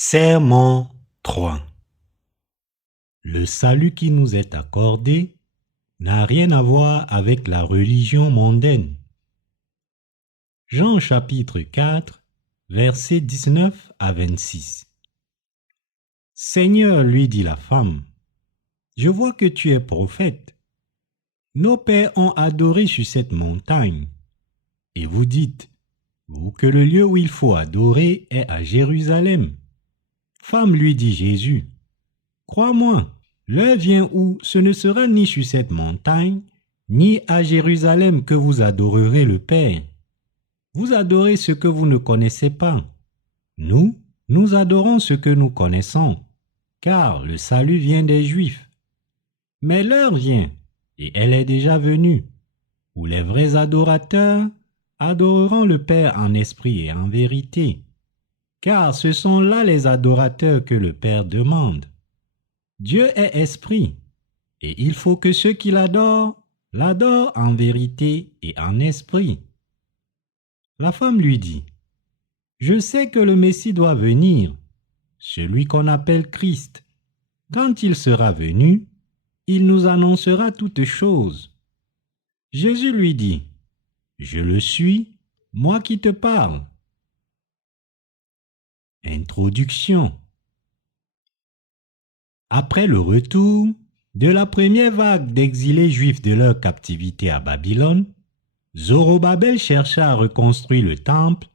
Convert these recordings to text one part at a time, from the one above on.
Sermon 3. Le salut qui nous est accordé n'a rien à voir avec la religion mondaine. Jean chapitre 4, versets 19 à 26. Seigneur, lui dit la femme, je vois que tu es prophète. Nos pères ont adoré sur cette montagne. Et vous dites, vous, que le lieu où il faut adorer est à Jérusalem. Femme, lui dit Jésus, crois-moi, l'heure vient où ce ne sera ni sur cette montagne, ni à Jérusalem que vous adorerez le Père. Vous adorez ce que vous ne connaissez pas. Nous adorons ce que nous connaissons, car le salut vient des Juifs. Mais l'heure vient, et elle est déjà venue, où les vrais adorateurs adoreront le Père en esprit et en vérité. Car ce sont là les adorateurs que le Père demande. Dieu est esprit, et il faut que ceux qui l'adorent en vérité et en esprit. La femme lui dit, je sais que le Messie doit venir, celui qu'on appelle Christ. Quand il sera venu, il nous annoncera toutes choses. Jésus lui dit, je le suis, moi qui te parle. Introduction. Après le retour de la première vague d'exilés juifs de leur captivité à Babylone, Zorobabel chercha à reconstruire le temple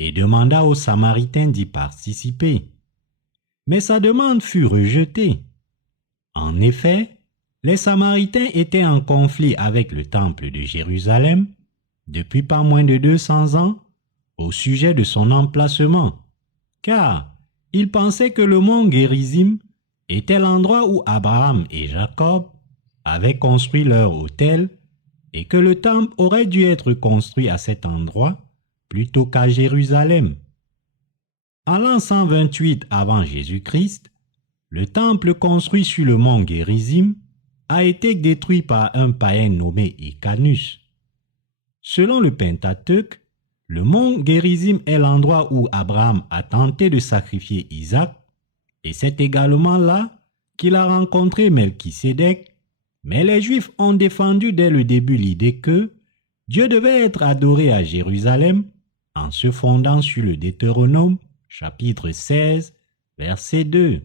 et demanda aux Samaritains d'y participer. Mais sa demande fut rejetée. En effet, les Samaritains étaient en conflit avec le temple de Jérusalem depuis pas moins de 200 ans au sujet de son emplacement. Car ils pensaient que le mont Gérizim était l'endroit où Abraham et Jacob avaient construit leur autel et que le temple aurait dû être construit à cet endroit plutôt qu'à Jérusalem. En l'an 128 avant Jésus-Christ, le temple construit sur le mont Gérizim a été détruit par un païen nommé Hyrcanus. Selon le Pentateuque, le mont Gérizim est l'endroit où Abraham a tenté de sacrifier Isaac, et c'est également là qu'il a rencontré Melchisédek, mais les Juifs ont défendu dès le début l'idée que Dieu devait être adoré à Jérusalem en se fondant sur le Deutéronome, chapitre 16, verset 2.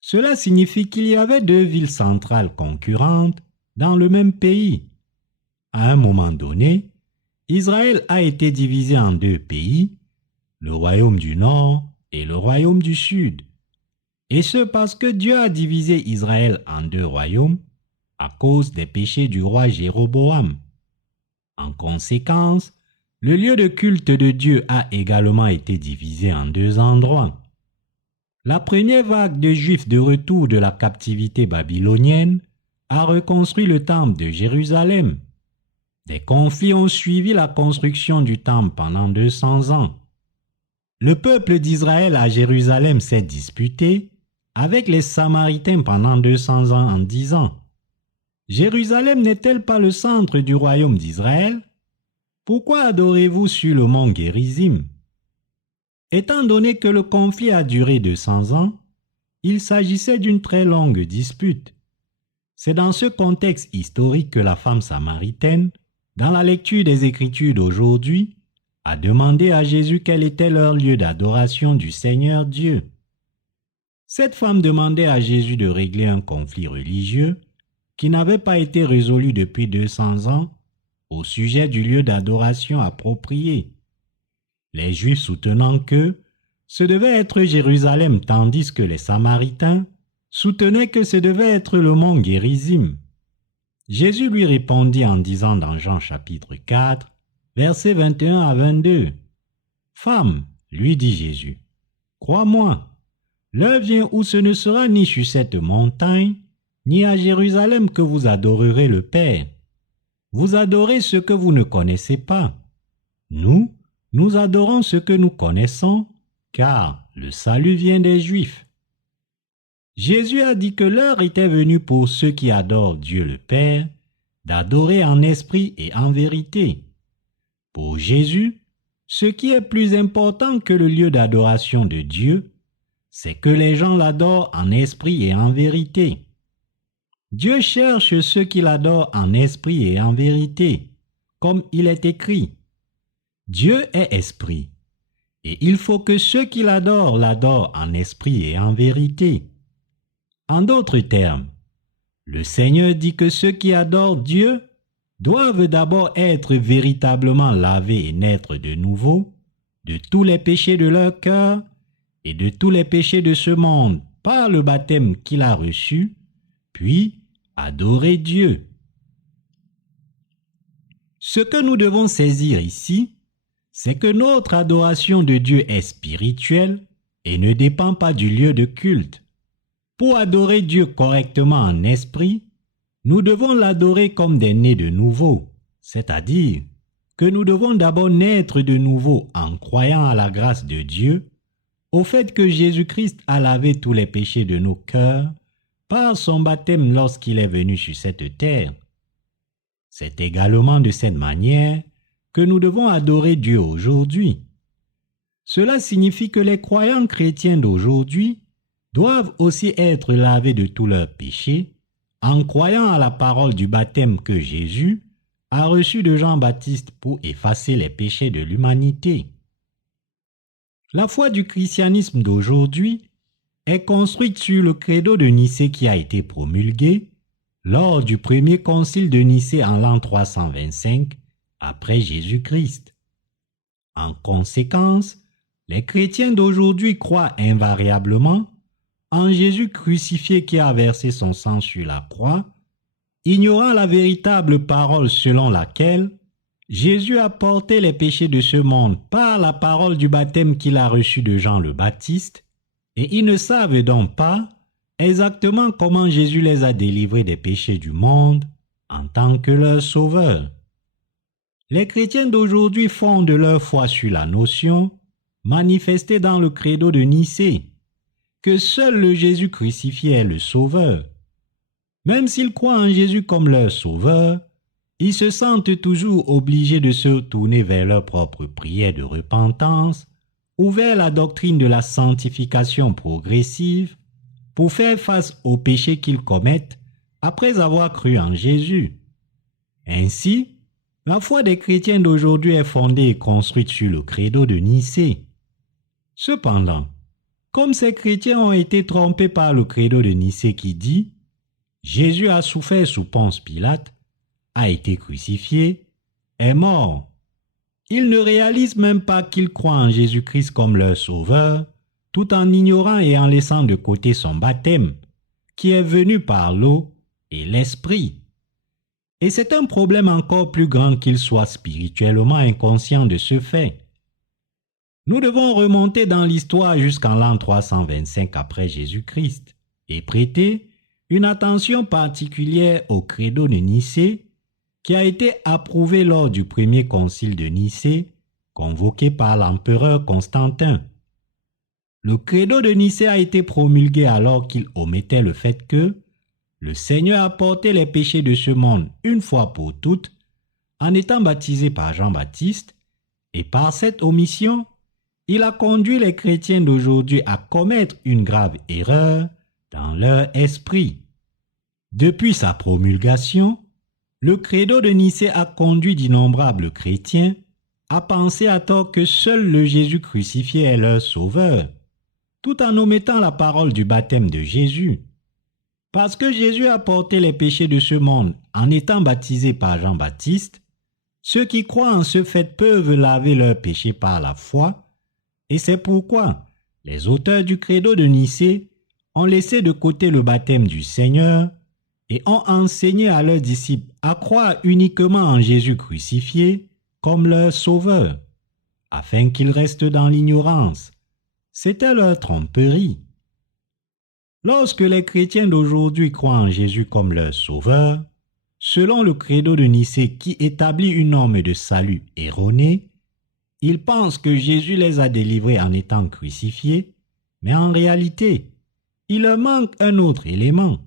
Cela signifie qu'il y avait deux villes centrales concurrentes dans le même pays. À un moment donné, Israël a été divisé en deux pays, le royaume du Nord et le royaume du Sud. Et ce parce que Dieu a divisé Israël en deux royaumes à cause des péchés du roi Jéroboam. En conséquence, le lieu de culte de Dieu a également été divisé en deux endroits. La première vague de Juifs de retour de la captivité babylonienne a reconstruit le temple de Jérusalem. Des conflits ont suivi la construction du temple pendant 200 ans. Le peuple d'Israël à Jérusalem s'est disputé avec les Samaritains pendant 200 ans en disant « Jérusalem n'est-elle pas le centre du royaume d'Israël? Pourquoi adorez-vous sur le mont Gérizim ?» Étant donné que le conflit a duré 200 ans, il s'agissait d'une très longue dispute. C'est dans ce contexte historique que la femme samaritaine, dans la lecture des Écritures d'aujourd'hui, a demandé à Jésus quel était leur lieu d'adoration du Seigneur Dieu. Cette femme demandait à Jésus de régler un conflit religieux qui n'avait pas été résolu depuis 200 ans au sujet du lieu d'adoration approprié. Les Juifs soutenant que ce devait être Jérusalem tandis que les Samaritains soutenaient que ce devait être le mont Gérizim. Jésus lui répondit en disant dans Jean chapitre 4, versets 21 à 22, « Femme, lui dit Jésus, crois-moi, l'heure vient où ce ne sera ni sur cette montagne, ni à Jérusalem que vous adorerez le Père. Vous adorez ce que vous ne connaissez pas. Nous adorons ce que nous connaissons, car le salut vient des Juifs. » Jésus a dit que l'heure était venue pour ceux qui adorent Dieu le Père d'adorer en esprit et en vérité. Pour Jésus, ce qui est plus important que le lieu d'adoration de Dieu, c'est que les gens l'adorent en esprit et en vérité. Dieu cherche ceux qui l'adorent en esprit et en vérité, comme il est écrit. Dieu est esprit, et il faut que ceux qui l'adorent en esprit et en vérité. En d'autres termes, le Seigneur dit que ceux qui adorent Dieu doivent d'abord être véritablement lavés et naître de nouveau de tous les péchés de leur cœur et de tous les péchés de ce monde par le baptême qu'il a reçu, puis adorer Dieu. Ce que nous devons saisir ici, c'est que notre adoration de Dieu est spirituelle et ne dépend pas du lieu de culte. Pour adorer Dieu correctement en esprit, nous devons l'adorer comme des nés de nouveau, c'est-à-dire que nous devons d'abord naître de nouveau en croyant à la grâce de Dieu, au fait que Jésus-Christ a lavé tous les péchés de nos cœurs par son baptême lorsqu'il est venu sur cette terre. C'est également de cette manière que nous devons adorer Dieu aujourd'hui. Cela signifie que les croyants chrétiens d'aujourd'hui doivent aussi être lavés de tous leurs péchés en croyant à la parole du baptême que Jésus a reçu de Jean-Baptiste pour effacer les péchés de l'humanité. La foi du christianisme d'aujourd'hui est construite sur le credo de Nicée qui a été promulgué lors du premier concile de Nicée en l'an 325 après Jésus-Christ. En conséquence, les chrétiens d'aujourd'hui croient invariablement en Jésus crucifié qui a versé son sang sur la croix, ignorant la véritable parole selon laquelle Jésus a porté les péchés de ce monde par la parole du baptême qu'il a reçu de Jean le Baptiste, et ils ne savent donc pas exactement comment Jésus les a délivrés des péchés du monde en tant que leur sauveur. Les chrétiens d'aujourd'hui fondent leur foi sur la notion, manifestée dans le credo de Nicée, que seul le Jésus crucifié est le sauveur. Même s'ils croient en Jésus comme leur sauveur, ils se sentent toujours obligés de se tourner vers leur propre prière de repentance ou vers la doctrine de la sanctification progressive pour faire face aux péchés qu'ils commettent après avoir cru en Jésus. Ainsi, la foi des chrétiens d'aujourd'hui est fondée et construite sur le credo de Nicée. Cependant, comme ces chrétiens ont été trompés par le credo de Nicée qui dit « Jésus a souffert sous Ponce Pilate, a été crucifié, est mort », ils ne réalisent même pas qu'ils croient en Jésus-Christ comme leur sauveur, tout en ignorant et en laissant de côté son baptême, qui est venu par l'eau et l'esprit. Et c'est un problème encore plus grand qu'ils soient spirituellement inconscients de ce fait. Nous devons remonter dans l'histoire jusqu'en l'an 325 après Jésus-Christ et prêter une attention particulière au credo de Nicée qui a été approuvé lors du premier concile de Nicée convoqué par l'empereur Constantin. Le credo de Nicée a été promulgué alors qu'il omettait le fait que le Seigneur a porté les péchés de ce monde une fois pour toutes en étant baptisé par Jean-Baptiste et par cette omission, il a conduit les chrétiens d'aujourd'hui à commettre une grave erreur dans leur esprit. Depuis sa promulgation, le credo de Nicée a conduit d'innombrables chrétiens à penser à tort que seul le Jésus crucifié est leur sauveur, tout en omettant la parole du baptême de Jésus. Parce que Jésus a porté les péchés de ce monde en étant baptisé par Jean-Baptiste, ceux qui croient en ce fait peuvent laver leurs péchés par la foi, et c'est pourquoi les auteurs du credo de Nicée ont laissé de côté le baptême du Seigneur et ont enseigné à leurs disciples à croire uniquement en Jésus crucifié comme leur sauveur, afin qu'ils restent dans l'ignorance. C'était leur tromperie. Lorsque les chrétiens d'aujourd'hui croient en Jésus comme leur sauveur, selon le credo de Nicée qui établit une norme de salut erronée, ils pensent que Jésus les a délivrés en étant crucifiés, mais en réalité, il leur manque un autre élément.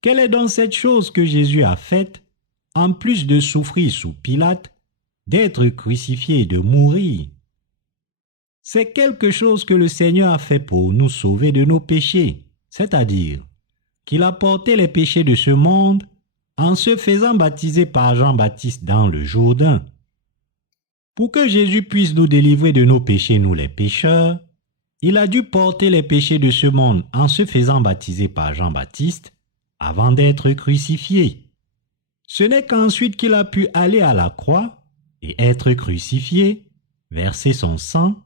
Quelle est donc cette chose que Jésus a faite, en plus de souffrir sous Pilate, d'être crucifié et de mourir. C'est quelque chose que le Seigneur a fait pour nous sauver de nos péchés, c'est-à-dire qu'il a porté les péchés de ce monde en se faisant baptiser par Jean-Baptiste dans le Jourdain. Pour que Jésus puisse nous délivrer de nos péchés, nous les pécheurs, il a dû porter les péchés de ce monde en se faisant baptiser par Jean-Baptiste avant d'être crucifié. Ce n'est qu'ensuite qu'il a pu aller à la croix et être crucifié, verser son sang,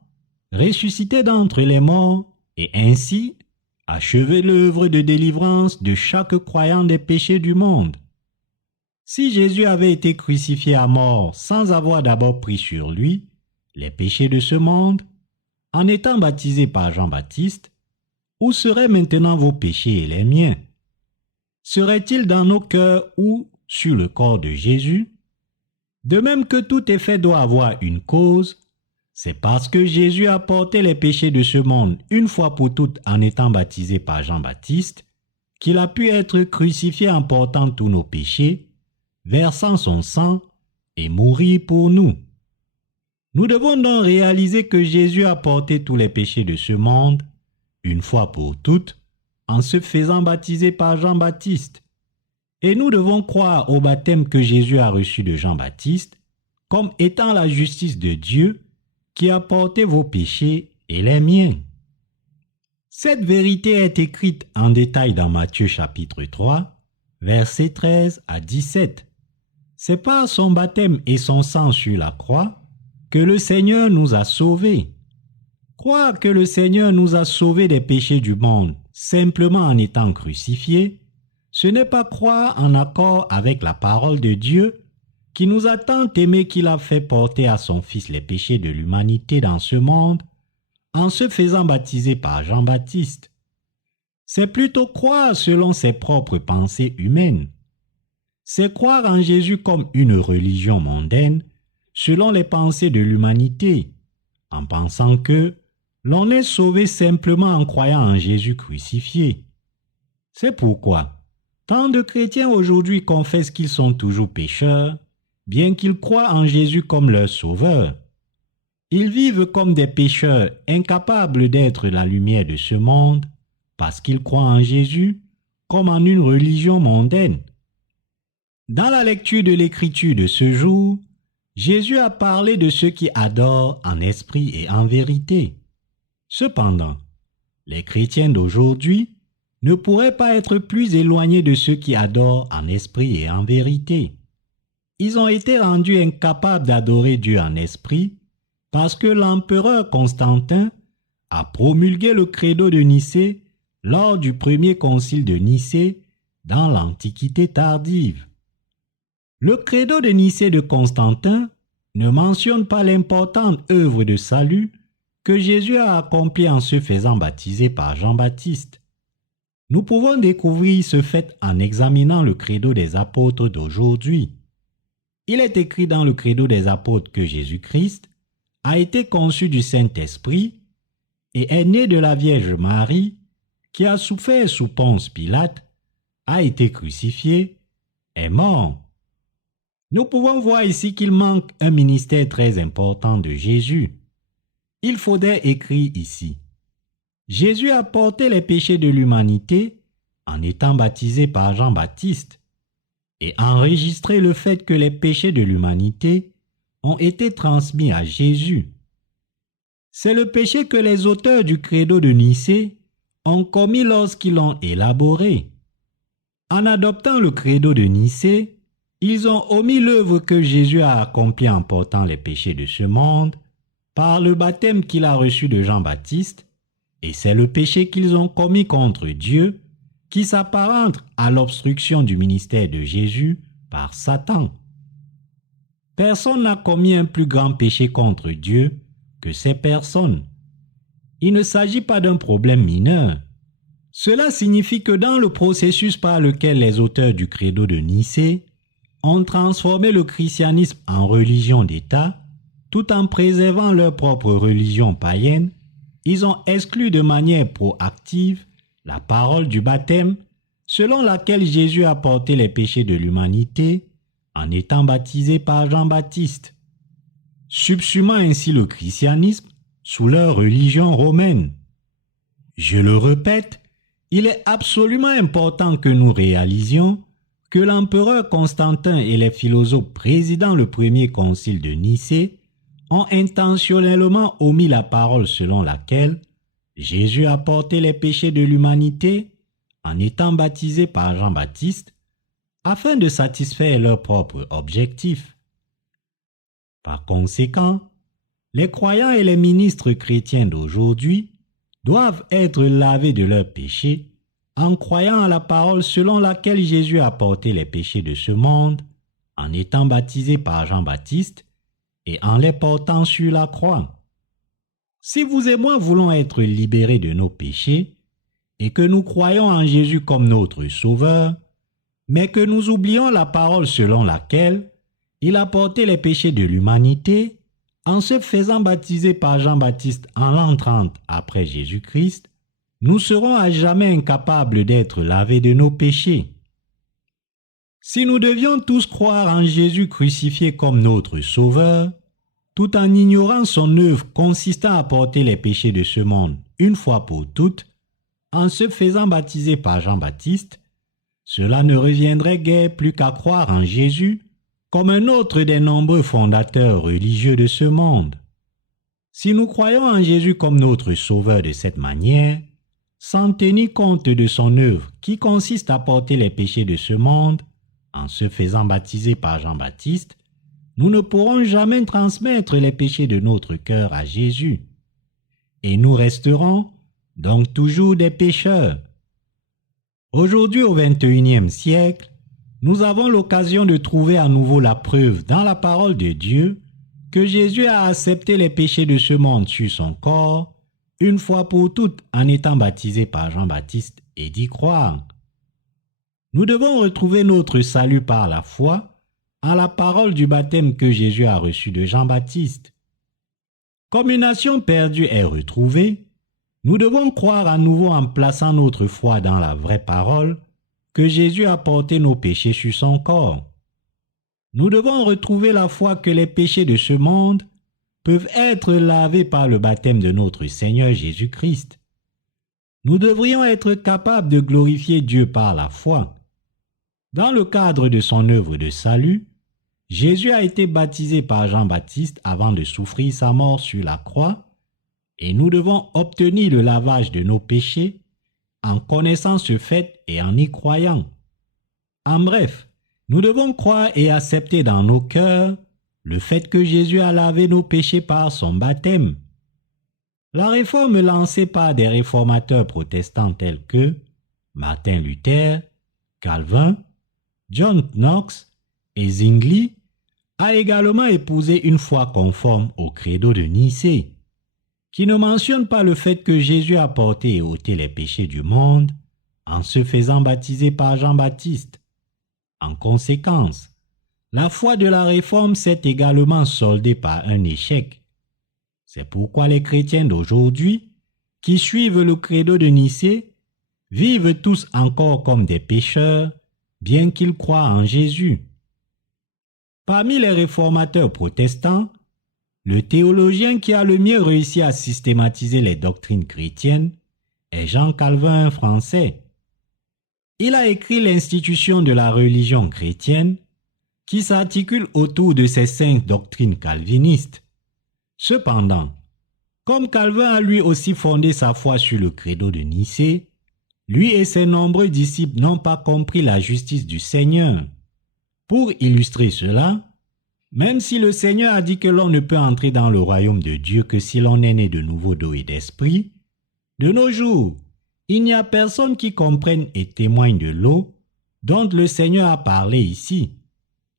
ressusciter d'entre les morts et ainsi achever l'œuvre de délivrance de chaque croyant des péchés du monde. Si Jésus avait été crucifié à mort sans avoir d'abord pris sur lui les péchés de ce monde, en étant baptisé par Jean-Baptiste, où seraient maintenant vos péchés et les miens? Seraient-ils dans nos cœurs ou sur le corps de Jésus? De même que tout effet doit avoir une cause, c'est parce que Jésus a porté les péchés de ce monde une fois pour toutes en étant baptisé par Jean-Baptiste, qu'il a pu être crucifié en portant tous nos péchés, versant son sang et mourir pour nous. Nous devons donc réaliser que Jésus a porté tous les péchés de ce monde, une fois pour toutes, en se faisant baptiser par Jean-Baptiste. Et nous devons croire au baptême que Jésus a reçu de Jean-Baptiste comme étant la justice de Dieu qui a porté vos péchés et les miens. Cette vérité est écrite en détail dans Matthieu chapitre 3, versets 13 à 17. C'est par son baptême et son sang sur la croix que le Seigneur nous a sauvés. Croire que le Seigneur nous a sauvés des péchés du monde simplement en étant crucifié, ce n'est pas croire en accord avec la parole de Dieu qui nous a tant aimés qu'il a fait porter à son Fils les péchés de l'humanité dans ce monde en se faisant baptiser par Jean-Baptiste. C'est plutôt croire selon ses propres pensées humaines. C'est croire en Jésus comme une religion mondaine selon les pensées de l'humanité, en pensant que l'on est sauvé simplement en croyant en Jésus crucifié. C'est pourquoi tant de chrétiens aujourd'hui confessent qu'ils sont toujours pécheurs, bien qu'ils croient en Jésus comme leur sauveur. Ils vivent comme des pécheurs incapables d'être la lumière de ce monde parce qu'ils croient en Jésus comme en une religion mondaine. Dans la lecture de l'Écriture de ce jour, Jésus a parlé de ceux qui adorent en esprit et en vérité. Cependant, les chrétiens d'aujourd'hui ne pourraient pas être plus éloignés de ceux qui adorent en esprit et en vérité. Ils ont été rendus incapables d'adorer Dieu en esprit parce que l'empereur Constantin a promulgué le credo de Nicée lors du premier concile de Nicée dans l'Antiquité tardive. Le credo de Nicée de Constantin ne mentionne pas l'importante œuvre de salut que Jésus a accomplie en se faisant baptiser par Jean-Baptiste. Nous pouvons découvrir ce fait en examinant le credo des apôtres d'aujourd'hui. Il est écrit dans le credo des apôtres que Jésus-Christ a été conçu du Saint-Esprit et est né de la Vierge Marie, qui a souffert sous Ponce Pilate, a été crucifié, est mort. Nous pouvons voir ici qu'il manque un ministère très important de Jésus. Il faudrait écrire ici: Jésus a porté les péchés de l'humanité en étant baptisé par Jean-Baptiste et enregistrer le fait que les péchés de l'humanité ont été transmis à Jésus. C'est le péché que les auteurs du credo de Nicée ont commis lorsqu'ils l'ont élaboré. En adoptant le credo de Nicée, ils ont omis l'œuvre que Jésus a accomplie en portant les péchés de ce monde par le baptême qu'il a reçu de Jean-Baptiste, et c'est le péché qu'ils ont commis contre Dieu qui s'apparente à l'obstruction du ministère de Jésus par Satan. Personne n'a commis un plus grand péché contre Dieu que ces personnes. Il ne s'agit pas d'un problème mineur. Cela signifie que dans le processus par lequel les auteurs du credo de Nicée ont transformé le christianisme en religion d'État, tout en préservant leur propre religion païenne, ils ont exclu de manière proactive la parole du baptême selon laquelle Jésus a porté les péchés de l'humanité en étant baptisé par Jean-Baptiste. subsumant ainsi le christianisme sous leur religion romaine. Je le répète, il est absolument important que nous réalisions que l'empereur Constantin et les philosophes présidant le premier concile de Nicée ont intentionnellement omis la parole selon laquelle Jésus a porté les péchés de l'humanité en étant baptisé par Jean-Baptiste afin de satisfaire leur propre objectif. Par conséquent, les croyants et les ministres chrétiens d'aujourd'hui doivent être lavés de leurs péchés en croyant à la parole selon laquelle Jésus a porté les péchés de ce monde en étant baptisé par Jean-Baptiste et en les portant sur la croix. Si vous et moi voulons être libérés de nos péchés et que nous croyons en Jésus comme notre Sauveur, mais que nous oublions la parole selon laquelle il a porté les péchés de l'humanité en se faisant baptiser par Jean-Baptiste en l'an 30 après Jésus-Christ, nous serons à jamais incapables d'être lavés de nos péchés. Si nous devions tous croire en Jésus crucifié comme notre Sauveur, tout en ignorant son œuvre consistant à porter les péchés de ce monde une fois pour toutes, en se faisant baptiser par Jean-Baptiste, cela ne reviendrait guère plus qu'à croire en Jésus comme un autre des nombreux fondateurs religieux de ce monde. Si nous croyons en Jésus comme notre Sauveur de cette manière, sans tenir compte de son œuvre qui consiste à porter les péchés de ce monde, en se faisant baptiser par Jean-Baptiste, nous ne pourrons jamais transmettre les péchés de notre cœur à Jésus. Et nous resterons donc toujours des pécheurs. Aujourd'hui, au XXIe siècle, nous avons l'occasion de trouver à nouveau la preuve dans la parole de Dieu que Jésus a accepté les péchés de ce monde sur son corps une fois pour toutes en étant baptisé par Jean-Baptiste et d'y croire. Nous devons retrouver notre salut par la foi en la parole du baptême que Jésus a reçu de Jean-Baptiste. Comme une nation perdue est retrouvée, nous devons croire à nouveau en plaçant notre foi dans la vraie parole que Jésus a porté nos péchés sur son corps. Nous devons retrouver la foi que les péchés de ce monde peuvent être lavés par le baptême de notre Seigneur Jésus-Christ. Nous devrions être capables de glorifier Dieu par la foi. Dans le cadre de son œuvre de salut, Jésus a été baptisé par Jean-Baptiste avant de souffrir sa mort sur la croix, et nous devons obtenir le lavage de nos péchés en connaissant ce fait et en y croyant. En bref, nous devons croire et accepter dans nos cœurs le fait que Jésus a lavé nos péchés par son baptême. La réforme lancée par des réformateurs protestants tels que Martin Luther, Calvin, John Knox et Zwingli a également épousé une foi conforme au credo de Nicée, qui ne mentionne pas le fait que Jésus a porté et ôté les péchés du monde en se faisant baptiser par Jean-Baptiste. En conséquence, la foi de la réforme s'est également soldée par un échec. C'est pourquoi les chrétiens d'aujourd'hui, qui suivent le credo de Nicée, vivent tous encore comme des pécheurs, bien qu'ils croient en Jésus. Parmi les réformateurs protestants, le théologien qui a le mieux réussi à systématiser les doctrines chrétiennes est Jean Calvin, un Français. Il a écrit l'Institution de la religion chrétienne, qui s'articule autour de ces 5 doctrines calvinistes. Cependant, comme Calvin a lui aussi fondé sa foi sur le credo de Nicée, lui et ses nombreux disciples n'ont pas compris la justice du Seigneur. Pour illustrer cela, même si le Seigneur a dit que l'on ne peut entrer dans le royaume de Dieu que si l'on est né de nouveau d'eau et d'esprit, de nos jours, il n'y a personne qui comprenne et témoigne de l'eau dont le Seigneur a parlé ici.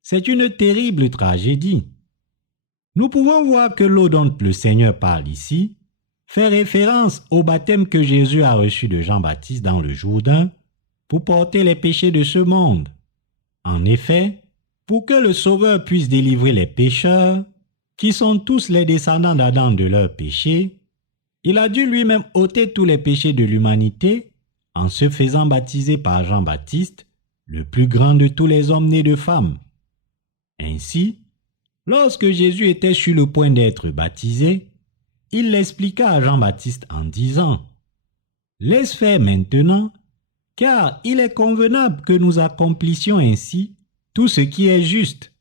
C'est une terrible tragédie. Nous pouvons voir que l'eau dont le Seigneur parle ici fait référence au baptême que Jésus a reçu de Jean-Baptiste dans le Jourdain pour porter les péchés de ce monde. En effet, pour que le Sauveur puisse délivrer les pécheurs, qui sont tous les descendants d'Adam de leurs péchés, il a dû lui-même ôter tous les péchés de l'humanité en se faisant baptiser par Jean-Baptiste, le plus grand de tous les hommes nés de femmes. Ainsi, Lorsque Jésus était sur le point d'être baptisé, il l'expliqua à Jean-Baptiste en disant « Laisse faire maintenant, car il est convenable que nous accomplissions ainsi tout ce qui est juste. »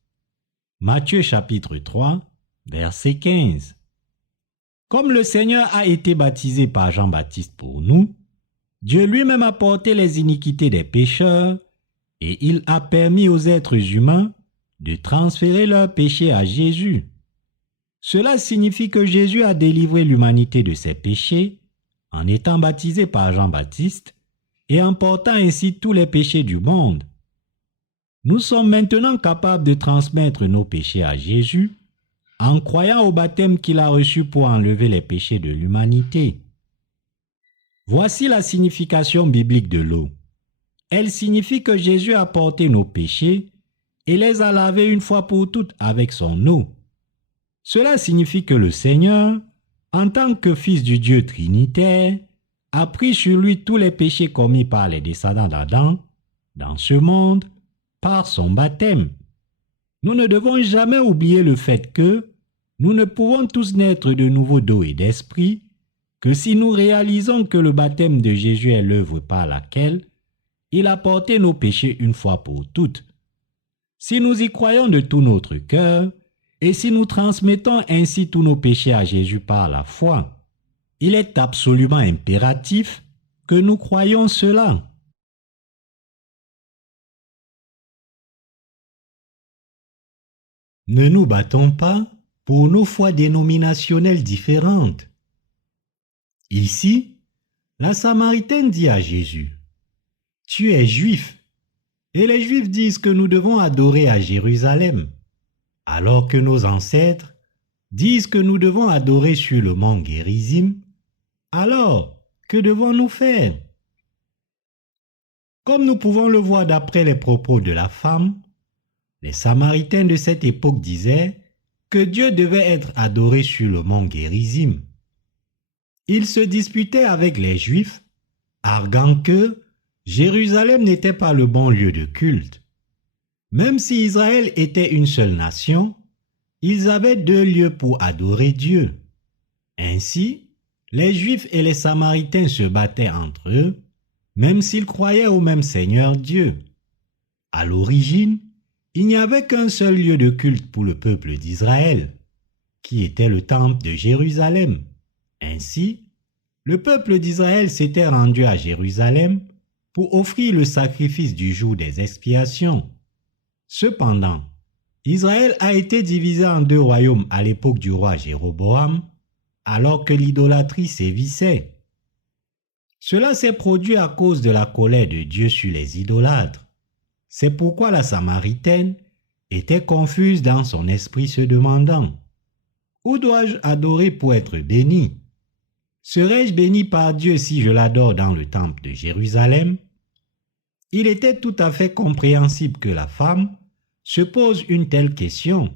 Matthieu chapitre 3, verset 15. Comme le Seigneur a été baptisé par Jean-Baptiste pour nous, Dieu lui-même a porté les iniquités des pécheurs et il a permis aux êtres humains de transférer leurs péchés à Jésus. Cela signifie que Jésus a délivré l'humanité de ses péchés en étant baptisé par Jean-Baptiste et en portant ainsi tous les péchés du monde. Nous sommes maintenant capables de transmettre nos péchés à Jésus en croyant au baptême qu'il a reçu pour enlever les péchés de l'humanité. Voici la signification biblique de l'eau. Elle signifie que Jésus a porté nos péchés et les a lavés une fois pour toutes avec son eau. Cela signifie que le Seigneur, en tant que Fils du Dieu Trinitaire, a pris sur lui tous les péchés commis par les descendants d'Adam dans ce monde par son baptême. Nous ne devons jamais oublier le fait que nous ne pouvons tous naître de nouveau d'eau et d'esprit que si nous réalisons que le baptême de Jésus est l'œuvre par laquelle il a porté nos péchés une fois pour toutes. Si nous y croyons de tout notre cœur et si nous transmettons ainsi tous nos péchés à Jésus par la foi, il est absolument impératif que nous croyions cela. Ne nous battons pas pour nos foi dénominationnelles différentes. Ici, la Samaritaine dit à Jésus, « Tu es juif, et les Juifs disent que nous devons adorer à Jérusalem, alors que nos ancêtres disent que nous devons adorer sur le mont Gérizim. Alors, que devons-nous faire ?» Comme nous pouvons le voir d'après les propos de la femme, les Samaritains de cette époque disaient que Dieu devait être adoré sur le mont Gérizim. Ils se disputaient avec les Juifs, arguant que Jérusalem n'était pas le bon lieu de culte. Même si Israël était une seule nation, ils avaient deux lieux pour adorer Dieu. Ainsi, les Juifs et les Samaritains se battaient entre eux, même s'ils croyaient au même Seigneur Dieu. À l'origine, il n'y avait qu'un seul lieu de culte pour le peuple d'Israël, qui était le temple de Jérusalem. Ainsi, le peuple d'Israël s'était rendu à Jérusalem pour offrir le sacrifice du jour des expiations. Cependant, Israël a été divisé en deux royaumes à l'époque du roi Jéroboam, alors que l'idolâtrie sévissait. Cela s'est produit à cause de la colère de Dieu sur les idolâtres. C'est pourquoi la Samaritaine était confuse dans son esprit se demandant « Où dois-je adorer pour être béni ? Serais-je béni par Dieu si je l'adore dans le temple de Jérusalem ?» Il était tout à fait compréhensible que la femme se pose une telle question,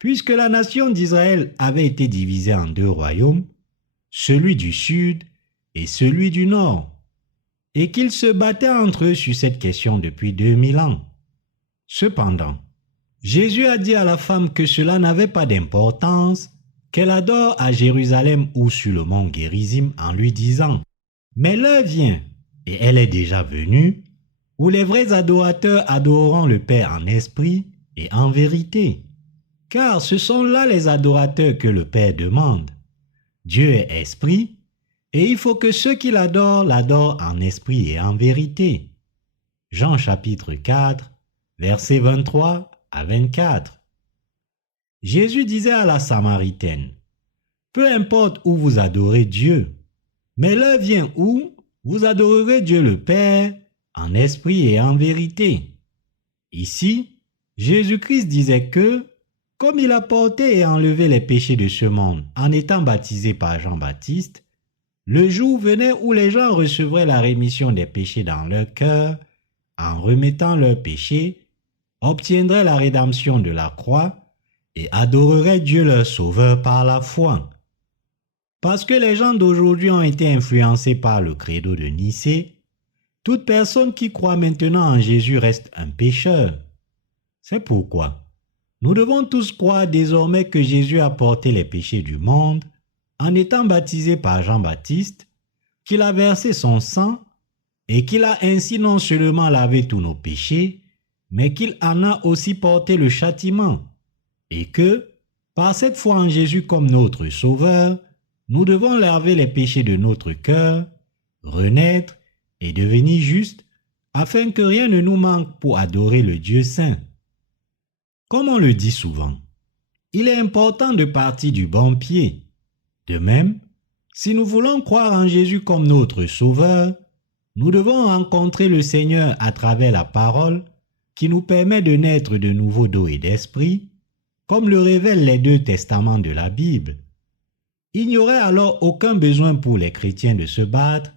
puisque la nation d'Israël avait été divisée en deux royaumes, celui du sud et celui du nord, et qu'ils se battaient entre eux sur cette question depuis 2000 ans. Cependant, Jésus a dit à la femme que cela n'avait pas d'importance, qu'elle adore à Jérusalem ou sur le mont Gérizim en lui disant « Mais l'heure vient, et elle est déjà venue, où les vrais adorateurs adoreront le Père en esprit et en vérité. Car ce sont là les adorateurs que le Père demande. Dieu est esprit, et il faut que ceux qui l'adorent en esprit et en vérité. » Jean chapitre 4, versets 23 à 24. Jésus disait à la Samaritaine, « Peu importe où vous adorez Dieu, mais l'heure vient où vous adorerez Dieu le Père en esprit et en vérité. » Ici, Jésus-Christ disait que, comme il a porté et enlevé les péchés de ce monde en étant baptisé par Jean-Baptiste, le jour venait où les gens recevraient la rémission des péchés dans leur cœur, en remettant leurs péchés, obtiendraient la rédemption de la croix et adoreraient Dieu leur Sauveur par la foi. Parce que les gens d'aujourd'hui ont été influencés par le credo de Nicée, toute personne qui croit maintenant en Jésus reste un pécheur. C'est pourquoi Nous devons tous croire désormais que Jésus a porté les péchés du monde en étant baptisé par Jean-Baptiste, qu'il a versé son sang et qu'il a ainsi non seulement lavé tous nos péchés, mais qu'il en a aussi porté le châtiment, et que, par cette foi en Jésus comme notre Sauveur, nous devons laver les péchés de notre cœur, renaître et devenir justes, afin que rien ne nous manque pour adorer le Dieu saint. Comme on le dit souvent, il est important de partir du bon pied. De même, si nous voulons croire en Jésus comme notre Sauveur, nous devons rencontrer le Seigneur à travers la parole qui nous permet de naître de nouveau d'eau et d'esprit, comme le révèlent les 2 testaments de la Bible. Il n'y aurait alors aucun besoin pour les chrétiens de se battre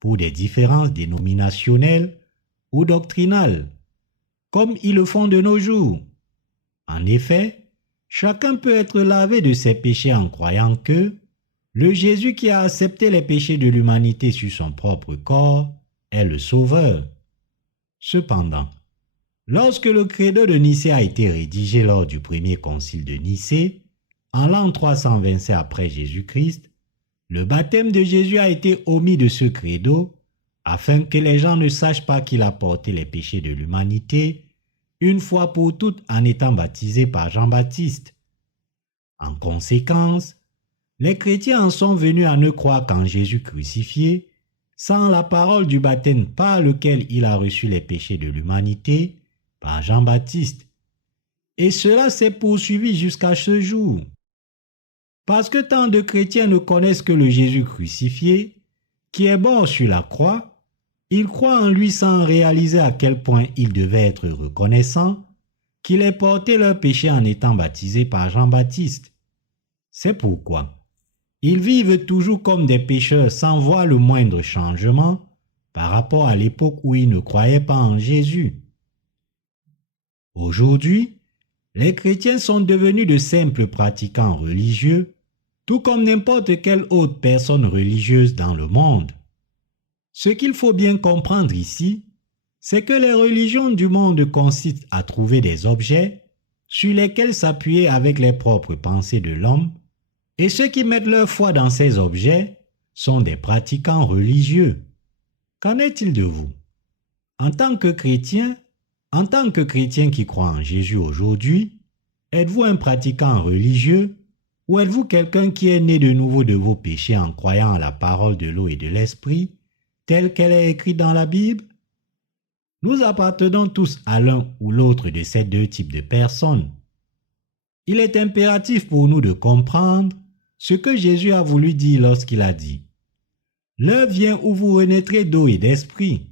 pour des différences dénominationnelles ou doctrinales, comme ils le font de nos jours. En effet, chacun peut être lavé de ses péchés en croyant que le Jésus qui a accepté les péchés de l'humanité sur son propre corps est le Sauveur. Cependant, lorsque le credo de Nicée a été rédigé lors du premier concile de Nicée, en l'an 327 après Jésus-Christ, le baptême de Jésus a été omis de ce credo afin que les gens ne sachent pas qu'il a porté les péchés de l'humanité une fois pour toutes en étant baptisé par Jean-Baptiste. En conséquence, les chrétiens en sont venus à ne croire qu'en Jésus crucifié, sans la parole du baptême par lequel il a reçu les péchés de l'humanité par Jean-Baptiste. Et cela s'est poursuivi jusqu'à ce jour. Parce que tant de chrétiens ne connaissent que le Jésus crucifié, qui est mort sur la croix, ils croient en lui sans réaliser à quel point ils devaient être reconnaissants qu'il ait porté leurs péchés en étant baptisé par Jean-Baptiste. C'est pourquoi ils vivent toujours comme des pécheurs sans voir le moindre changement par rapport à l'époque où ils ne croyaient pas en Jésus. Aujourd'hui, les chrétiens sont devenus de simples pratiquants religieux, tout comme n'importe quelle autre personne religieuse dans le monde. Ce qu'il faut bien comprendre ici, c'est que les religions du monde consistent à trouver des objets sur lesquels s'appuyer avec les propres pensées de l'homme, et ceux qui mettent leur foi dans ces objets sont des pratiquants religieux. Qu'en est-il de vous? En tant que chrétien qui croit en Jésus aujourd'hui, êtes-vous un pratiquant religieux ou êtes-vous quelqu'un qui est né de nouveau de vos péchés en croyant à la parole de l'eau et de l'esprit, telle qu'elle est écrite dans la Bible? Nous appartenons tous à l'un ou l'autre de ces 2 types de personnes. Il est impératif pour nous de comprendre ce que Jésus a voulu dire lorsqu'il a dit « L'heure vient où vous renaîtrez d'eau et d'esprit,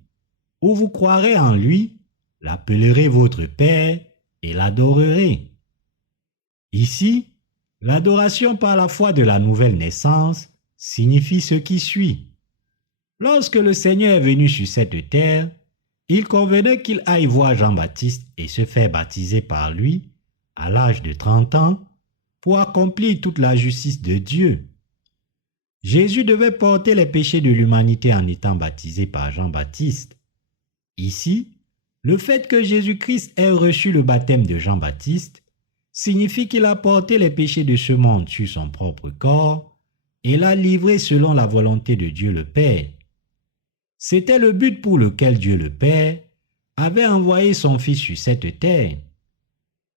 où vous croirez en lui, l'appellerez votre Père et l'adorerez. » Ici, l'adoration par la foi de la nouvelle naissance signifie ce qui suit. Lorsque le Seigneur est venu sur cette terre, il convenait qu'il aille voir Jean-Baptiste et se faire baptiser par lui à l'âge de 30 ans pour accomplir toute la justice de Dieu. Jésus devait porter les péchés de l'humanité en étant baptisé par Jean-Baptiste. Ici, le fait que Jésus-Christ ait reçu le baptême de Jean-Baptiste signifie qu'il a porté les péchés de ce monde sur son propre corps et l'a livré selon la volonté de Dieu le Père. C'était le but pour lequel Dieu le Père avait envoyé son Fils sur cette terre.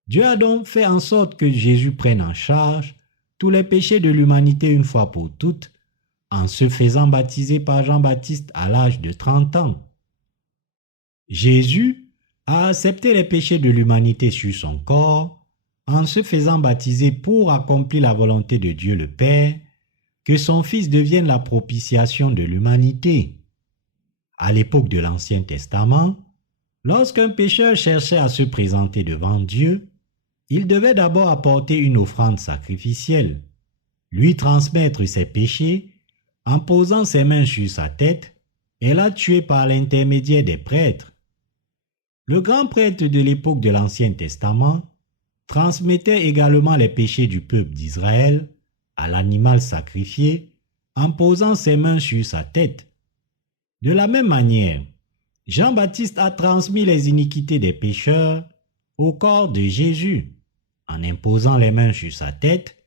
Dieu a donc fait en sorte que Jésus prenne en charge tous les péchés de l'humanité une fois pour toutes, en se faisant baptiser par Jean-Baptiste à l'âge de 30 ans. Jésus a accepté les péchés de l'humanité sur son corps en se faisant baptiser pour accomplir la volonté de Dieu le Père, que son Fils devienne la propitiation de l'humanité. À l'époque de l'Ancien Testament, lorsqu'un pécheur cherchait à se présenter devant Dieu, il devait d'abord apporter une offrande sacrificielle, lui transmettre ses péchés en posant ses mains sur sa tête et la tuer par l'intermédiaire des prêtres. Le grand prêtre de l'époque de l'Ancien Testament transmettait également les péchés du peuple d'Israël à l'animal sacrifié en posant ses mains sur sa tête. De la même manière, Jean-Baptiste a transmis les iniquités des pécheurs au corps de Jésus. en imposant les mains sur sa tête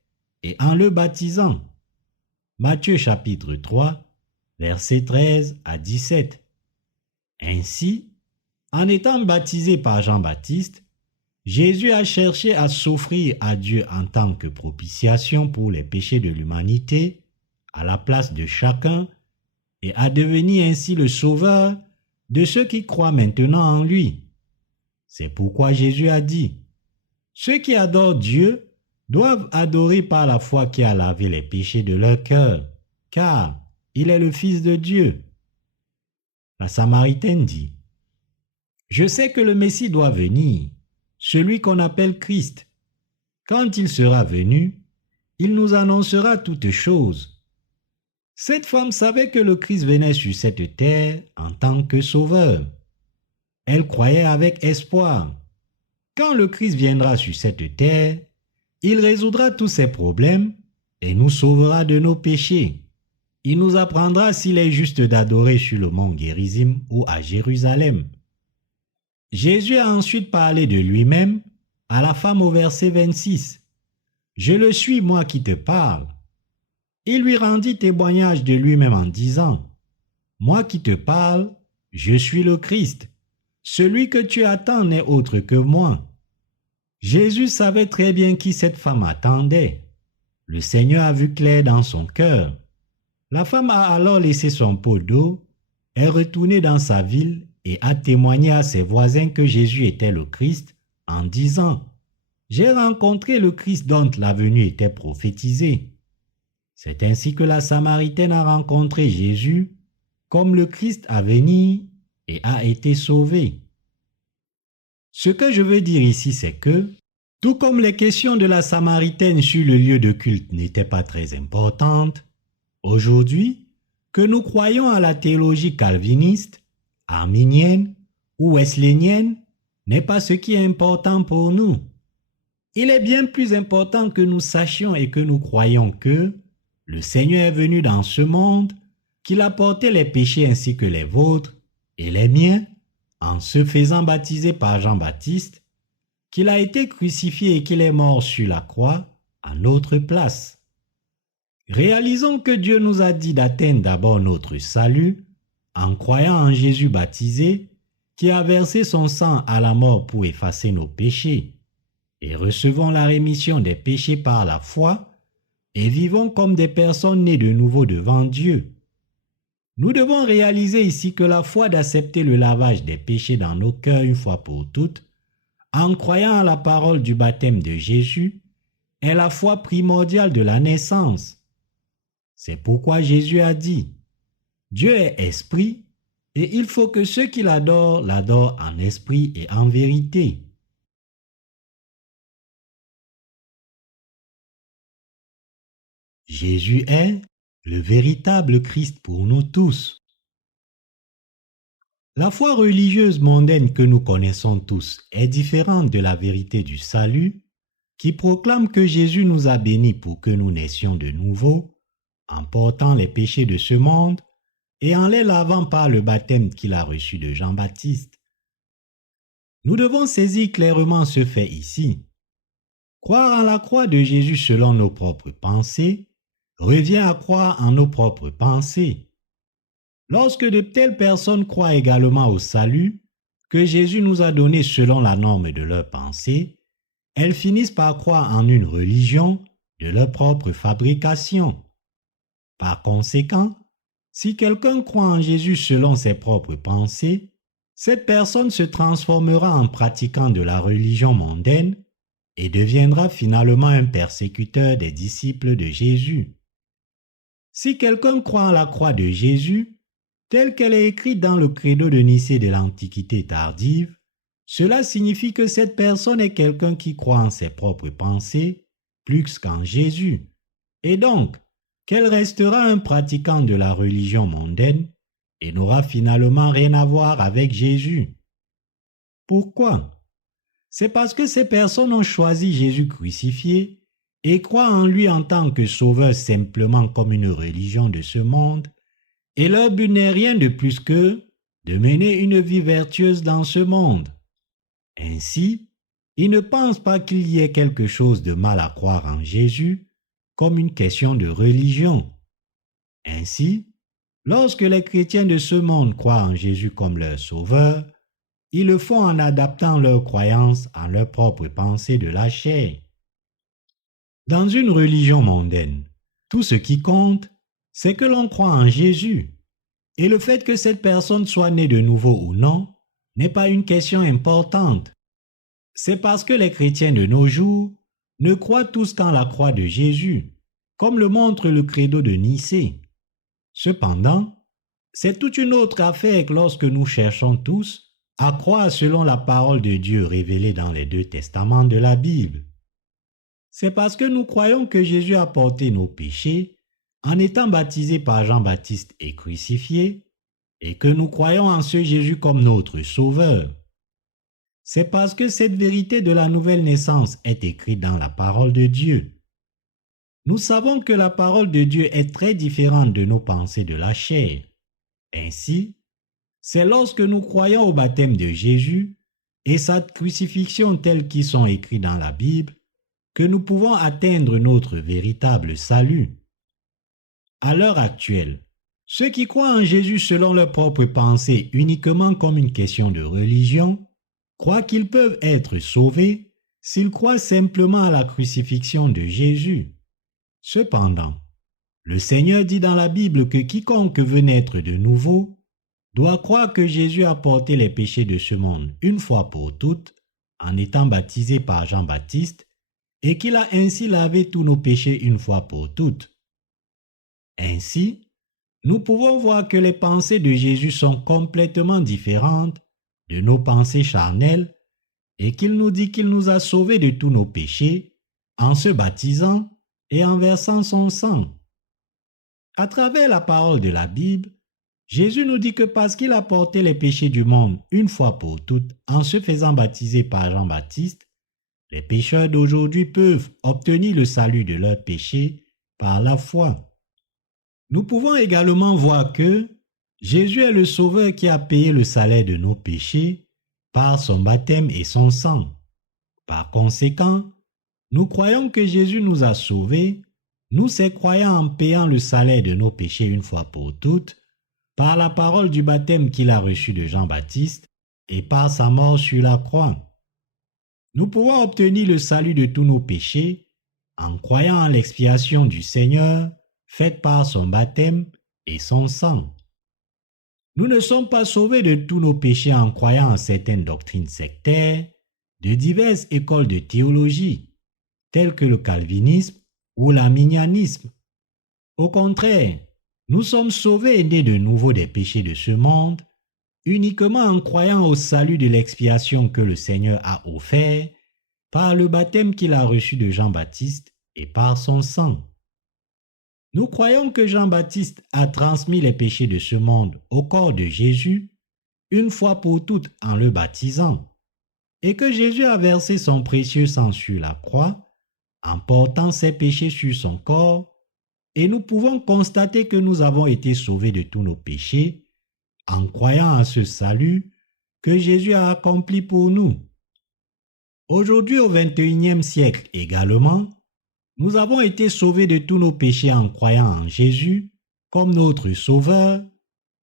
et en le baptisant. Matthieu chapitre 3, versets 13 à 17. Ainsi, en étant baptisé par Jean-Baptiste, Jésus a cherché à s'offrir à Dieu en tant que propitiation pour les péchés de l'humanité, à la place de chacun, et à devenir ainsi le sauveur de ceux qui croient maintenant en lui. C'est pourquoi Jésus a dit, « Ceux qui adorent Dieu doivent adorer par la foi qui a lavé les péchés de leur cœur, car il est le Fils de Dieu. » La Samaritaine dit, « Je sais que le Messie doit venir, celui qu'on appelle Christ. Quand il sera venu, il nous annoncera toutes choses. » Cette femme savait que le Christ venait sur cette terre en tant que sauveur. Elle croyait avec espoir. Quand le Christ viendra sur cette terre, il résoudra tous ses problèmes et nous sauvera de nos péchés. Il nous apprendra s'il est juste d'adorer sur le mont Gérizim ou à Jérusalem. Jésus a ensuite parlé de lui-même à la femme au verset 26. « Je le suis, moi qui te parle. » Il lui rendit témoignage de lui-même en disant, « Moi qui te parle, je suis le Christ. Celui que tu attends n'est autre que moi. » Jésus savait très bien qui cette femme attendait. Le Seigneur a vu clair dans son cœur. La femme a alors laissé son pot d'eau, est retournée dans sa ville et a témoigné à ses voisins que Jésus était le Christ en disant, « J'ai rencontré le Christ dont la venue était prophétisée. » C'est ainsi que la Samaritaine a rencontré Jésus comme le Christ à venir et a été sauvée. Ce que je veux dire ici, c'est que, tout comme les questions de la Samaritaine sur le lieu de culte n'étaient pas très importantes, aujourd'hui, que nous croyons à la théologie calviniste, arminienne ou wesleynienne n'est pas ce qui est important pour nous. Il est bien plus important que nous sachions et que nous croyions que le Seigneur est venu dans ce monde, qu'il a porté les péchés ainsi que les vôtres et les miens, en se faisant baptiser par Jean-Baptiste, qu'il a été crucifié et qu'il est mort sur la croix à notre place. Réalisons que Dieu nous a dit d'atteindre d'abord notre salut en croyant en Jésus baptisé qui a versé son sang à la mort pour effacer nos péchés, et recevons la rémission des péchés par la foi et vivons comme des personnes nées de nouveau devant Dieu. Nous devons réaliser ici que la foi d'accepter le lavage des péchés dans nos cœurs une fois pour toutes, en croyant à la parole du baptême de Jésus, est la foi primordiale de la naissance. C'est pourquoi Jésus a dit, « Dieu est esprit, et il faut que ceux qui l'adorent l'adorent en esprit et en vérité. » Jésus est le véritable Christ pour nous tous. La foi religieuse mondaine que nous connaissons tous est différente de la vérité du salut qui proclame que Jésus nous a bénis pour que nous naissions de nouveau en portant les péchés de ce monde et en les lavant par le baptême qu'il a reçu de Jean-Baptiste. Nous devons saisir clairement ce fait ici. Croire en la croix de Jésus selon nos propres pensées revient à croire en nos propres pensées. Lorsque de telles personnes croient également au salut que Jésus nous a donné selon la norme de leurs pensées, elles finissent par croire en une religion de leur propre fabrication. Par conséquent, si quelqu'un croit en Jésus selon ses propres pensées, cette personne se transformera en pratiquant de la religion mondaine et deviendra finalement un persécuteur des disciples de Jésus. Si quelqu'un croit en la croix de Jésus, telle qu'elle est écrite dans le credo de Nicée de l'Antiquité tardive, cela signifie que cette personne est quelqu'un qui croit en ses propres pensées plus qu'en Jésus, et donc qu'elle restera un pratiquant de la religion mondaine et n'aura finalement rien à voir avec Jésus. Pourquoi? C'est parce que ces personnes ont choisi Jésus crucifié et croient en lui en tant que sauveur simplement comme une religion de ce monde, et leur but n'est rien de plus que de mener une vie vertueuse dans ce monde. Ainsi, Ils ne pensent pas qu'il y ait quelque chose de mal à croire en Jésus comme une question de religion. Ainsi, lorsque les chrétiens de ce monde croient en Jésus comme leur sauveur, ils le font en adaptant leurs croyances à leurs propres pensées de la chair. Dans une religion mondaine, tout ce qui compte, c'est que l'on croit en Jésus. Et le fait que cette personne soit née de nouveau ou non n'est pas une question importante. C'est parce que les chrétiens de nos jours ne croient tous qu'en la croix de Jésus, comme le montre le credo de Nicée. Cependant, c'est toute une autre affaire lorsque nous cherchons tous à croire selon la parole de Dieu révélée dans les 2 testaments de la Bible. C'est parce que nous croyons que Jésus a porté nos péchés en étant baptisé par Jean-Baptiste et crucifié, et que nous croyons en ce Jésus comme notre Sauveur. C'est parce que cette vérité de la nouvelle naissance est écrite dans la parole de Dieu. Nous savons que la parole de Dieu est très différente de nos pensées de la chair. Ainsi, c'est lorsque nous croyons au baptême de Jésus et sa crucifixion tels qu'ils sont écrits dans la Bible que nous pouvons atteindre notre véritable salut. À l'heure actuelle, ceux qui croient en Jésus selon leurs propres pensées uniquement comme une question de religion croient qu'ils peuvent être sauvés s'ils croient simplement à la crucifixion de Jésus. Cependant, le Seigneur dit dans la Bible que quiconque veut naître de nouveau doit croire que Jésus a porté les péchés de ce monde une fois pour toutes en étant baptisé par Jean-Baptiste et qu'il a ainsi lavé tous nos péchés une fois pour toutes. Ainsi, nous pouvons voir que les pensées de Jésus sont complètement différentes de nos pensées charnelles et qu'il nous dit qu'il nous a sauvés de tous nos péchés en se baptisant et en versant son sang. À travers la parole de la Bible, Jésus nous dit que parce qu'il a porté les péchés du monde une fois pour toutes en se faisant baptiser par Jean-Baptiste, les pécheurs d'aujourd'hui peuvent obtenir le salut de leurs péchés par la foi. Nous pouvons également voir que Jésus est le Sauveur qui a payé le salaire de nos péchés par son baptême et son sang. Par conséquent, nous croyons que Jésus nous a sauvés, nous ces croyants en payant le salaire de nos péchés une fois pour toutes, par la parole du baptême qu'il a reçu de Jean-Baptiste et par sa mort sur la croix. Nous pouvons obtenir le salut de tous nos péchés en croyant en l'expiation du Seigneur faite par son baptême et son sang. Nous ne sommes pas sauvés de tous nos péchés en croyant en certaines doctrines sectaires de diverses écoles de théologie, telles que le calvinisme ou l'arminianisme. Au contraire, nous sommes sauvés et nés de nouveau des péchés de ce monde uniquement en croyant au salut de l'expiation que le Seigneur a offert par le baptême qu'il a reçu de Jean-Baptiste et par son sang. Nous croyons que Jean-Baptiste a transmis les péchés de ce monde au corps de Jésus une fois pour toutes en le baptisant, et que Jésus a versé son précieux sang sur la croix en portant ses péchés sur son corps, et nous pouvons constater que nous avons été sauvés de tous nos péchés en croyant à ce salut que Jésus a accompli pour nous. Aujourd'hui, au XXIe siècle également, nous avons été sauvés de tous nos péchés en croyant en Jésus comme notre Sauveur,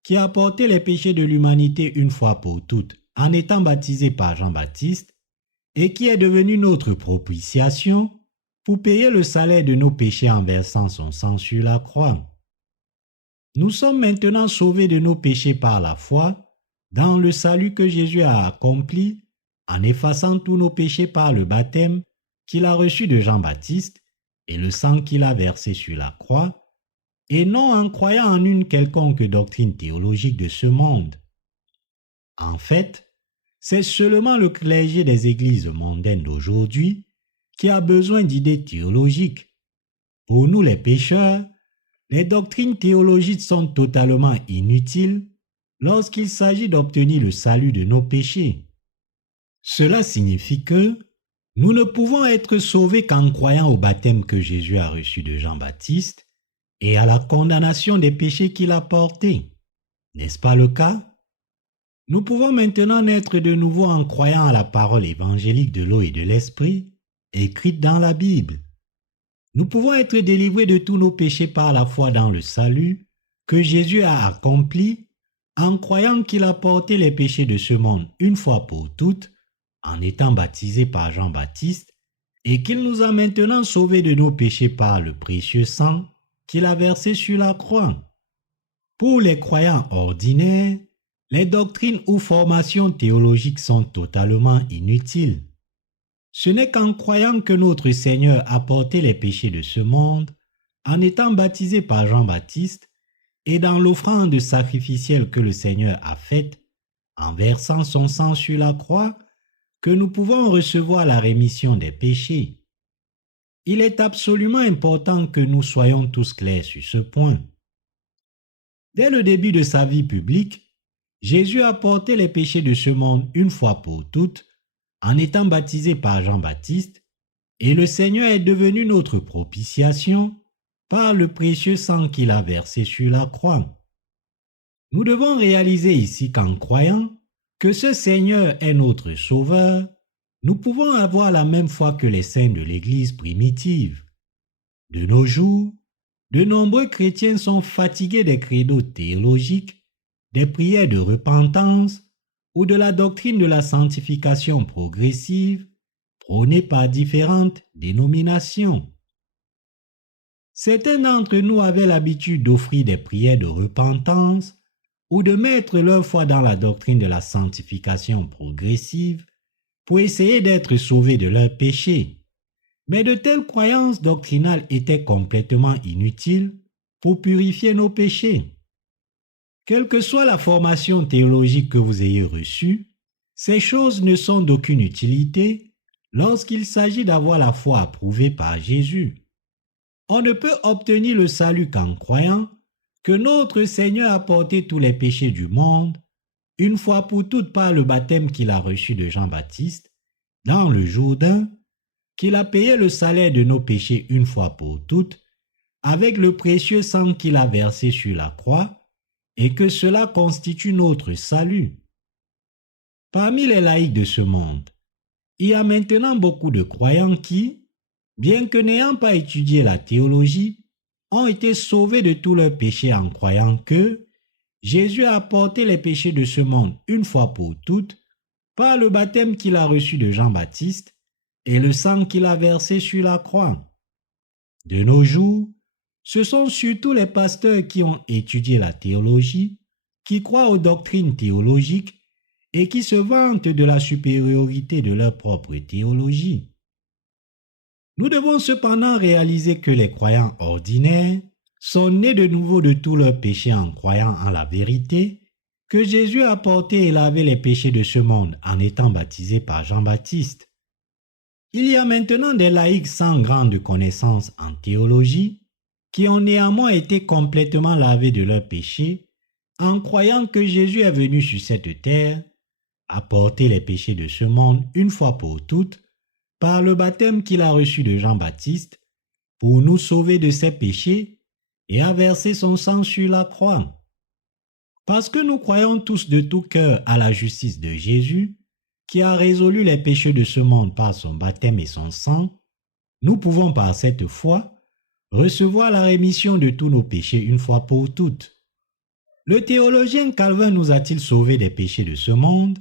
qui a porté les péchés de l'humanité une fois pour toutes en étant baptisé par Jean-Baptiste et qui est devenu notre propitiation pour payer le salaire de nos péchés en versant son sang sur la croix. Nous sommes maintenant sauvés de nos péchés par la foi dans le salut que Jésus a accompli en effaçant tous nos péchés par le baptême qu'il a reçu de Jean-Baptiste et le sang qu'il a versé sur la croix, et non en croyant en une quelconque doctrine théologique de ce monde. En fait, c'est seulement le clergé des églises mondaines d'aujourd'hui qui a besoin d'idées théologiques. Pour nous les pécheurs, les doctrines théologiques sont totalement inutiles lorsqu'il s'agit d'obtenir le salut de nos péchés. Cela signifie que nous ne pouvons être sauvés qu'en croyant au baptême que Jésus a reçu de Jean-Baptiste et à la condamnation des péchés qu'il a portés. N'est-ce pas le cas? Nous pouvons maintenant naître de nouveau en croyant à la parole évangélique de l'eau et de l'esprit, écrite dans la Bible. Nous pouvons être délivrés de tous nos péchés par la foi dans le salut que Jésus a accompli en croyant qu'il a porté les péchés de ce monde une fois pour toutes, en étant baptisé par Jean-Baptiste, et qu'il nous a maintenant sauvés de nos péchés par le précieux sang qu'il a versé sur la croix. Pour les croyants ordinaires, les doctrines ou formations théologiques sont totalement inutiles. Ce n'est qu'en croyant que notre Seigneur a porté les péchés de ce monde, en étant baptisé par Jean-Baptiste, et dans l'offrande sacrificielle que le Seigneur a faite, en versant son sang sur la croix, que nous pouvons recevoir la rémission des péchés. Il est absolument important que nous soyons tous clairs sur ce point. Dès le début de sa vie publique, Jésus a porté les péchés de ce monde une fois pour toutes, en étant baptisé par Jean-Baptiste, et le Seigneur est devenu notre propitiation par le précieux sang qu'il a versé sur la croix. Nous devons réaliser ici qu'en croyant que ce Seigneur est notre Sauveur, nous pouvons avoir la même foi que les saints de l'Église primitive. De nos jours, de nombreux chrétiens sont fatigués des credos théologiques, des prières de repentance ou de la doctrine de la sanctification progressive prônée par différentes dénominations. Certains d'entre nous avaient l'habitude d'offrir des prières de repentance ou de mettre leur foi dans la doctrine de la sanctification progressive pour essayer d'être sauvés de leurs péchés. Mais de telles croyances doctrinales étaient complètement inutiles pour purifier nos péchés. Quelle que soit la formation théologique que vous ayez reçue, ces choses ne sont d'aucune utilité lorsqu'il s'agit d'avoir la foi approuvée par Jésus. On ne peut obtenir le salut qu'en croyant que notre Seigneur a porté tous les péchés du monde, une fois pour toutes par le baptême qu'il a reçu de Jean-Baptiste, dans le Jourdain, qu'il a payé le salaire de nos péchés une fois pour toutes, avec le précieux sang qu'il a versé sur la croix, et que cela constitue notre salut. Parmi les laïcs de ce monde, il y a maintenant beaucoup de croyants qui, bien que n'ayant pas étudié la théologie, ont été sauvés de tous leurs péchés en croyant que Jésus a porté les péchés de ce monde une fois pour toutes par le baptême qu'il a reçu de Jean-Baptiste et le sang qu'il a versé sur la croix. De nos jours, ce sont surtout les pasteurs qui ont étudié la théologie, qui croient aux doctrines théologiques et qui se vantent de la supériorité de leur propre théologie. Nous devons cependant réaliser que les croyants ordinaires sont nés de nouveau de tous leurs péchés en croyant en la vérité que Jésus a porté et lavé les péchés de ce monde en étant baptisé par Jean-Baptiste. Il y a maintenant des laïcs sans grande connaissance en théologie qui ont néanmoins été complètement lavés de leurs péchés en croyant que Jésus est venu sur cette terre, a porté les péchés de ce monde une fois pour toutes, par le baptême qu'il a reçu de Jean-Baptiste, pour nous sauver de ses péchés et a versé son sang sur la croix. Parce que nous croyons tous de tout cœur à la justice de Jésus, qui a résolu les péchés de ce monde par son baptême et son sang, nous pouvons par cette foi recevoir la rémission de tous nos péchés une fois pour toutes. Le théologien Calvin nous a-t-il sauvés des péchés de ce monde?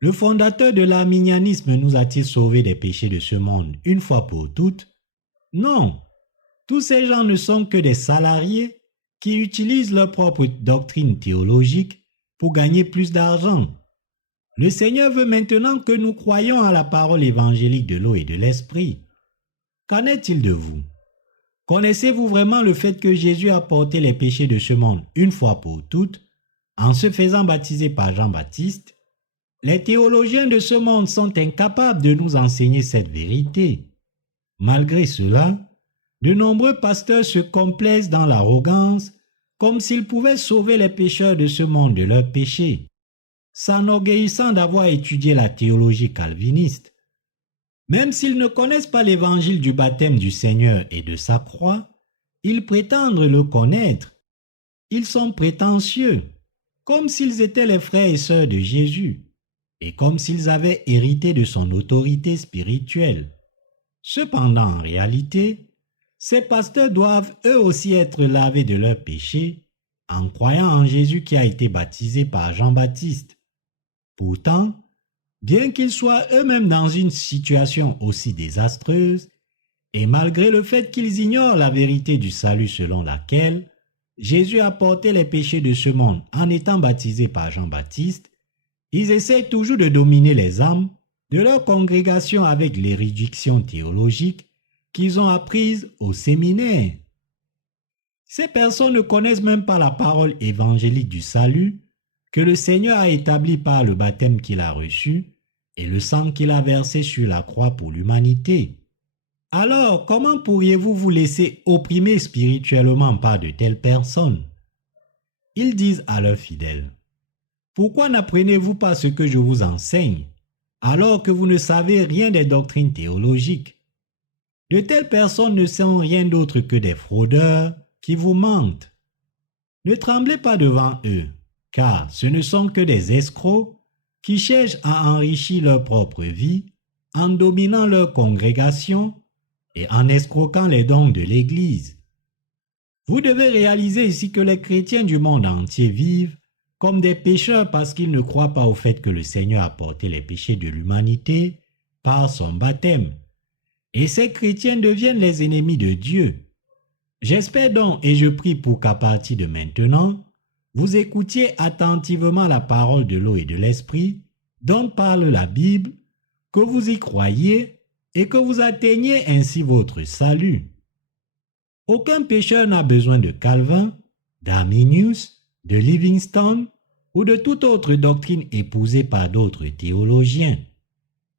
Le fondateur de l'arminianisme nous a-t-il sauvés des péchés de ce monde une fois pour toutes? Non. Tous ces gens ne sont que des salariés qui utilisent leur propre doctrine théologique pour gagner plus d'argent. Le Seigneur veut maintenant que nous croyions à la parole évangélique de l'eau et de l'esprit. Qu'en est-il de vous? Connaissez-vous vraiment le fait que Jésus a porté les péchés de ce monde une fois pour toutes, en se faisant baptiser par Jean-Baptiste? Les théologiens de ce monde sont incapables de nous enseigner cette vérité. Malgré cela, de nombreux pasteurs se complaisent dans l'arrogance, comme s'ils pouvaient sauver les pécheurs de ce monde de leurs péchés, s'enorgueillissant d'avoir étudié la théologie calviniste. Même s'ils ne connaissent pas l'évangile du baptême du Seigneur et de sa croix, ils prétendent le connaître. Ils sont prétentieux. comme s'ils étaient les frères et sœurs de Jésus, et comme s'ils avaient hérité de son autorité spirituelle. Cependant, en réalité, ces pasteurs doivent eux aussi être lavés de leurs péchés en croyant en Jésus qui a été baptisé par Jean-Baptiste. Pourtant, bien qu'ils soient eux-mêmes dans une situation aussi désastreuse, et malgré le fait qu'ils ignorent la vérité du salut selon laquelle Jésus a porté les péchés de ce monde en étant baptisé par Jean-Baptiste, ils essaient toujours de dominer les âmes de leur congrégation avec les réductions théologiques qu'ils ont apprises au séminaire. Ces personnes ne connaissent même pas la parole évangélique du salut que le Seigneur a établi par le baptême qu'il a reçu et le sang qu'il a versé sur la croix pour l'humanité. Alors, comment pourriez-vous vous laisser opprimer spirituellement par de telles personnes? Ils disent à leurs fidèles, « Pourquoi n'apprenez-vous pas ce que je vous enseigne, alors que vous ne savez rien des doctrines théologiques? » De telles personnes ne sont rien d'autre que des fraudeurs qui vous mentent. Ne tremblez pas devant eux, car ce ne sont que des escrocs qui cherchent à enrichir leur propre vie en dominant leur congrégation et en escroquant les dons de l'Église. Vous devez réaliser ici que les chrétiens du monde entier vivent comme des pécheurs parce qu'ils ne croient pas au fait que le Seigneur a porté les péchés de l'humanité par son baptême. Et ces chrétiens deviennent les ennemis de Dieu. J'espère donc et je prie pour qu'à partir de maintenant, vous écoutiez attentivement la parole de l'eau et de l'esprit dont parle la Bible, que vous y croyiez et que vous atteigniez ainsi votre salut. Aucun pécheur n'a besoin de Calvin, d'Arminius, de Livingstone ou de toute autre doctrine épousée par d'autres théologiens.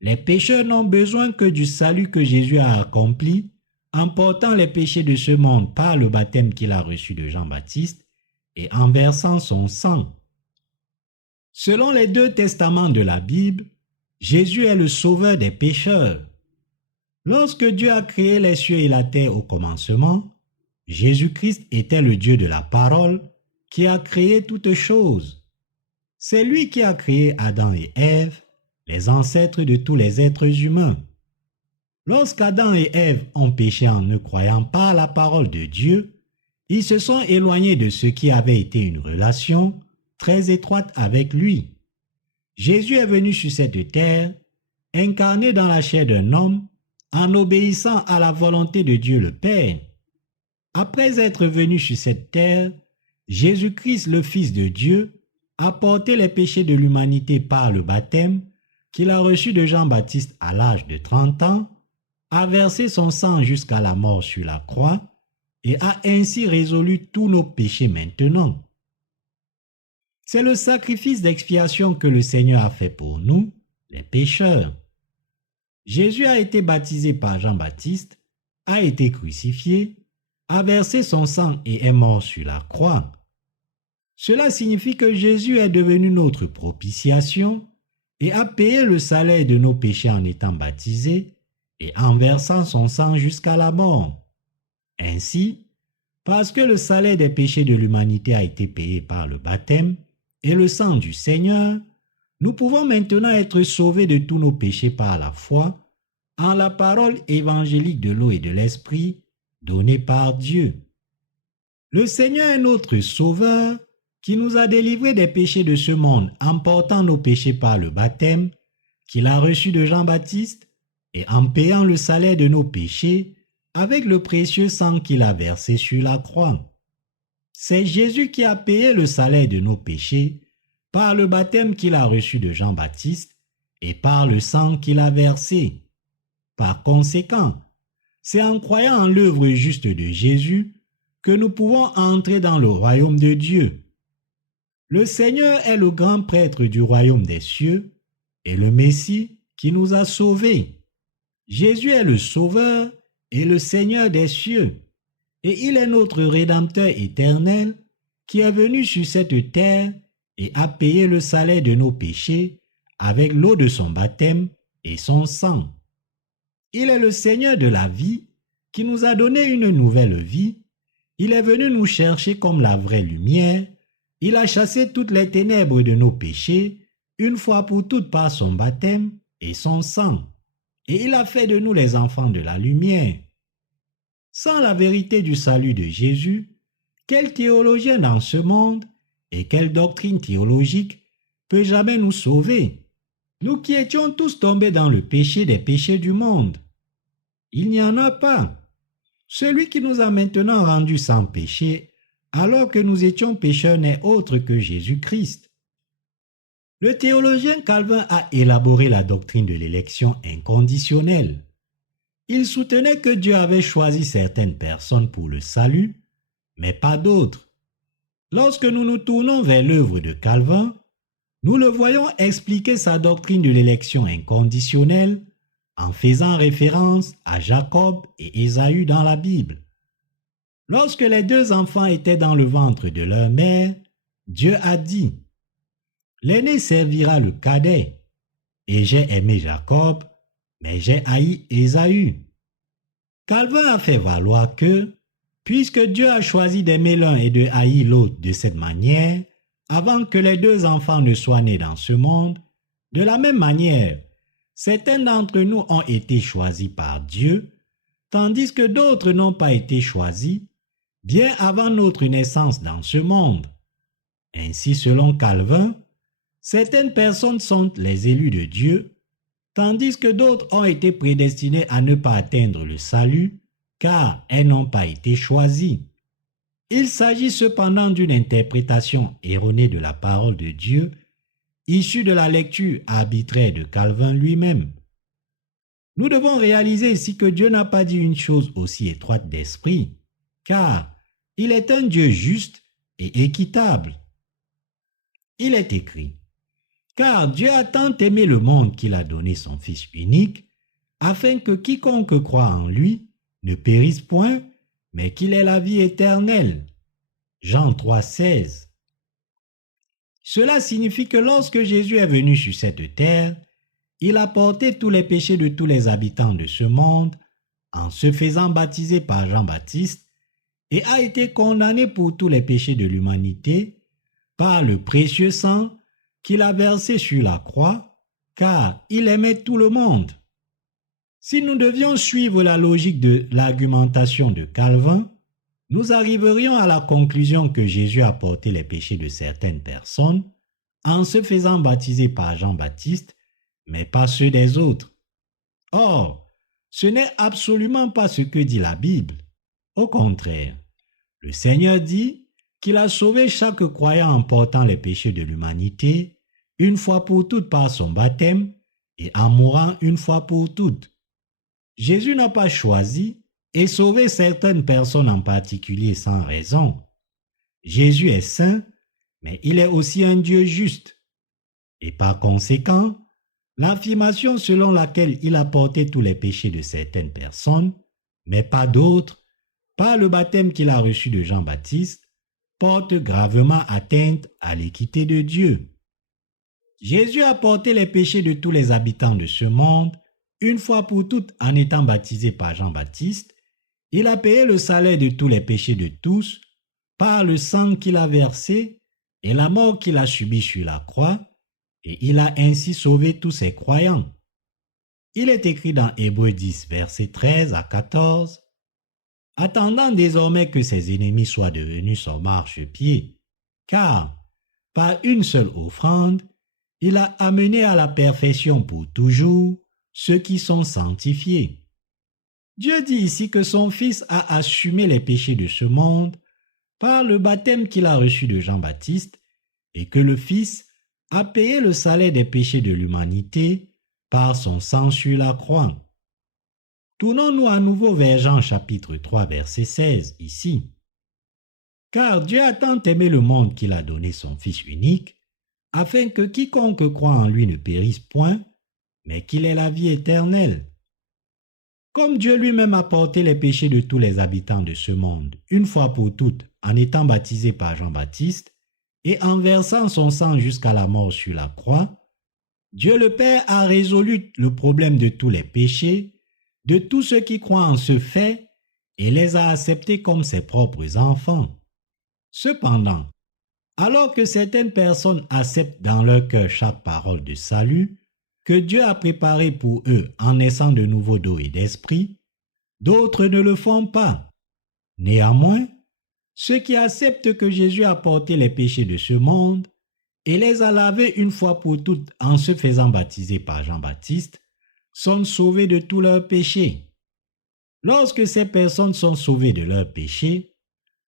Les pécheurs n'ont besoin que du salut que Jésus a accompli en portant les péchés de ce monde par le baptême qu'il a reçu de Jean-Baptiste et en versant son sang. Selon les deux testaments de la Bible, Jésus est le sauveur des pécheurs. Lorsque Dieu a créé les cieux et la terre au commencement, Jésus-Christ était le Dieu de la parole qui a créé toutes choses. C'est lui qui a créé Adam et Ève, les ancêtres de tous les êtres humains. Lorsqu'Adam et Ève ont péché en ne croyant pas à la parole de Dieu, ils se sont éloignés de ce qui avait été une relation très étroite avec lui. Jésus est venu sur cette terre, incarné dans la chair d'un homme, en obéissant à la volonté de Dieu le Père. Après être venu sur cette terre, Jésus-Christ, le Fils de Dieu, a porté les péchés de l'humanité par le baptême qu'il a reçu de Jean-Baptiste à l'âge de 30 ans, a versé son sang jusqu'à la mort sur la croix et a ainsi résolu tous nos péchés maintenant. C'est le sacrifice d'expiation que le Seigneur a fait pour nous, les pécheurs. Jésus a été baptisé par Jean-Baptiste, a été crucifié, a versé son sang et est mort sur la croix. Cela signifie que Jésus est devenu notre propitiation et a payé le salaire de nos péchés en étant baptisé et en versant son sang jusqu'à la mort. Ainsi, parce que le salaire des péchés de l'humanité a été payé par le baptême et le sang du Seigneur, nous pouvons maintenant être sauvés de tous nos péchés par la foi en la parole évangélique de l'eau et de l'esprit donnée par Dieu. Le Seigneur est notre Sauveur qui nous a délivrés des péchés de ce monde en portant nos péchés par le baptême qu'il a reçu de Jean-Baptiste et en payant le salaire de nos péchés avec le précieux sang qu'il a versé sur la croix. C'est Jésus qui a payé le salaire de nos péchés par le baptême qu'il a reçu de Jean-Baptiste et par le sang qu'il a versé. Par conséquent, c'est en croyant en l'œuvre juste de Jésus que nous pouvons entrer dans le royaume de Dieu. Le Seigneur est le grand prêtre du royaume des cieux et le Messie qui nous a sauvés. Jésus est le Sauveur et le Seigneur des cieux, et il est notre Rédempteur éternel qui est venu sur cette terre et a payé le salaire de nos péchés avec l'eau de son baptême et son sang. Il est le Seigneur de la vie qui nous a donné une nouvelle vie. Il est venu nous chercher comme la vraie lumière Il a chassé toutes les ténèbres de nos péchés, une fois pour toutes par son baptême et son sang, et il a fait de nous les enfants de la lumière. Sans la vérité du salut de Jésus, quel théologien dans ce monde et quelle doctrine théologique peut jamais nous sauver, nous qui étions tous tombés dans le péché des péchés du monde? Il n'y en a pas. Celui qui nous a maintenant rendus sans péché, alors que nous étions pécheurs, n'est autre que Jésus-Christ. Le théologien Calvin a élaboré la doctrine de l'élection inconditionnelle. Il soutenait que Dieu avait choisi certaines personnes pour le salut, mais pas d'autres. Lorsque nous nous tournons vers l'œuvre de Calvin, nous le voyons expliquer sa doctrine de l'élection inconditionnelle en faisant référence à Jacob et Ésaü dans la Bible. Lorsque les deux enfants étaient dans le ventre de leur mère, Dieu a dit « L'aîné servira le cadet, et j'ai aimé Jacob, mais j'ai haï Ésaü. » Calvin a fait valoir que, puisque Dieu a choisi d'aimer l'un et de haïr l'autre de cette manière, avant que les deux enfants ne soient nés dans ce monde, de la même manière, certains d'entre nous ont été choisis par Dieu, tandis que d'autres n'ont pas été choisis, bien avant notre naissance dans ce monde. Ainsi, selon Calvin, certaines personnes sont les élus de Dieu, tandis que d'autres ont été prédestinées à ne pas atteindre le salut, car elles n'ont pas été choisies. Il s'agit cependant d'une interprétation erronée de la parole de Dieu, issue de la lecture arbitraire de Calvin lui-même. Nous devons réaliser ici que Dieu n'a pas dit une chose aussi étroite d'esprit, car il est un Dieu juste et équitable. Il est écrit « Car Dieu a tant aimé le monde qu'il a donné son Fils unique, afin que quiconque croit en lui ne périsse point, mais qu'il ait la vie éternelle. » Jean 3,16. Cela signifie que lorsque Jésus est venu sur cette terre, il a porté tous les péchés de tous les habitants de ce monde en se faisant baptiser par Jean-Baptiste et a été condamné pour tous les péchés de l'humanité par le précieux sang qu'il a versé sur la croix, car il aimait tout le monde. Si nous devions suivre la logique de l'argumentation de Calvin, nous arriverions à la conclusion que Jésus a porté les péchés de certaines personnes en se faisant baptiser par Jean-Baptiste, mais pas ceux des autres. Or, ce n'est absolument pas ce que dit la Bible. Au contraire, le Seigneur dit qu'il a sauvé chaque croyant en portant les péchés de l'humanité une fois pour toutes par son baptême et en mourant une fois pour toutes. Jésus n'a pas choisi et sauvé certaines personnes en particulier sans raison. Jésus est saint, mais il est aussi un Dieu juste. Et par conséquent, l'affirmation selon laquelle il a porté tous les péchés de certaines personnes, mais pas d'autres, par le baptême qu'il a reçu de Jean-Baptiste, porte gravement atteinte à l'équité de Dieu. Jésus a porté les péchés de tous les habitants de ce monde, une fois pour toutes en étant baptisé par Jean-Baptiste. Il a payé le salaire de tous les péchés de tous par le sang qu'il a versé et la mort qu'il a subie sur la croix, et il a ainsi sauvé tous ses croyants. Il est écrit dans Hébreux 10, versets 13 à 14, « Attendant désormais que ses ennemis soient devenus son marchepied, car, par une seule offrande, il a amené à la perfection pour toujours ceux qui sont sanctifiés. » Dieu dit ici que son Fils a assumé les péchés de ce monde par le baptême qu'il a reçu de Jean-Baptiste et que le Fils a payé le salaire des péchés de l'humanité par son sang sur la croix. Tournons-nous à nouveau vers Jean chapitre 3 verset 16 ici. « Car Dieu a tant aimé le monde qu'il a donné son Fils unique, afin que quiconque croit en lui ne périsse point, mais qu'il ait la vie éternelle. » Comme Dieu lui-même a porté les péchés de tous les habitants de ce monde, une fois pour toutes, en étant baptisé par Jean-Baptiste et en versant son sang jusqu'à la mort sur la croix, Dieu le Père a résolu le problème de tous les péchés, de tous ceux qui croient en ce fait, et les a acceptés comme ses propres enfants. Cependant, Alors que certaines personnes acceptent dans leur cœur chaque parole de salut que Dieu a préparée pour eux en naissant de nouveau d'eau et d'esprit, d'autres ne le font pas. Néanmoins, ceux qui acceptent que Jésus a porté les péchés de ce monde et les a lavés une fois pour toutes en se faisant baptiser par Jean-Baptiste sont sauvés de tous leurs péchés. Lorsque ces personnes sont sauvées de leurs péchés,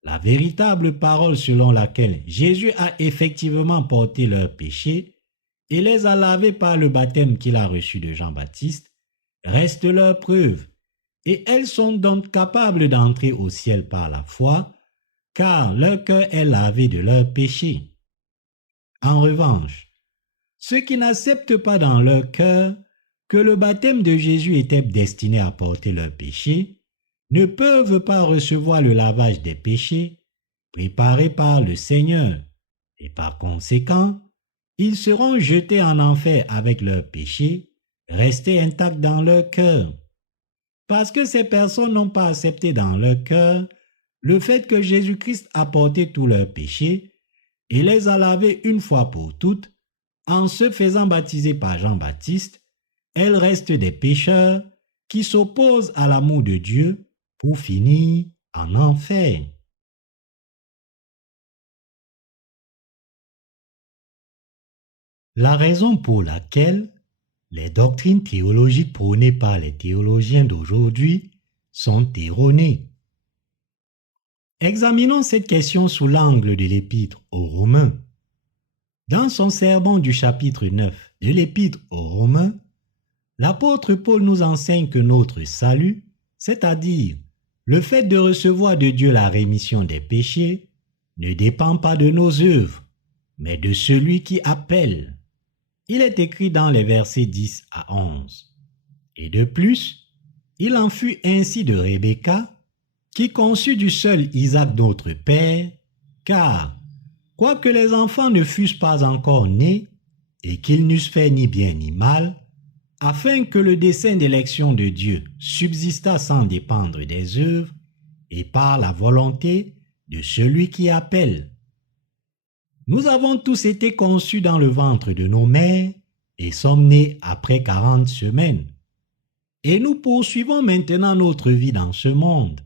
la véritable parole selon laquelle Jésus a effectivement porté leurs péchés et les a lavés par le baptême qu'il a reçu de Jean-Baptiste reste leur preuve, et elles sont donc capables d'entrer au ciel par la foi, car leur cœur est lavé de leurs péchés. En revanche, ceux qui n'acceptent pas dans leur cœur que le baptême de Jésus était destiné à porter leurs péchés ne peuvent pas recevoir le lavage des péchés préparé par le Seigneur, et par conséquent, ils seront jetés en enfer avec leurs péchés, restés intacts dans leur cœur. Parce que ces personnes n'ont pas accepté dans leur cœur le fait que Jésus-Christ a porté tous leurs péchés et les a lavés une fois pour toutes, en se faisant baptiser par Jean-Baptiste, elles restent des pécheurs qui s'opposent à l'amour de Dieu pour finir en enfer. La raison pour laquelle les doctrines théologiques prônées par les théologiens d'aujourd'hui sont erronées. Examinons cette question sous l'angle de l'Épître aux Romains. Dans son sermon du chapitre 9 de l'Épître aux Romains, l'apôtre Paul nous enseigne que notre salut, c'est-à-dire le fait de recevoir de Dieu la rémission des péchés, ne dépend pas de nos œuvres, mais de celui qui appelle. Il est écrit dans les versets 10 à 11. Et de plus, il en fut ainsi de Rebecca, qui conçut du seul Isaac notre père, car, quoique les enfants ne fussent pas encore nés, et qu'ils n'eussent fait ni bien ni mal, afin que le dessein d'élection de Dieu subsistât sans dépendre des œuvres, et par la volonté de celui qui appelle. Nous avons tous été conçus dans le ventre de nos mères et sommes nés après 40 semaines. Et nous poursuivons maintenant notre vie dans ce monde.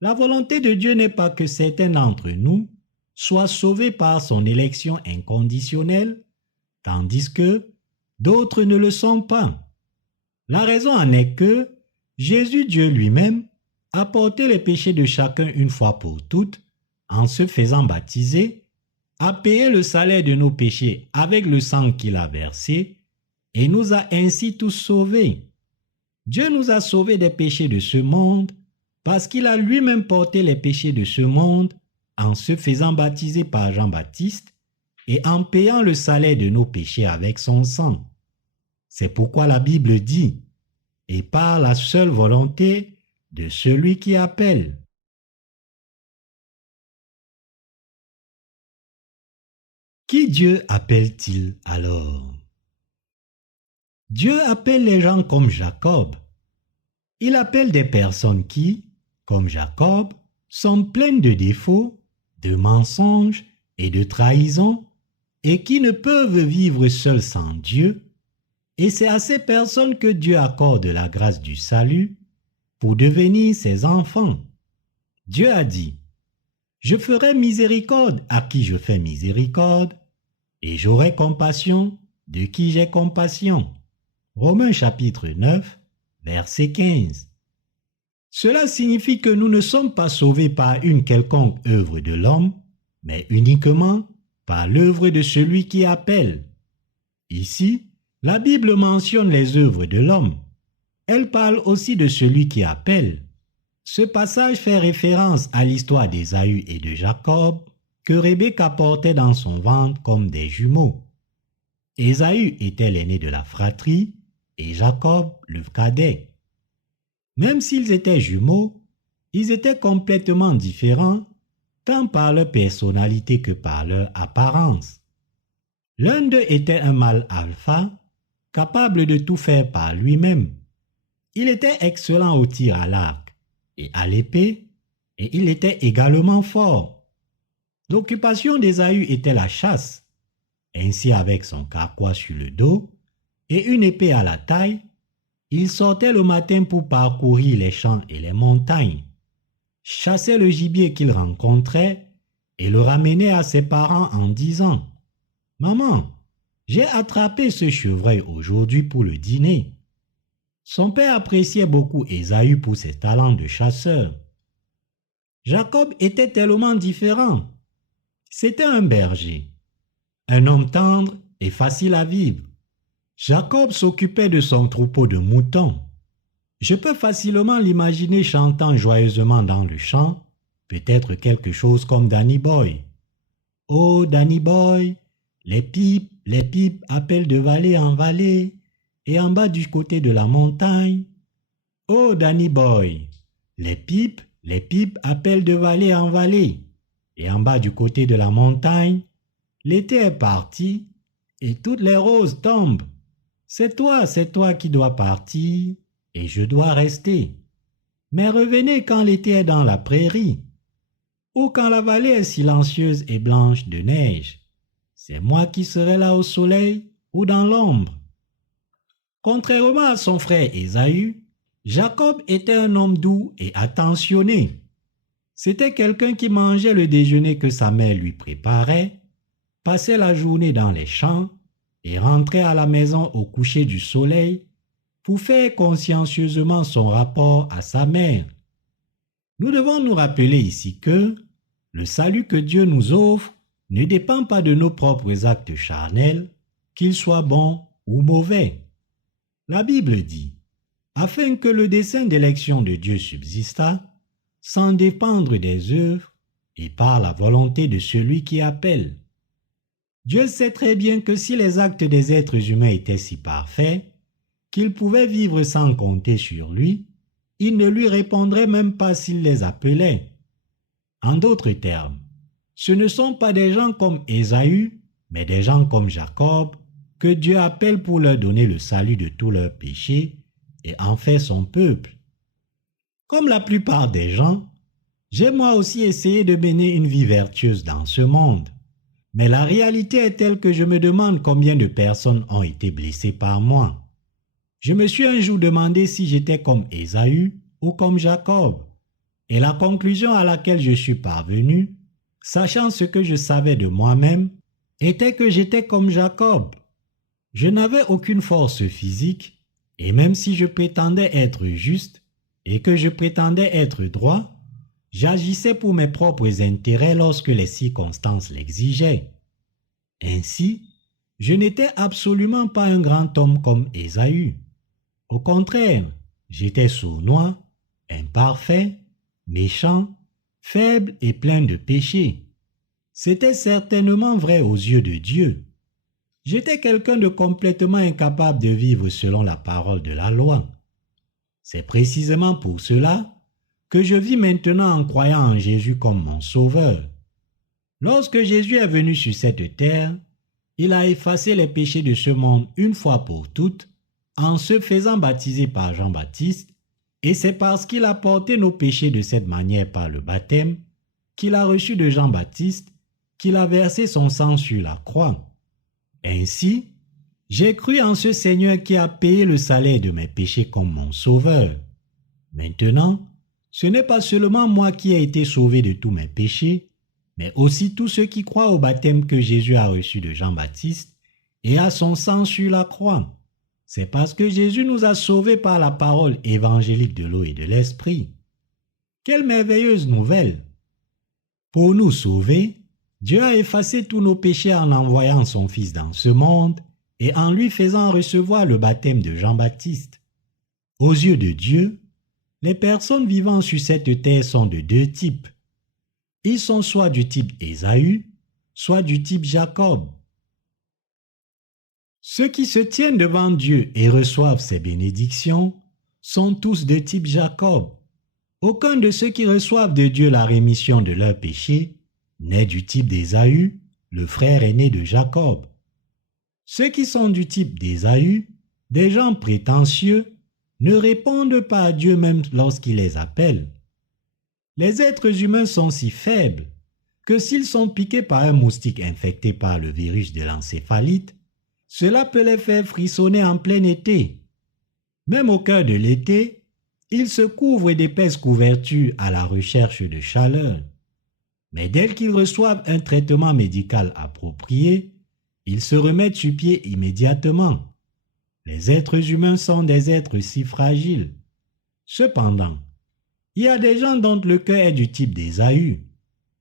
La volonté de Dieu n'est pas que certains d'entre nous soient sauvés par son élection inconditionnelle, tandis que d'autres ne le sont pas. La raison en est que Jésus, Dieu lui-même, a porté les péchés de chacun une fois pour toutes en se faisant baptiser, a payé le salaire de nos péchés avec le sang qu'il a versé et nous a ainsi tous sauvés. Dieu nous a sauvés des péchés de ce monde parce qu'il a lui-même porté les péchés de ce monde en se faisant baptiser par Jean-Baptiste et en payant le salaire de nos péchés avec son sang. C'est pourquoi la Bible dit « et par la seule volonté de celui qui appelle ». Qui Dieu appelle-t-il alors? Dieu appelle les gens comme Jacob. Il appelle des personnes qui, comme Jacob, sont pleines de défauts, de mensonges et de trahisons, et qui ne peuvent vivre seules sans Dieu. Et c'est à ces personnes que Dieu accorde la grâce du salut pour devenir ses enfants. Dieu a dit, « Je ferai miséricorde à qui je fais miséricorde, et j'aurai compassion de qui j'ai compassion. » Romains chapitre 9, verset 15. Cela signifie que nous ne sommes pas sauvés par une quelconque œuvre de l'homme, mais uniquement par l'œuvre de celui qui appelle. Ici, la Bible mentionne les œuvres de l'homme. Elle parle aussi de celui qui appelle. Ce passage fait référence à l'histoire d'Ésaü et de Jacob que Rebecca portait dans son ventre comme des jumeaux. Ésaü était l'aîné de la fratrie et Jacob le cadet. Même s'ils étaient jumeaux, ils étaient complètement différents tant par leur personnalité que par leur apparence. L'un d'eux était un mâle alpha, capable de tout faire par lui-même. Il était excellent au tir à l'arc et à l'épée, et il était également fort. L'occupation d'Ésaü était la chasse. Ainsi, avec son carquois sur le dos et une épée à la taille, il sortait le matin pour parcourir les champs et les montagnes, chassait le gibier qu'il rencontrait et le ramenait à ses parents en disant « Maman, j'ai attrapé ce chevreuil aujourd'hui pour le dîner. » Son père appréciait beaucoup Ésaü pour ses talents de chasseur. Jacob était tellement différent. C'était un berger, un homme tendre et facile à vivre. Jacob s'occupait de son troupeau de moutons. Je peux facilement l'imaginer chantant joyeusement dans le champ, peut-être quelque chose comme Danny Boy. « Oh Danny Boy, les pipes appellent de vallée en vallée, et en bas du côté de la montagne. Oh Danny Boy, les pipes appellent de vallée en vallée, et en bas du côté de la montagne, l'été est parti, et toutes les roses tombent. C'est toi qui dois partir, et je dois rester. Mais revenez quand l'été est dans la prairie, ou quand la vallée est silencieuse et blanche de neige. C'est moi qui serai là au soleil ou dans l'ombre. » Contrairement à son frère Ésaü, Jacob était un homme doux et attentionné. C'était quelqu'un qui mangeait le déjeuner que sa mère lui préparait, passait la journée dans les champs et rentrait à la maison au coucher du soleil pour faire consciencieusement son rapport à sa mère. Nous devons nous rappeler ici que le salut que Dieu nous offre ne dépend pas de nos propres actes charnels, qu'ils soient bons ou mauvais. La Bible dit « Afin que le dessein d'élection de Dieu subsistât, sans dépendre des œuvres et par la volonté de celui qui appelle. » Dieu sait très bien que si les actes des êtres humains étaient si parfaits, qu'ils pouvaient vivre sans compter sur lui, il ne lui répondrait même pas s'il les appelait. En d'autres termes, ce ne sont pas des gens comme Ésaü, mais des gens comme Jacob, que Dieu appelle pour leur donner le salut de tous leurs péchés et en fait son peuple. Comme la plupart des gens, j'ai moi aussi essayé de mener une vie vertueuse dans ce monde. Mais la réalité est telle que je me demande combien de personnes ont été blessées par moi. Je me suis un jour demandé si j'étais comme Ésaü ou comme Jacob. Et la conclusion à laquelle je suis parvenu, sachant ce que je savais de moi-même, était que j'étais comme Jacob. Je n'avais aucune force physique, et même si je prétendais être juste et que je prétendais être droit, j'agissais pour mes propres intérêts lorsque les circonstances l'exigeaient. Ainsi, je n'étais absolument pas un grand homme comme Ésaü. Au contraire, j'étais sournois, imparfait, méchant, faible et plein de péchés. C'était certainement vrai aux yeux de Dieu. J'étais quelqu'un de complètement incapable de vivre selon la parole de la loi. C'est précisément pour cela que je vis maintenant en croyant en Jésus comme mon sauveur. Lorsque Jésus est venu sur cette terre, il a effacé les péchés de ce monde une fois pour toutes en se faisant baptiser par Jean-Baptiste, et c'est parce qu'il a porté nos péchés de cette manière par le baptême qu'il a reçu de Jean-Baptiste qu'il a versé son sang sur la croix. Ainsi, j'ai cru en ce Seigneur qui a payé le salaire de mes péchés comme mon sauveur. Maintenant, ce n'est pas seulement moi qui ai été sauvé de tous mes péchés, mais aussi tous ceux qui croient au baptême que Jésus a reçu de Jean-Baptiste et à son sang sur la croix. C'est parce que Jésus nous a sauvés par la parole évangélique de l'eau et de l'esprit. Quelle merveilleuse nouvelle! Pour nous sauver, Dieu a effacé tous nos péchés en envoyant son Fils dans ce monde et en lui faisant recevoir le baptême de Jean-Baptiste. Aux yeux de Dieu, les personnes vivant sur cette terre sont de deux types. Ils sont soit du type Ésaü, soit du type Jacob. Ceux qui se tiennent devant Dieu et reçoivent ses bénédictions sont tous de type Jacob. Aucun de ceux qui reçoivent de Dieu la rémission de leurs péchés n'est du type d'Ésaü, le frère aîné de Jacob. Ceux qui sont du type d'Ésaü, des gens prétentieux, ne répondent pas à Dieu même lorsqu'il les appelle. Les êtres humains sont si faibles que s'ils sont piqués par un moustique infecté par le virus de l'encéphalite, cela peut les faire frissonner en plein été. Même au cœur de l'été, ils se couvrent d'épaisses couvertures à la recherche de chaleur. Mais dès qu'ils reçoivent un traitement médical approprié, ils se remettent sur pied immédiatement. Les êtres humains sont des êtres si fragiles. Cependant, il y a des gens dont le cœur est du type d'Ésaü.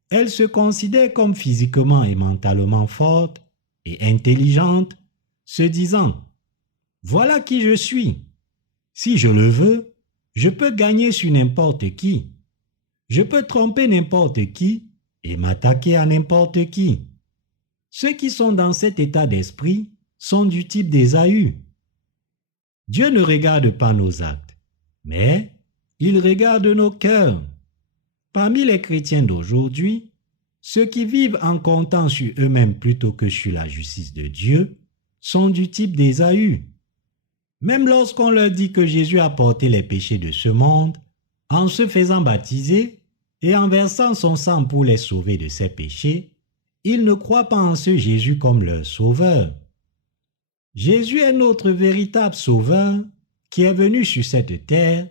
Elles se considèrent comme physiquement et mentalement fortes et intelligentes, se disant « Voilà qui je suis. Si je le veux, je peux gagner sur n'importe qui. Je peux tromper n'importe qui et m'attaquer à n'importe qui. » Ceux qui sont dans cet état d'esprit sont du type d'Ésaü. Dieu ne regarde pas nos actes, mais il regarde nos cœurs. Parmi les chrétiens d'aujourd'hui, ceux qui vivent en comptant sur eux-mêmes plutôt que sur la justice de Dieu sont du type d'Ésaü. Même lorsqu'on leur dit que Jésus a porté les péchés de ce monde, en se faisant baptiser et en versant son sang pour les sauver de ses péchés, ils ne croient pas en ce Jésus comme leur sauveur. Jésus est notre véritable sauveur qui est venu sur cette terre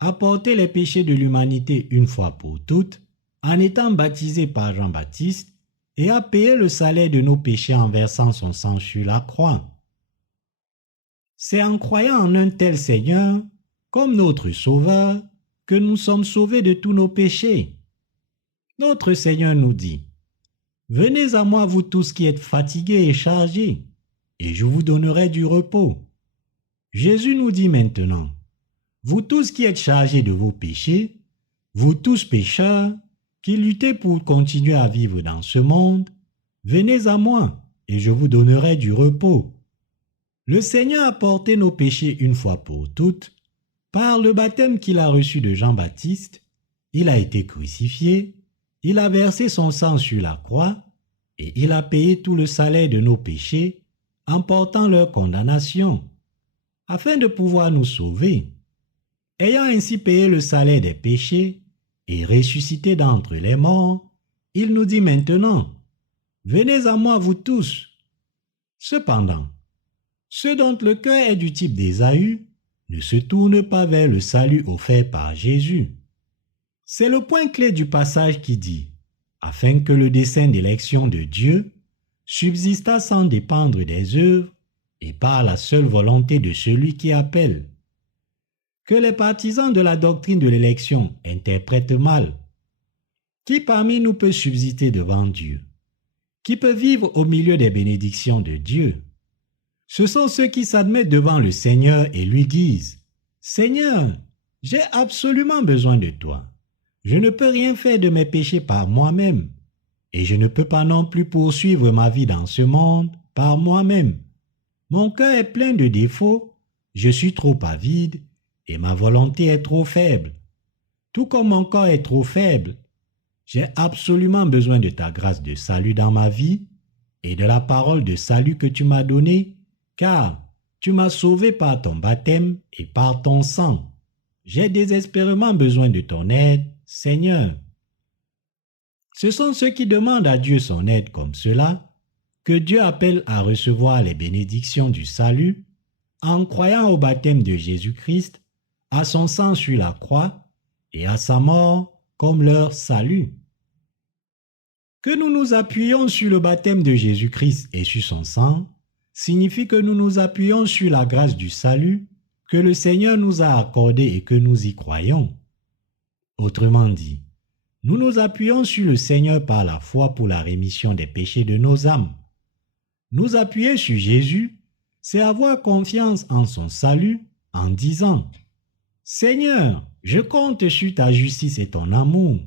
a porté les péchés de l'humanité une fois pour toutes, en étant baptisé par Jean-Baptiste, et a payé le salaire de nos péchés en versant son sang sur la croix. C'est en croyant en un tel Seigneur, comme notre Sauveur, que nous sommes sauvés de tous nos péchés. Notre Seigneur nous dit « Venez à moi vous tous qui êtes fatigués et chargés, et je vous donnerai du repos. » Jésus nous dit maintenant « Vous tous qui êtes chargés de vos péchés, vous tous pécheurs, qui luttez pour continuer à vivre dans ce monde, venez à moi, et je vous donnerai du repos. » Le Seigneur a porté nos péchés une fois pour toutes. Par le baptême qu'il a reçu de Jean-Baptiste, il a été crucifié, il a versé son sang sur la croix, et il a payé tout le salaire de nos péchés en portant leur condamnation, afin de pouvoir nous sauver. Ayant ainsi payé le salaire des péchés et ressuscité d'entre les morts, il nous dit maintenant, « Venez à moi vous tous. » Cependant, ceux dont le cœur est du type d'Ésaü ne se tournent pas vers le salut offert par Jésus. C'est le point clé du passage qui dit « Afin que le dessein d'élection de Dieu subsistât sans dépendre des œuvres et par la seule volonté de celui qui appelle. » Que les partisans de la doctrine de l'élection interprètent mal. Qui parmi nous peut subsister devant Dieu? Qui peut vivre au milieu des bénédictions de Dieu? Ce sont ceux qui s'admettent devant le Seigneur et lui disent « Seigneur, j'ai absolument besoin de toi. Je ne peux rien faire de mes péchés par moi-même, et je ne peux pas non plus poursuivre ma vie dans ce monde par moi-même. Mon cœur est plein de défauts, je suis trop avide, et ma volonté est trop faible. Tout comme mon corps est trop faible, j'ai absolument besoin de ta grâce de salut dans ma vie et de la parole de salut que tu m'as donnée, car tu m'as sauvé par ton baptême et par ton sang. J'ai désespérément besoin de ton aide, Seigneur. » Ce sont ceux qui demandent à Dieu son aide comme cela que Dieu appelle à recevoir les bénédictions du salut en croyant au baptême de Jésus-Christ, à son sang sur la croix et à sa mort comme leur salut. Que nous nous appuyons sur le baptême de Jésus-Christ et sur son sang signifie que nous nous appuyons sur la grâce du salut que le Seigneur nous a accordée et que nous y croyons. Autrement dit, nous nous appuyons sur le Seigneur par la foi pour la rémission des péchés de nos âmes. Nous appuyer sur Jésus, c'est avoir confiance en son salut en disant « Seigneur, je compte sur ta justice et ton amour.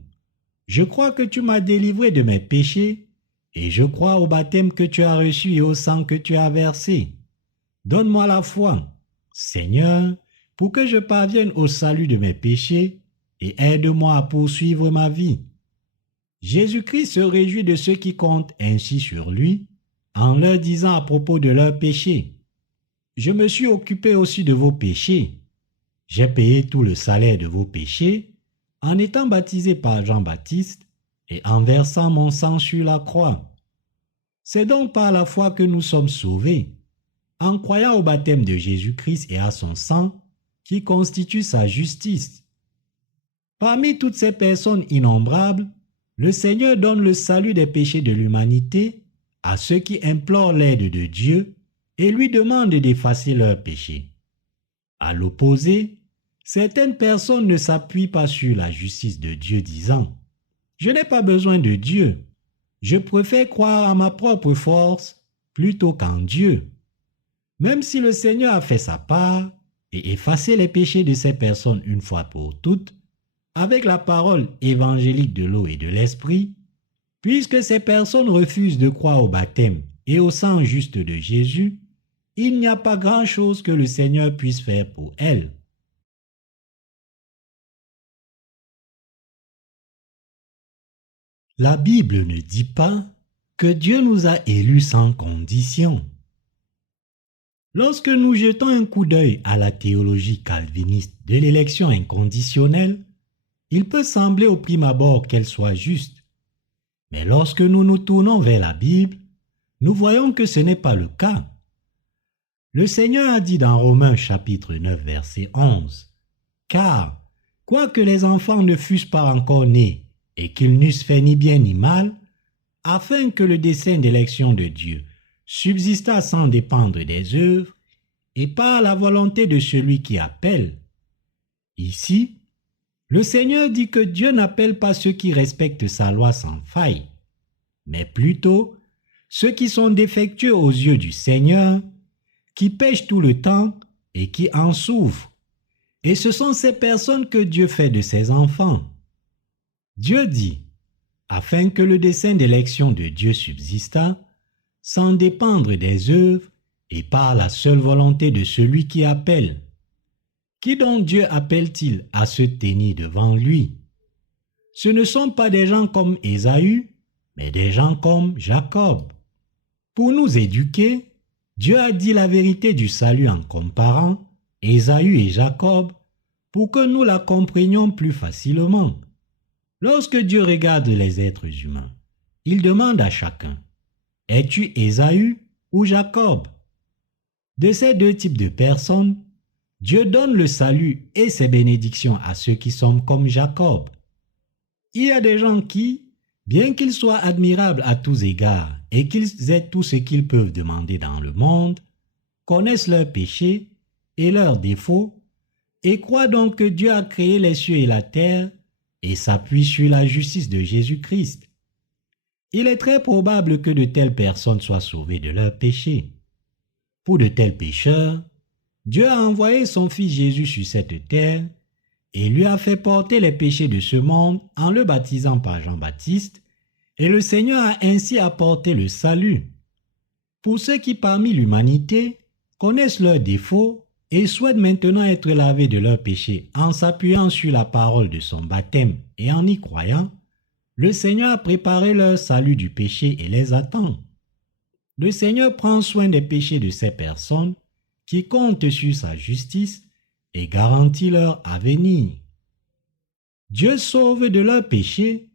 Je crois que tu m'as délivré de mes péchés et je crois au baptême que tu as reçu et au sang que tu as versé. Donne-moi la foi, Seigneur, pour que je parvienne au salut de mes péchés et aide-moi à poursuivre ma vie. » Jésus-Christ se réjouit de ceux qui comptent ainsi sur lui en leur disant à propos de leurs péchés « Je me suis occupé aussi de vos péchés. J'ai payé tout le salaire de vos péchés en étant baptisé par Jean-Baptiste et en versant mon sang sur la croix. C'est donc par la foi que nous sommes sauvés, en croyant au baptême de Jésus-Christ et à son sang, qui constitue sa justice. Parmi toutes ces personnes innombrables, le Seigneur donne le salut des péchés de l'humanité à ceux qui implorent l'aide de Dieu et lui demandent d'effacer leurs péchés. À l'opposé, certaines personnes ne s'appuient pas sur la justice de Dieu disant « Je n'ai pas besoin de Dieu, je préfère croire à ma propre force plutôt qu'en Dieu. » Même si le Seigneur a fait sa part et effacé les péchés de ces personnes une fois pour toutes, avec la parole évangélique de l'eau et de l'esprit, puisque ces personnes refusent de croire au baptême et au sang juste de Jésus, il n'y a pas grand-chose que le Seigneur puisse faire pour elles. La Bible ne dit pas que Dieu nous a élus sans condition. Lorsque nous jetons un coup d'œil à la théologie calviniste de l'élection inconditionnelle, il peut sembler au prime abord qu'elle soit juste. Mais lorsque nous nous tournons vers la Bible, nous voyons que ce n'est pas le cas. Le Seigneur a dit dans Romains chapitre 9 verset 11, « Car, quoique les enfants ne fussent pas encore nés et qu'ils n'eussent fait ni bien ni mal, afin que le dessein d'élection de Dieu subsistât sans dépendre des œuvres et par la volonté de celui qui appelle. » Ici, le Seigneur dit que Dieu n'appelle pas ceux qui respectent sa loi sans faille, mais plutôt ceux qui sont défectueux aux yeux du Seigneur, qui pêchent tout le temps et qui en souffrent. Et ce sont ces personnes que Dieu fait de ses enfants. Dieu dit, afin que le dessein d'élection de Dieu subsistât, sans dépendre des œuvres et par la seule volonté de celui qui appelle. Qui donc Dieu appelle-t-il à se tenir devant lui? Ce ne sont pas des gens comme Ésaü, mais des gens comme Jacob. Pour nous éduquer, Dieu a dit la vérité du salut en comparant Ésaü et Jacob pour que nous la comprenions plus facilement. Lorsque Dieu regarde les êtres humains, il demande à chacun, « Es-tu Ésaü ou Jacob ?» De ces deux types de personnes, Dieu donne le salut et ses bénédictions à ceux qui sont comme Jacob. Il y a des gens qui, bien qu'ils soient admirables à tous égards et qu'ils aient tout ce qu'ils peuvent demander dans le monde, connaissent leurs péchés et leurs défauts et croient donc que Dieu a créé les cieux et la terre et s'appuie sur la justice de Jésus-Christ. Il est très probable que de telles personnes soient sauvées de leurs péchés. Pour de tels pécheurs, Dieu a envoyé son Fils Jésus sur cette terre et lui a fait porter les péchés de ce monde en le baptisant par Jean-Baptiste, et le Seigneur a ainsi apporté le salut. Pour ceux qui parmi l'humanité connaissent leurs défauts et souhaitent maintenant être lavés de leurs péchés en s'appuyant sur la parole de son baptême et en y croyant, le Seigneur a préparé leur salut du péché et les attend. Le Seigneur prend soin des péchés de ces personnes qui comptent sur sa justice et garantit leur avenir. Dieu sauve de leurs péchés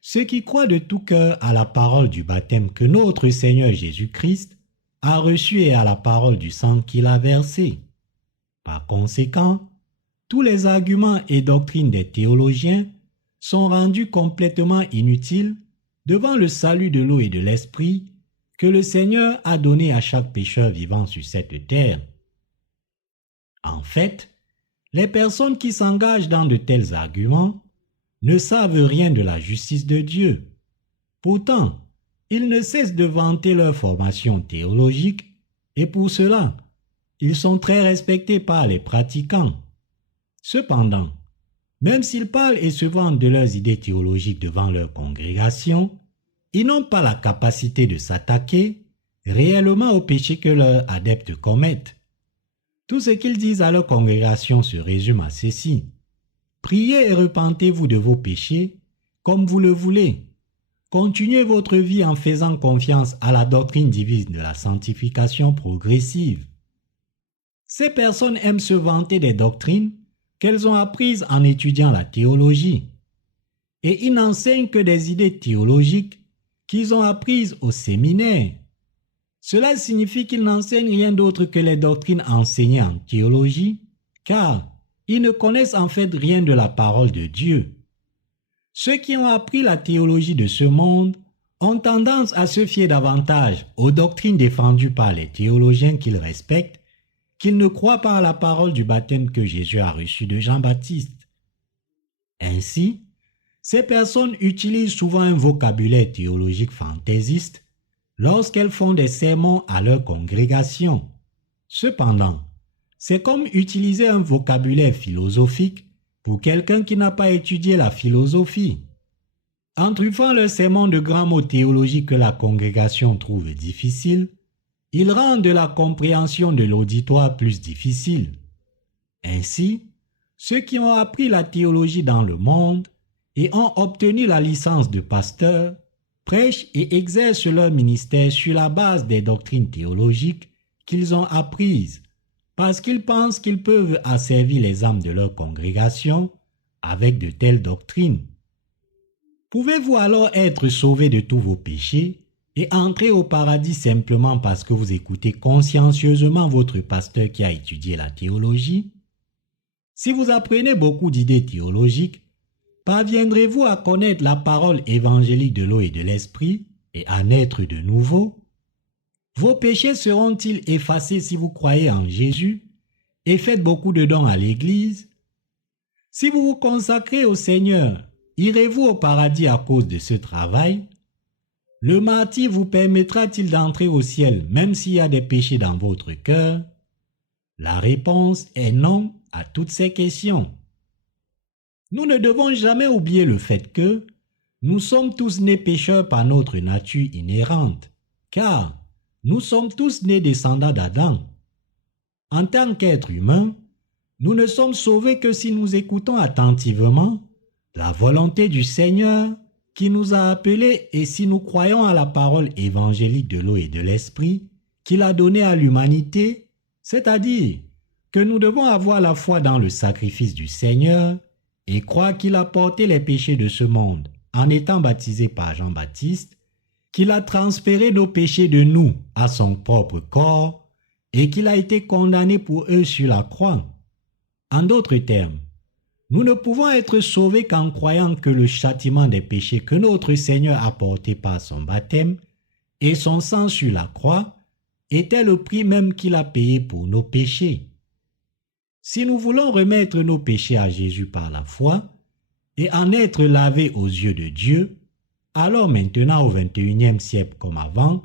ceux qui croient de tout cœur à la parole du baptême que notre Seigneur Jésus-Christ a reçu et à la parole du sang qu'il a versé. Par conséquent, tous les arguments et doctrines des théologiens sont rendus complètement inutiles devant le salut de l'eau et de l'esprit que le Seigneur a donné à chaque pécheur vivant sur cette terre. En fait, les personnes qui s'engagent dans de tels arguments ne savent rien de la justice de Dieu. Pourtant, ils ne cessent de vanter leur formation théologique et pour cela, ils sont très respectés par les pratiquants. Cependant, même s'ils parlent et se vantent de leurs idées théologiques devant leur congrégation, ils n'ont pas la capacité de s'attaquer réellement aux péchés que leurs adeptes commettent. Tout ce qu'ils disent à leur congrégation se résume à ceci. Priez et repentez-vous de vos péchés comme vous le voulez. Continuez votre vie en faisant confiance à la doctrine divine de la sanctification progressive. Ces personnes aiment se vanter des doctrines qu'elles ont apprises en étudiant la théologie. et ils n'enseignent que des idées théologiques qu'ils ont apprises au séminaire. Cela signifie qu'ils n'enseignent rien d'autre que les doctrines enseignées en théologie, car ils ne connaissent en fait rien de la parole de Dieu. Ceux qui ont appris la théologie de ce monde ont tendance à se fier davantage aux doctrines défendues par les théologiens qu'ils respectent qu'ils ne croient pas à la parole du baptême que Jésus a reçu de Jean-Baptiste. Ainsi, ces personnes utilisent souvent un vocabulaire théologique fantaisiste lorsqu'elles font des sermons à leur congrégation. Cependant, c'est comme utiliser un vocabulaire philosophique pour quelqu'un qui n'a pas étudié la philosophie. En truffant leur sermon de grands mots théologiques que la congrégation trouve difficiles, ils rendent la compréhension de l'auditoire plus difficile. Ainsi, ceux qui ont appris la théologie dans le monde et ont obtenu la licence de pasteur prêchent et exercent leur ministère sur la base des doctrines théologiques qu'ils ont apprises, parce qu'ils pensent qu'ils peuvent asservir les âmes de leur congrégation avec de telles doctrines. Pouvez-vous alors être sauvé de tous vos péchés et entrer au paradis simplement parce que vous écoutez consciencieusement votre pasteur qui a étudié la théologie? Si vous apprenez beaucoup d'idées théologiques, parviendrez-vous à connaître la parole évangélique de l'eau et de l'esprit et à naître de nouveau? Vos péchés seront-ils effacés si vous croyez en Jésus et faites beaucoup de dons à l'Église? Si vous vous consacrez au Seigneur, irez-vous au paradis à cause de ce travail? Le martyre vous permettra-t-il d'entrer au ciel même s'il y a des péchés dans votre cœur? La réponse est non à toutes ces questions. Nous ne devons jamais oublier le fait que nous sommes tous nés pécheurs par notre nature inhérente, car nous sommes tous nés descendants d'Adam. En tant qu'êtres humains, nous ne sommes sauvés que si nous écoutons attentivement la volonté du Seigneur qui nous a appelés et si nous croyons à la parole évangélique de l'eau et de l'esprit qu'il a donnée à l'humanité, c'est-à-dire que nous devons avoir la foi dans le sacrifice du Seigneur et croire qu'il a porté les péchés de ce monde en étant baptisé par Jean-Baptiste, qu'il a transféré nos péchés de nous à son propre corps et qu'il a été condamné pour eux sur la croix. En d'autres termes, nous ne pouvons être sauvés qu'en croyant que le châtiment des péchés que notre Seigneur a porté par son baptême et son sang sur la croix était le prix même qu'il a payé pour nos péchés. Si nous voulons remettre nos péchés à Jésus par la foi et en être lavés aux yeux de Dieu, alors maintenant au XXIe siècle comme avant,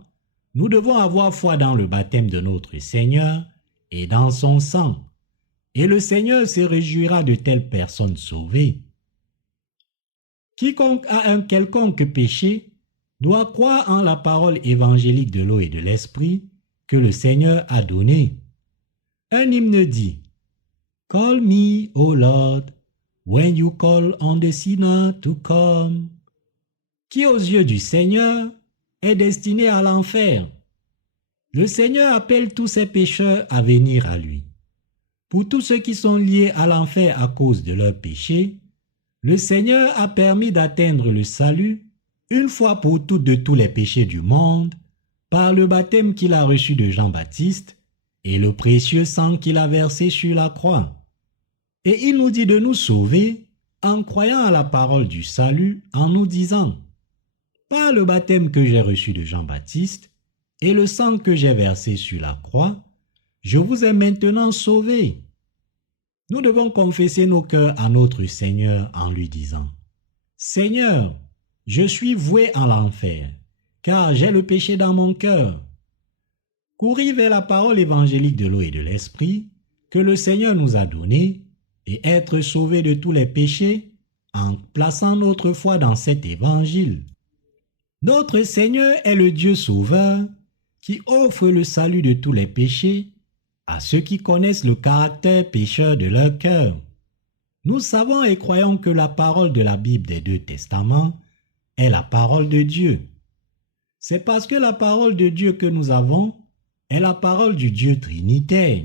nous devons avoir foi dans le baptême de notre Seigneur et dans son sang. Et le Seigneur se réjouira de telles personnes sauvées. Quiconque a un quelconque péché doit croire en la parole évangélique de l'eau et de l'esprit que le Seigneur a donnée. Un hymne dit « Call me, O Lord, when you call on the sinner to come » qui aux yeux du Seigneur est destiné à l'enfer. Le Seigneur appelle tous ses pécheurs à venir à lui. Pour tous ceux qui sont liés à l'enfer à cause de leurs péchés, le Seigneur a permis d'atteindre le salut une fois pour toutes de tous les péchés du monde par le baptême qu'il a reçu de Jean-Baptiste et le précieux sang qu'il a versé sur la croix. Et il nous dit de nous sauver en croyant à la parole du salut en nous disant « Par le baptême que j'ai reçu de Jean-Baptiste et le sang que j'ai versé sur la croix, je vous ai maintenant sauvés. » Nous devons confesser nos cœurs à notre Seigneur en lui disant « Seigneur, je suis voué à l'enfer, car j'ai le péché dans mon cœur. » Courir vers la parole évangélique de l'eau et de l'esprit que le Seigneur nous a donnée et être sauvés de tous les péchés en plaçant notre foi dans cet évangile. Notre Seigneur est le Dieu sauveur qui offre le salut de tous les péchés à ceux qui connaissent le caractère pécheur de leur cœur. Nous savons et croyons que la parole de la Bible des deux testaments est la parole de Dieu. C'est parce que la parole de Dieu que nous avons est la parole du Dieu trinitaire.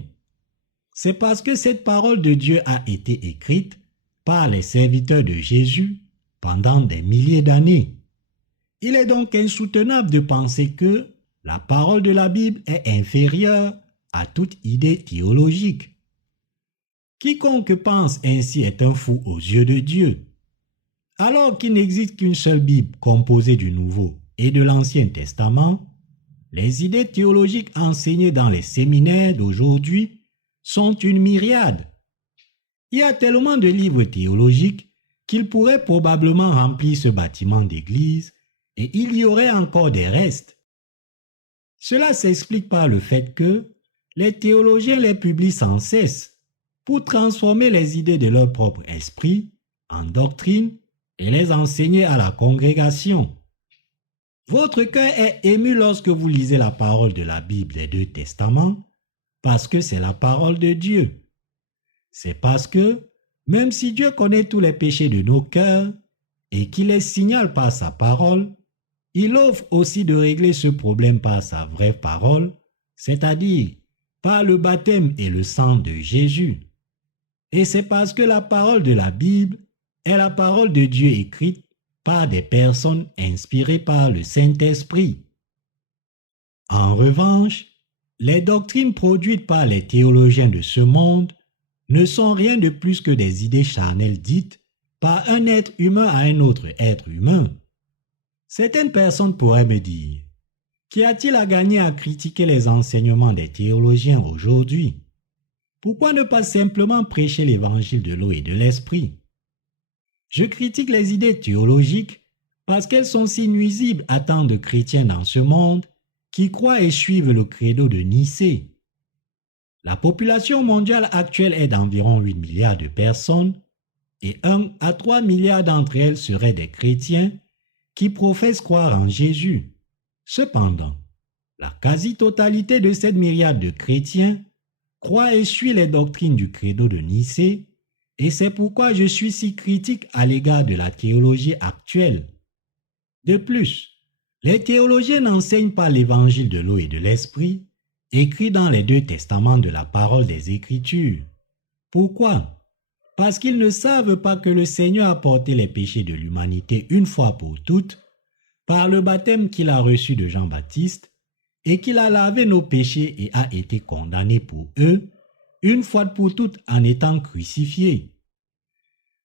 C'est parce que cette parole de Dieu a été écrite par les serviteurs de Jésus pendant des milliers d'années. Il est donc insoutenable de penser que la parole de la Bible est inférieure à toute idée théologique. Quiconque pense ainsi est un fou aux yeux de Dieu. Alors qu'il n'existe qu'une seule Bible composée du Nouveau et de l'Ancien Testament, les idées théologiques enseignées dans les séminaires d'aujourd'hui sont une myriade. Il y a tellement de livres théologiques qu'ils pourraient probablement remplir ce bâtiment d'église et il y aurait encore des restes. Cela s'explique par le fait que les théologiens les publient sans cesse pour transformer les idées de leur propre esprit en doctrine et les enseigner à la congrégation. Votre cœur est ému lorsque vous lisez la parole de la Bible des deux testaments parce que c'est la parole de Dieu. C'est parce que, même si Dieu connaît tous les péchés de nos cœurs et qu'il les signale par sa parole, il offre aussi de régler ce problème par sa vraie parole, c'est-à-dire par le baptême et le sang de Jésus. Et c'est parce que la parole de la Bible est la parole de Dieu écrite par des personnes inspirées par le Saint-Esprit. En revanche, les doctrines produites par les théologiens de ce monde ne sont rien de plus que des idées charnelles dites par un être humain à un autre être humain. Certaines personnes pourraient me dire, qu'y a-t-il à gagner à critiquer les enseignements des théologiens aujourd'hui? Pourquoi ne pas simplement prêcher l'évangile de l'eau et de l'esprit? Je critique les idées théologiques parce qu'elles sont si nuisibles à tant de chrétiens dans ce monde qui croient et suivent le credo de Nicée. La population mondiale actuelle est d'environ 8 milliards de personnes et 1 à 3 milliards d'entre elles seraient des chrétiens qui professent croire en Jésus. Cependant, la quasi-totalité de cette myriade de chrétiens croit et suit les doctrines du credo de Nicée et c'est pourquoi je suis si critique à l'égard de la théologie actuelle. De plus, les théologiens n'enseignent pas l'évangile de l'eau et de l'esprit, écrit dans les deux testaments de la parole des Écritures. Pourquoi? Parce qu'ils ne savent pas que le Seigneur a porté les péchés de l'humanité une fois pour toutes, par le baptême qu'il a reçu de Jean-Baptiste, et qu'il a lavé nos péchés et a été condamné pour eux, une fois pour toutes en étant crucifié.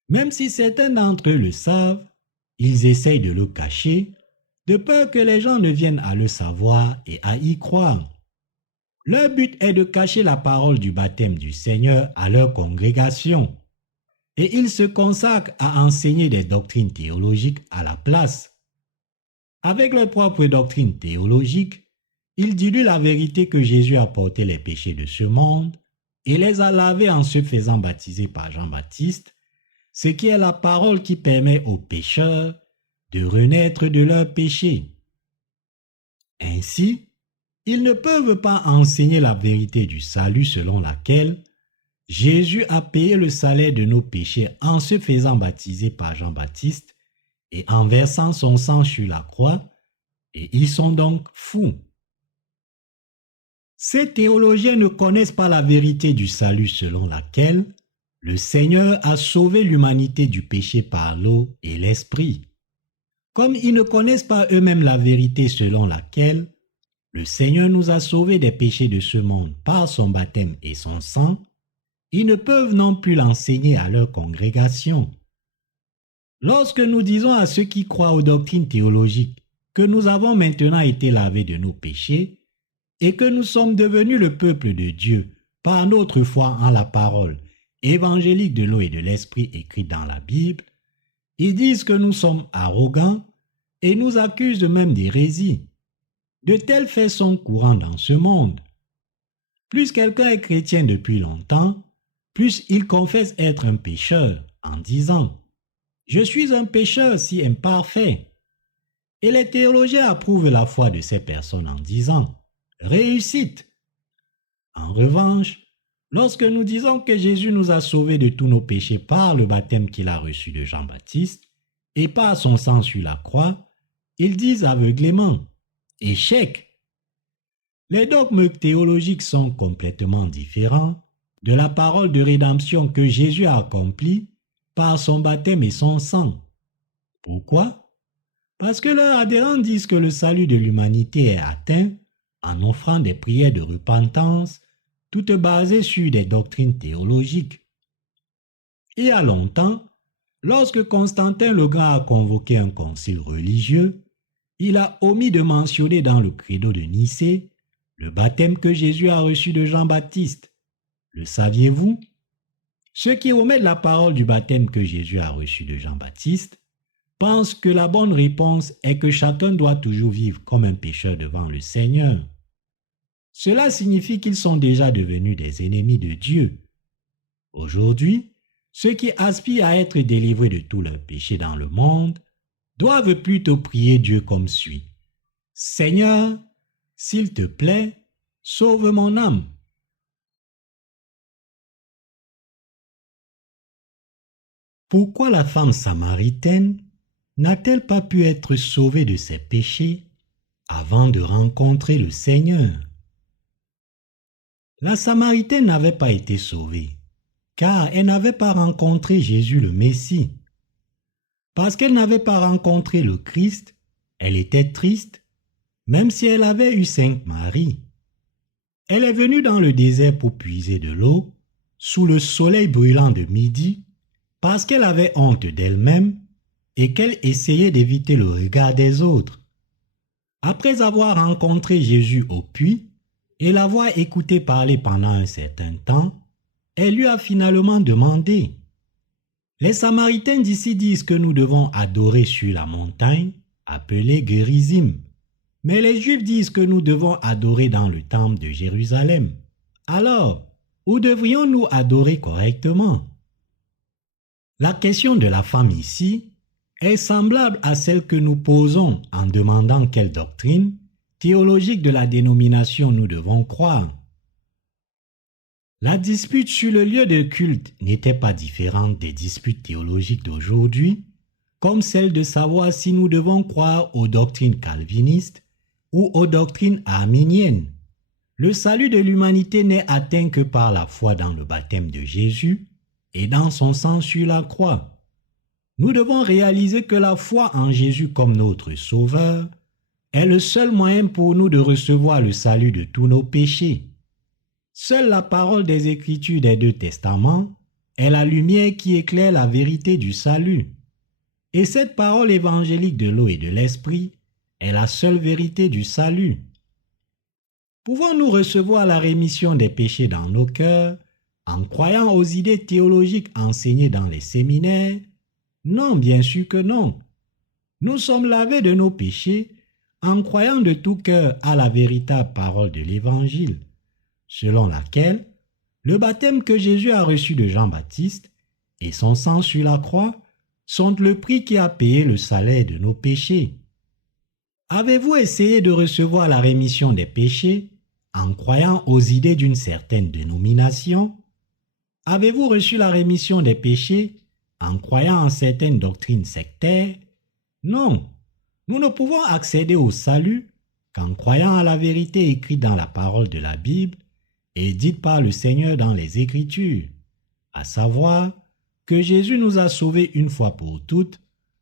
Même si certains d'entre eux le savent, ils essayent de le cacher, de peur que les gens ne viennent à le savoir et à y croire. Leur but est de cacher la parole du baptême du Seigneur à leur congrégation. Et ils se consacrent à enseigner des doctrines théologiques à la place. Avec leur propre doctrine théologique, ils diluent la vérité que Jésus a porté les péchés de ce monde et les a lavés en se faisant baptiser par Jean-Baptiste, ce qui est la parole qui permet aux pécheurs de renaître de leurs péchés. Ainsi, ils ne peuvent pas enseigner la vérité du salut selon laquelle Jésus a payé le salaire de nos péchés en se faisant baptiser par Jean-Baptiste et en versant son sang sur la croix, et ils sont donc fous. Ces théologiens ne connaissent pas la vérité du salut selon laquelle le Seigneur a sauvé l'humanité du péché par l'eau et l'esprit. Comme ils ne connaissent pas eux-mêmes la vérité selon laquelle le Seigneur nous a sauvés des péchés de ce monde par son baptême et son sang, ils ne peuvent non plus l'enseigner à leur congrégation. Lorsque nous disons à ceux qui croient aux doctrines théologiques que nous avons maintenant été lavés de nos péchés et que nous sommes devenus le peuple de Dieu par notre foi en la parole évangélique de l'eau et de l'esprit écrite dans la Bible, ils disent que nous sommes arrogants et nous accusent même d'hérésie. De tels faits sont courants dans ce monde. Plus quelqu'un est chrétien depuis longtemps, plus il confesse être un pécheur en disant « Je suis un pécheur si imparfait ». Et les théologiens approuvent la foi de ces personnes en disant « Réussite ». En revanche, lorsque nous disons que Jésus nous a sauvés de tous nos péchés par le baptême qu'il a reçu de Jean-Baptiste et par son sang sur la croix, ils disent aveuglément « Échec ». Les dogmes théologiques sont complètement différents de la parole de rédemption que Jésus a accomplie par son baptême et son sang. Pourquoi? Parce que leurs adhérents disent que le salut de l'humanité est atteint en offrant des prières de repentance, toutes basées sur des doctrines théologiques. Il y a longtemps, lorsque Constantin le Grand a convoqué un concile religieux, il a omis de mentionner dans le credo de Nicée le baptême que Jésus a reçu de Jean-Baptiste. Le saviez-vous? Ceux qui omettent la parole du baptême que Jésus a reçu de Jean-Baptiste pensent que la bonne réponse est que chacun doit toujours vivre comme un pécheur devant le Seigneur. Cela signifie qu'ils sont déjà devenus des ennemis de Dieu. Aujourd'hui, ceux qui aspirent à être délivrés de tous leurs péchés dans le monde doivent plutôt prier Dieu comme suit. Seigneur, s'il te plaît, sauve mon âme. Pourquoi la femme samaritaine n'a-t-elle pas pu être sauvée de ses péchés avant de rencontrer le Seigneur? La Samaritaine n'avait pas été sauvée, car elle n'avait pas rencontré Jésus le Messie. Parce qu'elle n'avait pas rencontré le Christ, elle était triste, même si elle avait eu Sainte Marie. Elle est venue dans le désert pour puiser de l'eau, sous le soleil brûlant de midi, parce qu'elle avait honte d'elle-même et qu'elle essayait d'éviter le regard des autres. Après avoir rencontré Jésus au puits et l'avoir écouté parler pendant un certain temps, elle lui a finalement demandé. Les Samaritains d'ici disent que nous devons adorer sur la montagne, appelée Gérizim. Mais les Juifs disent que nous devons adorer dans le temple de Jérusalem. Alors, où devrions-nous adorer correctement? La question de la femme ici est semblable à celle que nous posons en demandant quelle doctrine théologique de la dénomination nous devons croire. La dispute sur le lieu de culte n'était pas différente des disputes théologiques d'aujourd'hui, comme celle de savoir si nous devons croire aux doctrines calvinistes ou aux doctrines arminiennes. Le salut de l'humanité n'est atteint que par la foi dans le baptême de Jésus et dans son sang sur la croix. Nous devons réaliser que la foi en Jésus comme notre Sauveur est le seul moyen pour nous de recevoir le salut de tous nos péchés. Seule la parole des Écritures des deux testaments est la lumière qui éclaire la vérité du salut. Et cette parole évangélique de l'eau et de l'esprit est la seule vérité du salut. Pouvons-nous recevoir la rémission des péchés dans nos cœurs en croyant aux idées théologiques enseignées dans les séminaires? Non, bien sûr que non. Nous sommes lavés de nos péchés en croyant de tout cœur à la véritable parole de l'Évangile, selon laquelle le baptême que Jésus a reçu de Jean-Baptiste et son sang sur la croix sont le prix qui a payé le salaire de nos péchés. Avez-vous essayé de recevoir la rémission des péchés en croyant aux idées d'une certaine dénomination? Avez-vous reçu la rémission des péchés en croyant en certaines doctrines sectaires? Non, nous ne pouvons accéder au salut qu'en croyant à la vérité écrite dans la parole de la Bible et dite par le Seigneur dans les Écritures, à savoir que Jésus nous a sauvés une fois pour toutes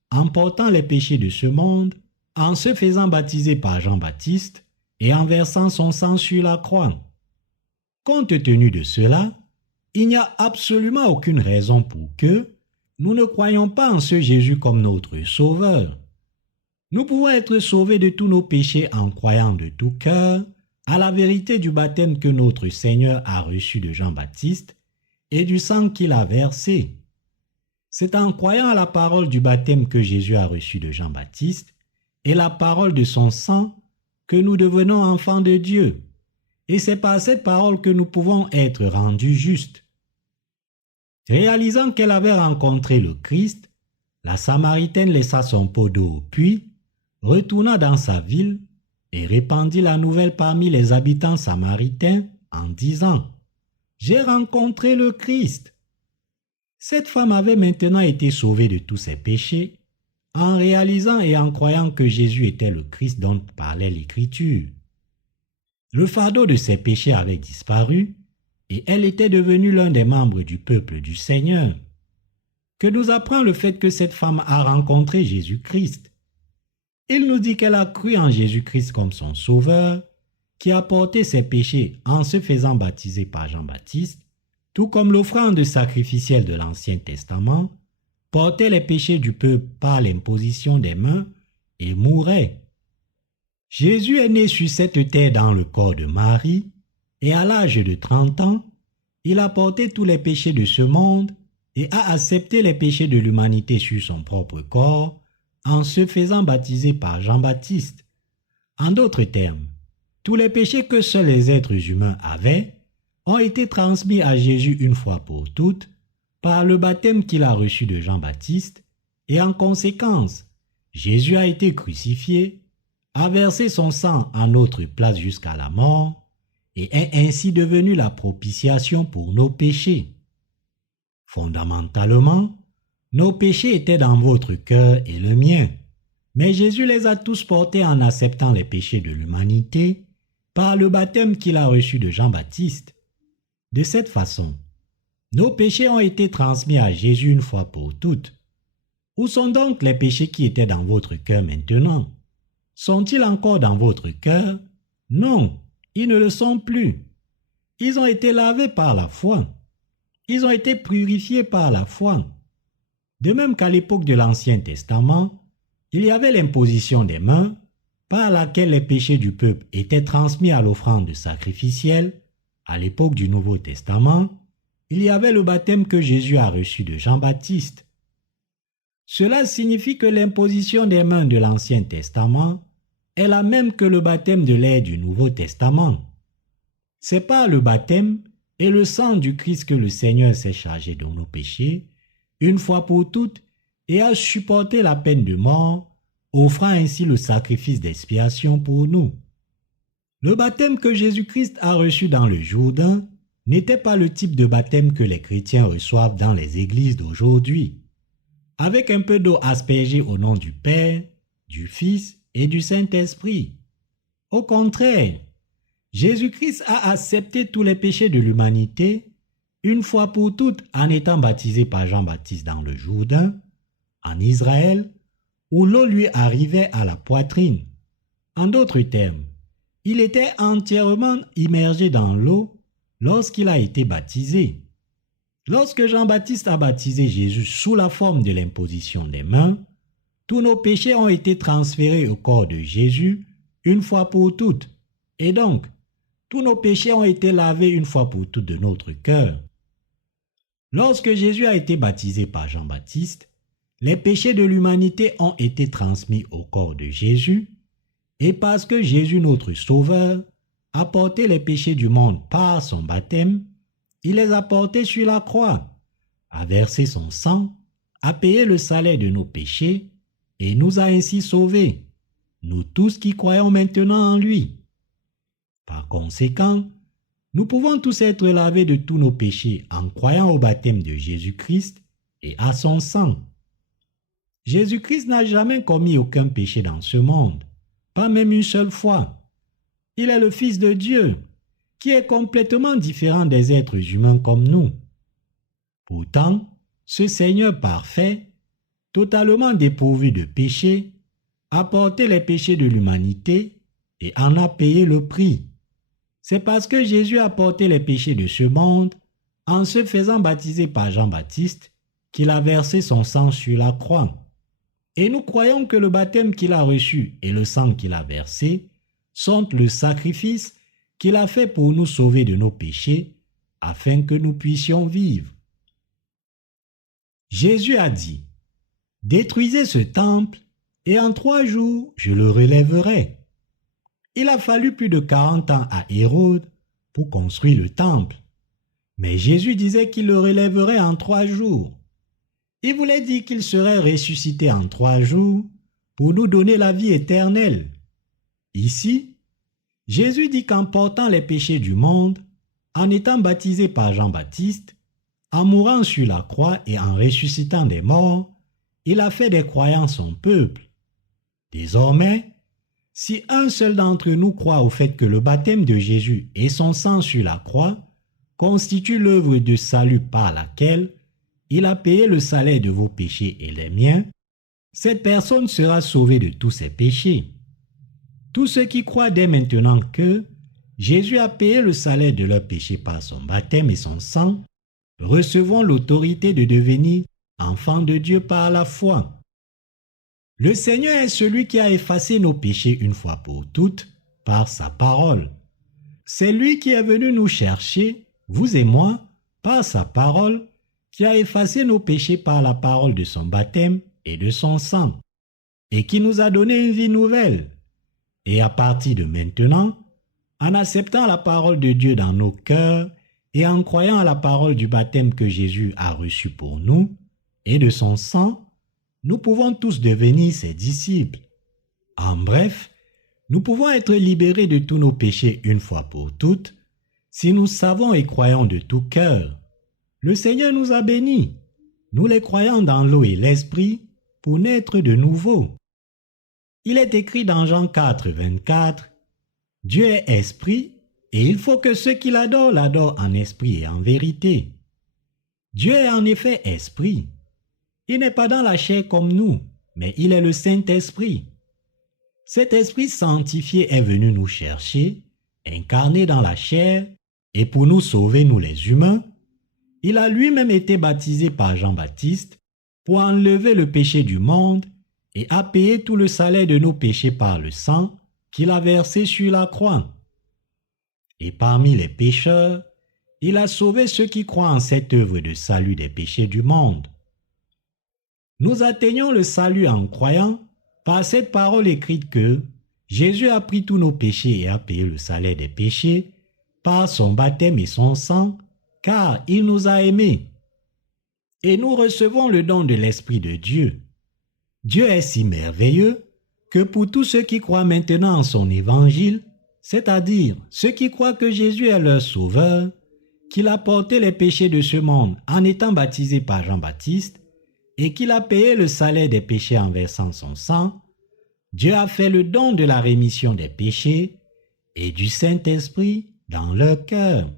en portant les péchés de ce monde, en se faisant baptiser par Jean-Baptiste et en versant son sang sur la croix. Compte tenu de cela, il n'y a absolument aucune raison pour que nous ne croyions pas en ce Jésus comme notre Sauveur. Nous pouvons être sauvés de tous nos péchés en croyant de tout cœur à la vérité du baptême que notre Seigneur a reçu de Jean-Baptiste et du sang qu'il a versé. C'est en croyant à la parole du baptême que Jésus a reçu de Jean-Baptiste et la parole de son sang que nous devenons enfants de Dieu. Et c'est par cette parole que nous pouvons être rendus justes. Réalisant qu'elle avait rencontré le Christ, la Samaritaine laissa son pot d'eau au puits, retourna dans sa ville et répandit la nouvelle parmi les habitants samaritains en disant « J'ai rencontré le Christ ». Cette femme avait maintenant été sauvée de tous ses péchés en réalisant et en croyant que Jésus était le Christ dont parlait l'Écriture. Le fardeau de ses péchés avait disparu et elle était devenue l'un des membres du peuple du Seigneur. que nous apprend le fait que cette femme a rencontré Jésus-Christ. Il nous dit qu'elle a cru en Jésus-Christ comme son sauveur, qui a porté ses péchés en se faisant baptiser par Jean-Baptiste, tout comme l'offrande sacrificielle de l'Ancien Testament portait les péchés du peuple par l'imposition des mains et mourait. Jésus est né sur cette terre dans le corps de Marie, et à l'âge de 30 ans, il a porté tous les péchés de ce monde et a accepté les péchés de l'humanité sur son propre corps en se faisant baptiser par Jean-Baptiste. En d'autres termes, tous les péchés que seuls les êtres humains avaient ont été transmis à Jésus une fois pour toutes par le baptême qu'il a reçu de Jean-Baptiste et en conséquence, Jésus a été crucifié, a versé son sang en notre place jusqu'à la mort et est ainsi devenu la propitiation pour nos péchés. Fondamentalement, nos péchés étaient dans votre cœur et le mien, mais Jésus les a tous portés en acceptant les péchés de l'humanité par le baptême qu'il a reçu de Jean-Baptiste. De cette façon, nos péchés ont été transmis à Jésus une fois pour toutes. Où sont donc les péchés qui étaient dans votre cœur maintenant? Sont-ils encore dans votre cœur? Non, ils ne le sont plus. Ils ont été lavés par la foi. Ils ont été purifiés par la foi. De même qu'à l'époque de l'Ancien Testament, il y avait l'imposition des mains par laquelle les péchés du peuple étaient transmis à l'offrande sacrificielle. À l'époque du Nouveau Testament, il y avait le baptême que Jésus a reçu de Jean-Baptiste. Cela signifie que l'imposition des mains de l'Ancien Testament est la même que le baptême de l'air du Nouveau Testament. C'est par le baptême et le sang du Christ que le Seigneur s'est chargé de nos péchés, une fois pour toutes, et a supporté la peine de mort, offrant ainsi le sacrifice d'expiation pour nous. Le baptême que Jésus-Christ a reçu dans le Jourdain n'était pas le type de baptême que les chrétiens reçoivent dans les églises d'aujourd'hui, avec un peu d'eau aspergée au nom du Père, du Fils et du Saint-Esprit. Au contraire, Jésus-Christ a accepté tous les péchés de l'humanité une fois pour toutes en étant baptisé par Jean-Baptiste dans le Jourdain, en Israël, où l'eau lui arrivait à la poitrine. En d'autres termes, il était entièrement immergé dans l'eau lorsqu'il a été baptisé. Lorsque Jean-Baptiste a baptisé Jésus sous la forme de l'imposition des mains, tous nos péchés ont été transférés au corps de Jésus une fois pour toutes. Et donc, tous nos péchés ont été lavés une fois pour toutes de notre cœur. Lorsque Jésus a été baptisé par Jean-Baptiste, les péchés de l'humanité ont été transmis au corps de Jésus, et parce que Jésus, notre Sauveur, a porté les péchés du monde par son baptême, il les a portés sur la croix, a versé son sang, a payé le salaire de nos péchés, et nous a ainsi sauvés, nous tous qui croyons maintenant en lui. Par conséquent, nous pouvons tous être lavés de tous nos péchés en croyant au baptême de Jésus-Christ et à son sang. Jésus-Christ n'a jamais commis aucun péché dans ce monde, pas même une seule fois. Il est le Fils de Dieu, qui est complètement différent des êtres humains comme nous. Pourtant, ce Seigneur parfait, totalement dépourvu de péché, a porté les péchés de l'humanité et en a payé le prix. C'est parce que Jésus a porté les péchés de ce monde en se faisant baptiser par Jean-Baptiste qu'il a versé son sang sur la croix. Et nous croyons que le baptême qu'il a reçu et le sang qu'il a versé sont le sacrifice qu'il a fait pour nous sauver de nos péchés afin que nous puissions vivre. Jésus a dit, « Détruisez ce temple et en 3 jours je le relèverai. » Il a fallu plus de 40 ans à Hérode pour construire le temple. Mais Jésus disait qu'il le relèverait en 3 jours. Il voulait dire qu'il serait ressuscité en 3 jours pour nous donner la vie éternelle. Ici, Jésus dit qu'en portant les péchés du monde, en étant baptisé par Jean-Baptiste, en mourant sur la croix et en ressuscitant des morts, il a fait des croyants son peuple. Désormais, si un seul d'entre nous croit au fait que le baptême de Jésus et son sang sur la croix constituent l'œuvre de salut par laquelle il a payé le salaire de vos péchés et les miens, cette personne sera sauvée de tous ses péchés. Tous ceux qui croient dès maintenant que Jésus a payé le salaire de leurs péchés par son baptême et son sang, recevront l'autorité de devenir enfants de Dieu par la foi. Le Seigneur est celui qui a effacé nos péchés une fois pour toutes par sa parole. C'est lui qui est venu nous chercher, vous et moi, par sa parole, qui a effacé nos péchés par la parole de son baptême et de son sang, et qui nous a donné une vie nouvelle. Et à partir de maintenant, en acceptant la parole de Dieu dans nos cœurs et en croyant à la parole du baptême que Jésus a reçu pour nous et de son sang, nous pouvons tous devenir ses disciples. En bref, nous pouvons être libérés de tous nos péchés une fois pour toutes si nous savons et croyons de tout cœur. Le Seigneur nous a bénis, nous les croyons dans l'eau et l'esprit, pour naître de nouveau. Il est écrit dans Jean 4, 24, « Dieu est esprit, et il faut que ceux qui l'adorent l'adorent en esprit et en vérité. » Dieu est en effet esprit. Il n'est pas dans la chair comme nous, mais il est le Saint-Esprit. Cet esprit sanctifié est venu nous chercher, incarné dans la chair, et pour nous sauver, nous les humains, il a lui-même été baptisé par Jean-Baptiste pour enlever le péché du monde et a payé tout le salaire de nos péchés par le sang qu'il a versé sur la croix. Et parmi les pécheurs, il a sauvé ceux qui croient en cette œuvre de salut des péchés du monde. Nous atteignons le salut en croyant par cette parole écrite que Jésus a pris tous nos péchés et a payé le salaire des péchés par son baptême et son sang, car il nous a aimés. Et nous recevons le don de l'Esprit de Dieu. Dieu est si merveilleux que pour tous ceux qui croient maintenant en son évangile, c'est-à-dire ceux qui croient que Jésus est leur sauveur, qu'il a porté les péchés de ce monde en étant baptisé par Jean-Baptiste et qu'il a payé le salaire des péchés en versant son sang, Dieu a fait le don de la rémission des péchés et du Saint-Esprit dans leur cœur.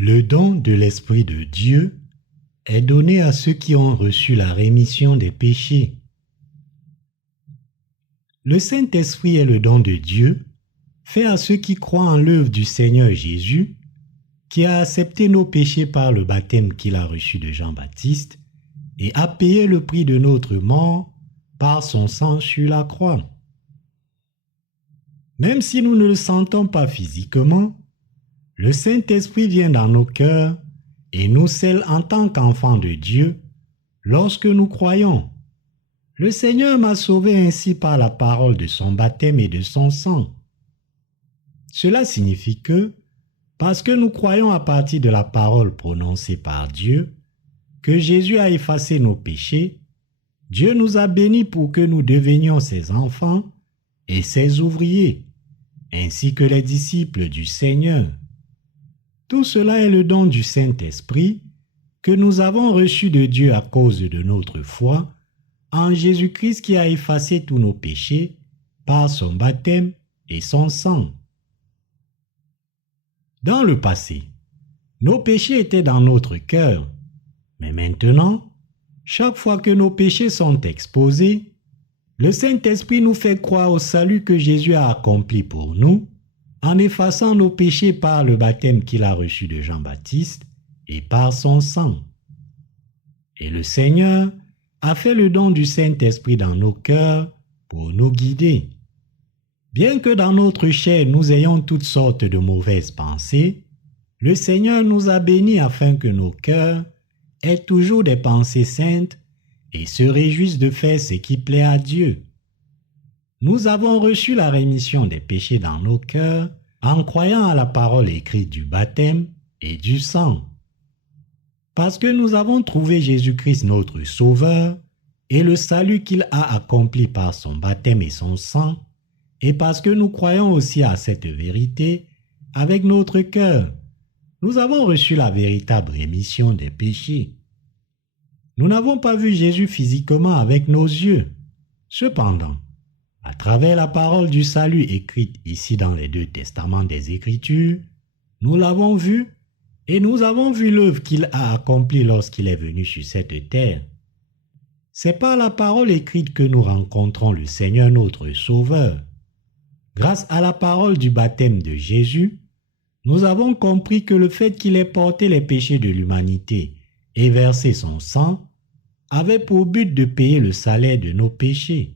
Le don de l'Esprit de Dieu est donné à ceux qui ont reçu la rémission des péchés. Le Saint-Esprit est le don de Dieu fait à ceux qui croient en l'œuvre du Seigneur Jésus, qui a accepté nos péchés par le baptême qu'il a reçu de Jean-Baptiste et a payé le prix de notre mort par son sang sur la croix. Même si nous ne le sentons pas physiquement, le Saint-Esprit vient dans nos cœurs et nous scelle en tant qu'enfants de Dieu lorsque nous croyons. Le Seigneur m'a sauvé ainsi par la parole de son baptême et de son sang. Cela signifie que, parce que nous croyons à partir de la parole prononcée par Dieu, que Jésus a effacé nos péchés, Dieu nous a bénis pour que nous devenions ses enfants et ses ouvriers, ainsi que les disciples du Seigneur. Tout cela est le don du Saint-Esprit que nous avons reçu de Dieu à cause de notre foi en Jésus-Christ qui a effacé tous nos péchés par son baptême et son sang. Dans le passé, nos péchés étaient dans notre cœur, mais maintenant, chaque fois que nos péchés sont exposés, le Saint-Esprit nous fait croire au salut que Jésus a accompli pour nous en effaçant nos péchés par le baptême qu'il a reçu de Jean-Baptiste et par son sang. Et le Seigneur a fait le don du Saint-Esprit dans nos cœurs pour nous guider. Bien que dans notre chair nous ayons toutes sortes de mauvaises pensées, le Seigneur nous a bénis afin que nos cœurs aient toujours des pensées saintes et se réjouissent de faire ce qui plaît à Dieu. Nous avons reçu la rémission des péchés dans nos cœurs en croyant à la parole écrite du baptême et du sang. Parce que nous avons trouvé Jésus-Christ notre Sauveur et le salut qu'il a accompli par son baptême et son sang, et parce que nous croyons aussi à cette vérité avec notre cœur, nous avons reçu la véritable rémission des péchés. Nous n'avons pas vu Jésus physiquement avec nos yeux. Cependant, à travers la parole du salut écrite ici dans les 2 testaments des Écritures, Nous l'avons vu et nous avons vu l'œuvre qu'il a accomplie lorsqu'il est venu sur cette terre. C'est par la parole écrite que nous rencontrons le Seigneur notre Sauveur. Grâce à la parole du baptême de Jésus, nous avons compris que le fait qu'il ait porté les péchés de l'humanité et versé son sang avait pour but de payer le salaire de nos péchés.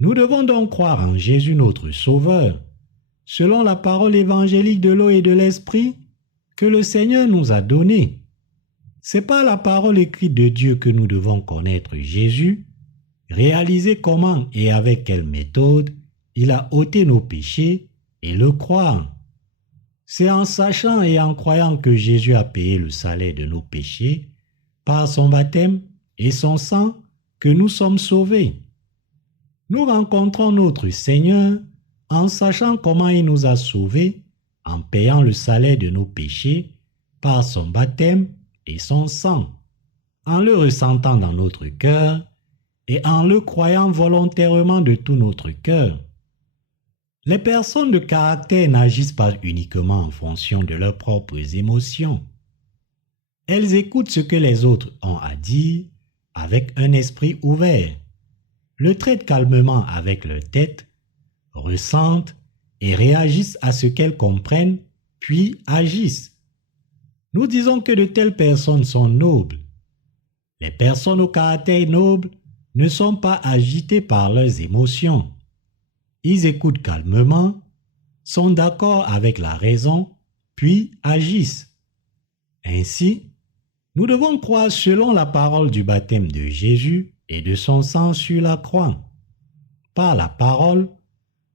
Nous devons donc croire en Jésus notre Sauveur, selon la parole évangélique de l'eau et de l'Esprit que le Seigneur nous a donnée. C'est par la parole écrite de Dieu que nous devons connaître Jésus, réaliser comment et avec quelle méthode il a ôté nos péchés et le croire. C'est en sachant et en croyant que Jésus a payé le salaire de nos péchés par son baptême et son sang que nous sommes sauvés. Nous rencontrons notre Seigneur en sachant comment il nous a sauvés, en payant le salaire de nos péchés par son baptême et son sang, en le ressentant dans notre cœur et en le croyant volontairement de tout notre cœur. Les personnes de caractère n'agissent pas uniquement en fonction de leurs propres émotions. Elles écoutent ce que les autres ont à dire avec un esprit ouvert, le traitent calmement avec leur tête, ressentent et réagissent à ce qu'elles comprennent, puis agissent. Nous disons que de telles personnes sont nobles. Les personnes au caractère noble ne sont pas agitées par leurs émotions. Ils écoutent calmement, sont d'accord avec la raison, puis agissent. Ainsi, nous devons croire selon la parole du baptême de Jésus et de son sang sur la croix. Par la parole,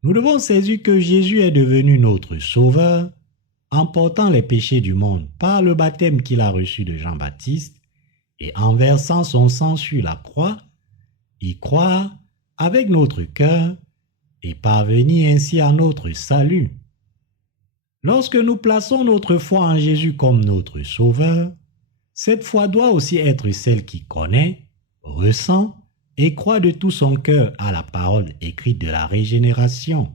nous devons saisir que Jésus est devenu notre Sauveur en portant les péchés du monde par le baptême qu'il a reçu de Jean-Baptiste et en versant son sang sur la croix, y croire avec notre cœur et parvenir ainsi à notre salut. Lorsque nous plaçons notre foi en Jésus comme notre Sauveur, cette foi doit aussi être celle qui connaît, ressent et croit de tout son cœur à la parole écrite de la régénération.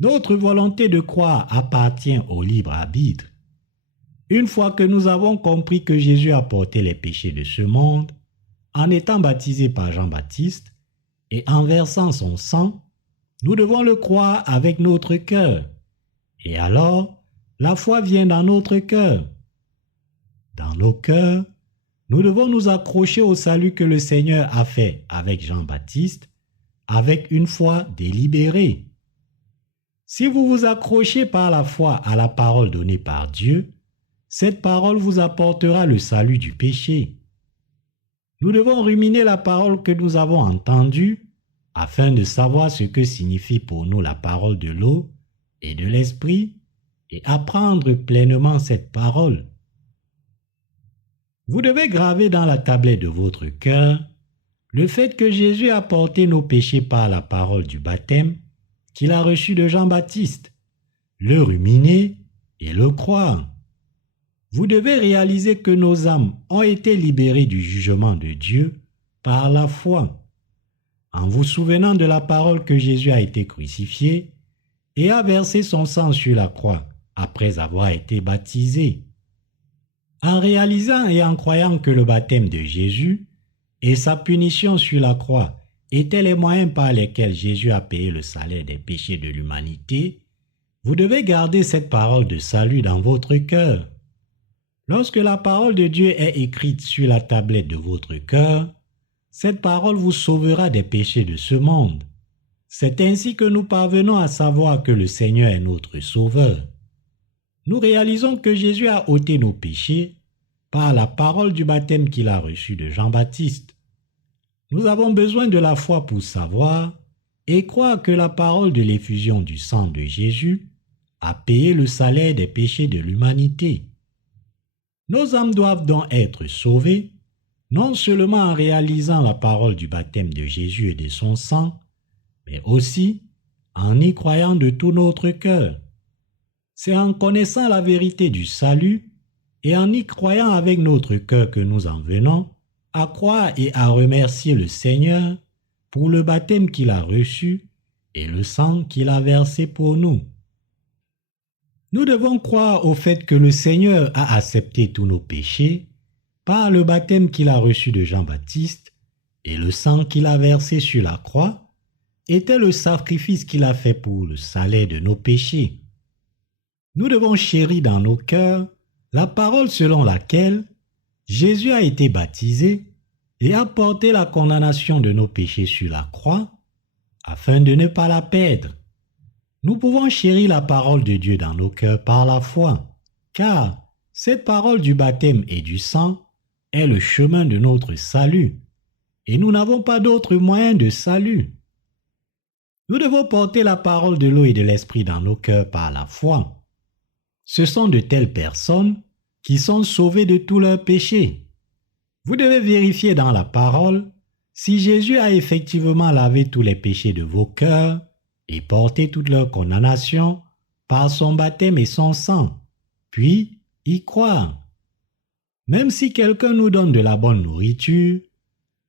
Notre volonté de croire appartient au libre arbitre. Une fois que nous avons compris que Jésus a porté les péchés de ce monde, en étant baptisé par Jean-Baptiste et en versant son sang, nous devons le croire avec notre cœur. Et alors, la foi vient dans notre cœur. Dans nos cœurs, nous devons nous accrocher au salut que le Seigneur a fait avec Jean-Baptiste, avec une foi délibérée. Si vous vous accrochez par la foi à la parole donnée par Dieu, cette parole vous apportera le salut du péché. Nous devons ruminer la parole que nous avons entendue afin de savoir ce que signifie pour nous la parole de l'eau et de l'esprit et apprendre pleinement cette parole. Vous devez graver dans la tablette de votre cœur le fait que Jésus a porté nos péchés par la parole du baptême qu'il a reçu de Jean-Baptiste, le ruminer et le croire. Vous devez réaliser que nos âmes ont été libérées du jugement de Dieu par la foi, en vous souvenant de la parole que Jésus a été crucifié et a versé son sang sur la croix après avoir été baptisé. En réalisant et en croyant que le baptême de Jésus et sa punition sur la croix étaient les moyens par lesquels Jésus a payé le salaire des péchés de l'humanité, vous devez garder cette parole de salut dans votre cœur. Lorsque la parole de Dieu est écrite sur la tablette de votre cœur, cette parole vous sauvera des péchés de ce monde. C'est ainsi que nous parvenons à savoir que le Seigneur est notre Sauveur. Nous réalisons que Jésus a ôté nos péchés par la parole du baptême qu'il a reçu de Jean-Baptiste. Nous avons besoin de la foi pour savoir et croire que la parole de l'effusion du sang de Jésus a payé le salaire des péchés de l'humanité. Nos âmes doivent donc être sauvées, non seulement en réalisant la parole du baptême de Jésus et de son sang, mais aussi en y croyant de tout notre cœur. C'est en connaissant la vérité du salut et en y croyant avec notre cœur que nous en venons à croire et à remercier le Seigneur pour le baptême qu'il a reçu et le sang qu'il a versé pour nous. Nous devons croire au fait que le Seigneur a accepté tous nos péchés par le baptême qu'il a reçu de Jean-Baptiste et le sang qu'il a versé sur la croix était le sacrifice qu'il a fait pour le salaire de nos péchés. Nous devons chérir dans nos cœurs la parole selon laquelle Jésus a été baptisé et a porté la condamnation de nos péchés sur la croix afin de ne pas la perdre. Nous pouvons chérir la parole de Dieu dans nos cœurs par la foi, car cette parole du baptême et du sang est le chemin de notre salut, et nous n'avons pas d'autre moyen de salut. Nous devons porter la parole de l'eau et de l'esprit dans nos cœurs par la foi. Ce sont de telles personnes qui sont sauvées de tous leurs péchés. Vous devez vérifier dans la parole si Jésus a effectivement lavé tous les péchés de vos cœurs et porté toute leur condamnation par son baptême et son sang, puis y croire. Même si quelqu'un nous donne de la bonne nourriture,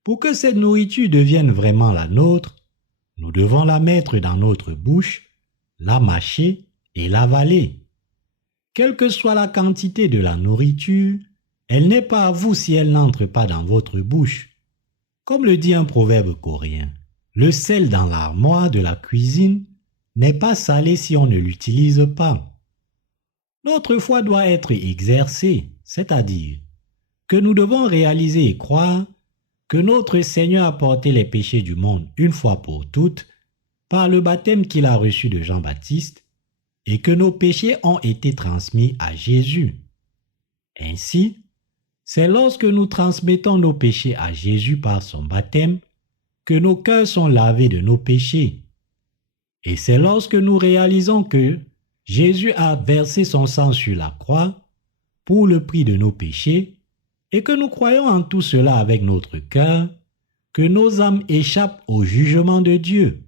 pour que cette nourriture devienne vraiment la nôtre, nous devons la mettre dans notre bouche, la mâcher et l'avaler. Quelle que soit la quantité de la nourriture, elle n'est pas à vous si elle n'entre pas dans votre bouche. Comme le dit un proverbe coréen, le sel dans l'armoire de la cuisine n'est pas salé si on ne l'utilise pas. Notre foi doit être exercée, c'est-à-dire que nous devons réaliser et croire que notre Seigneur a porté les péchés du monde une fois pour toutes par le baptême qu'il a reçu de Jean-Baptiste et que nos péchés ont été transmis à Jésus. Ainsi, c'est lorsque nous transmettons nos péchés à Jésus par son baptême que nos cœurs sont lavés de nos péchés. Et c'est lorsque nous réalisons que Jésus a versé son sang sur la croix pour le prix de nos péchés et que nous croyons en tout cela avec notre cœur, que nos âmes échappent au jugement de Dieu.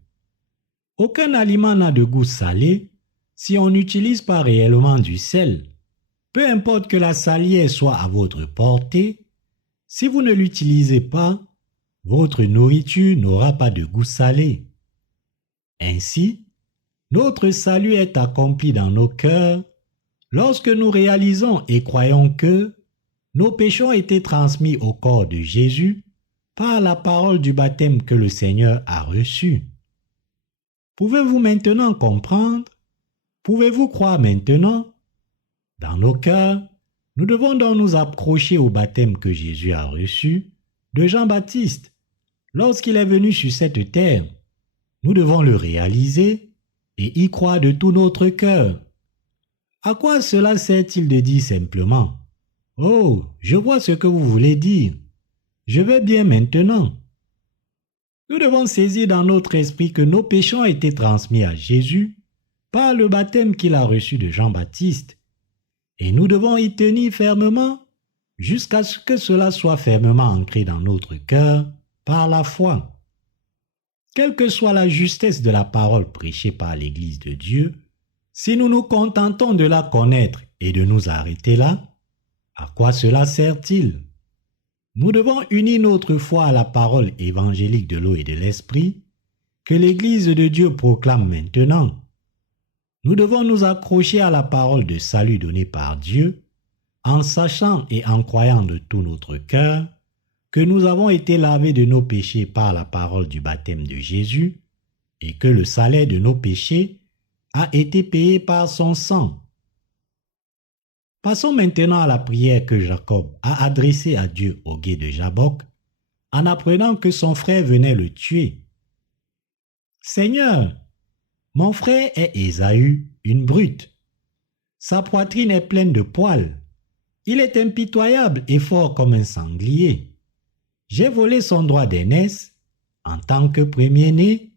Aucun aliment n'a de goût salé si on n'utilise pas réellement du sel. Peu importe que la salière soit à votre portée, si vous ne l'utilisez pas, votre nourriture n'aura pas de goût salé. Ainsi, notre salut est accompli dans nos cœurs lorsque nous réalisons et croyons que nos péchés ont été transmis au corps de Jésus par la parole du baptême que le Seigneur a reçu. Pouvez-vous maintenant comprendre? Pouvez-vous croire maintenant? Dans nos cœurs, nous devons donc nous accrocher au baptême que Jésus a reçu de Jean-Baptiste lorsqu'il est venu sur cette terre. Nous devons le réaliser et y croire de tout notre cœur. À quoi cela sert-il de dire simplement « Oh, je vois ce que vous voulez dire. Je vais bien maintenant. » Nous devons saisir dans notre esprit que nos péchés ont été transmis à Jésus par le baptême qu'il a reçu de Jean-Baptiste. Et nous devons y tenir fermement jusqu'à ce que cela soit fermement ancré dans notre cœur par la foi. Quelle que soit la justesse de la parole prêchée par l'Église de Dieu, si nous nous contentons de la connaître et de nous arrêter là, à quoi cela sert-il? Nous devons unir notre foi à la parole évangélique de l'eau et de l'esprit que l'Église de Dieu proclame maintenant. Nous devons nous accrocher à la parole de salut donnée par Dieu en sachant et en croyant de tout notre cœur que nous avons été lavés de nos péchés par la parole du baptême de Jésus et que le salaire de nos péchés a été payé par son sang. Passons maintenant à la prière que Jacob a adressée à Dieu au gué de Jabbok en apprenant que son frère venait le tuer. « Seigneur, mon frère est Ésaü, une brute. Sa poitrine est pleine de poils. Il est impitoyable et fort comme un sanglier. J'ai volé son droit d'aînesse en tant que premier-né,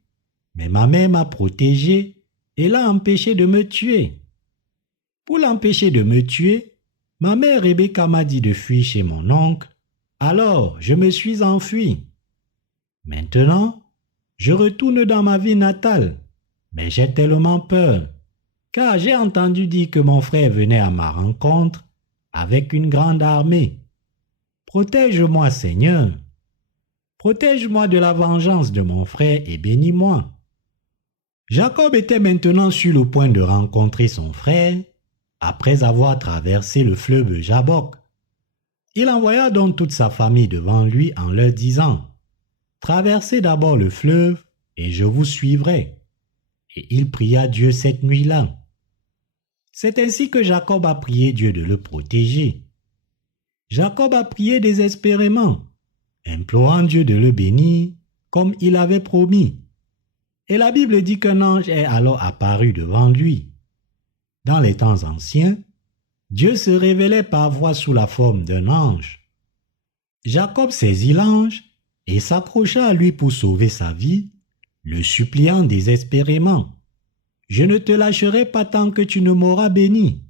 mais ma mère m'a protégé et l'a empêché de me tuer. Pour l'empêcher de me tuer, ma mère Rebecca m'a dit de fuir chez mon oncle, alors je me suis enfui. Maintenant, je retourne dans ma ville natale, mais j'ai tellement peur, car j'ai entendu dire que mon frère venait à ma rencontre avec une grande armée. Protège-moi, Seigneur. Protège-moi de la vengeance de mon frère et bénis-moi. » Jacob était maintenant sur le point de rencontrer son frère après avoir traversé le fleuve Jabbok. Il envoya donc toute sa famille devant lui en leur disant, « Traversez d'abord le fleuve, et je vous suivrai. » Et il pria Dieu cette nuit-là. C'est ainsi que Jacob a prié Dieu de le protéger. Jacob a prié désespérément, implorant Dieu de le bénir, comme il avait promis. Et la Bible dit qu'un ange est alors apparu devant lui. Dans les temps anciens, Dieu se révélait parfois sous la forme d'un ange. Jacob saisit l'ange et s'accrocha à lui pour sauver sa vie, le suppliant désespérément. « Je ne te lâcherai pas tant que tu ne m'auras béni. »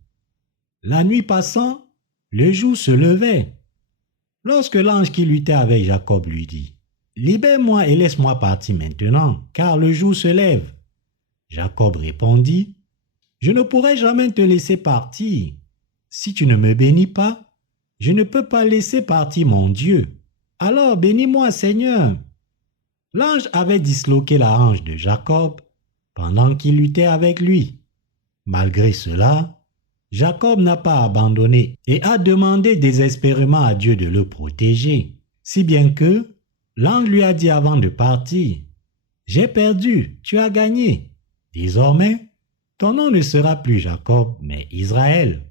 La nuit passant, le jour se levait. Lorsque l'ange qui luttait avec Jacob lui dit, « Libère-moi et laisse-moi partir maintenant, car le jour se lève. » Jacob répondit, « Je ne pourrai jamais te laisser partir. Si tu ne me bénis pas, je ne peux pas laisser partir mon Dieu. Alors bénis-moi, Seigneur. » L'ange avait disloqué la hanche de Jacob pendant qu'il luttait avec lui. Malgré cela, Jacob n'a pas abandonné et a demandé désespérément à Dieu de le protéger, si bien que l'ange lui a dit avant de partir, « J'ai perdu, tu as gagné. Désormais, ton nom ne sera plus Jacob, mais Israël. »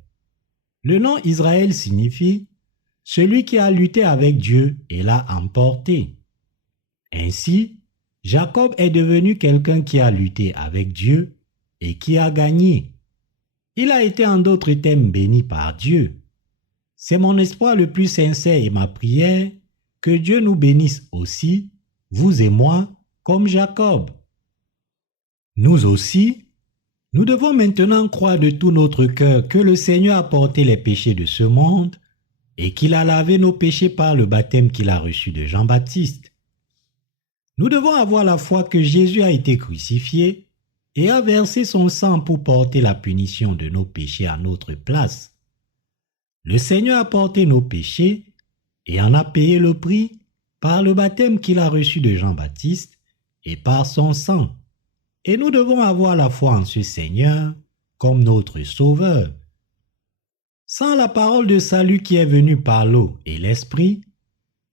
Le nom Israël signifie « celui qui a lutté avec Dieu et l'a emporté ». Ainsi, Jacob est devenu quelqu'un qui a lutté avec Dieu et qui a gagné. Il a été en d'autres termes béni par Dieu. C'est mon espoir le plus sincère et ma prière que Dieu nous bénisse aussi, vous et moi, comme Jacob. Nous aussi, nous devons maintenant croire de tout notre cœur que le Seigneur a porté les péchés de ce monde et qu'il a lavé nos péchés par le baptême qu'il a reçu de Jean-Baptiste. Nous devons avoir la foi que Jésus a été crucifié et a versé son sang pour porter la punition de nos péchés à notre place. Le Seigneur a porté nos péchés et en a payé le prix par le baptême qu'il a reçu de Jean-Baptiste et par son sang. Et nous devons avoir la foi en ce Seigneur comme notre Sauveur. Sans la parole de salut qui est venue par l'eau et l'Esprit,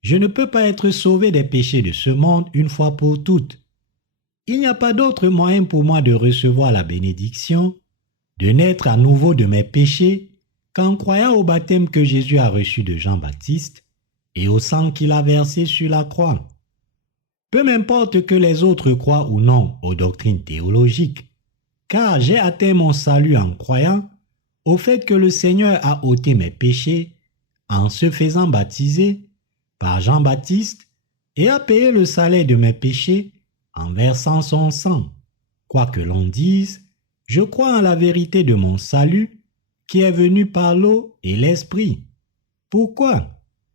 je ne peux pas être sauvé des péchés de ce monde une fois pour toutes. Il n'y a pas d'autre moyen pour moi de recevoir la bénédiction, de naître à nouveau de mes péchés, qu'en croyant au baptême que Jésus a reçu de Jean-Baptiste et au sang qu'il a versé sur la croix. Peu m'importe que les autres croient ou non aux doctrines théologiques, car j'ai atteint mon salut en croyant au fait que le Seigneur a ôté mes péchés en se faisant baptiser par Jean-Baptiste et a payé le salaire de mes péchés en versant son sang. Quoi que l'on dise, je crois en la vérité de mon salut qui est venu par l'eau et l'Esprit. Pourquoi?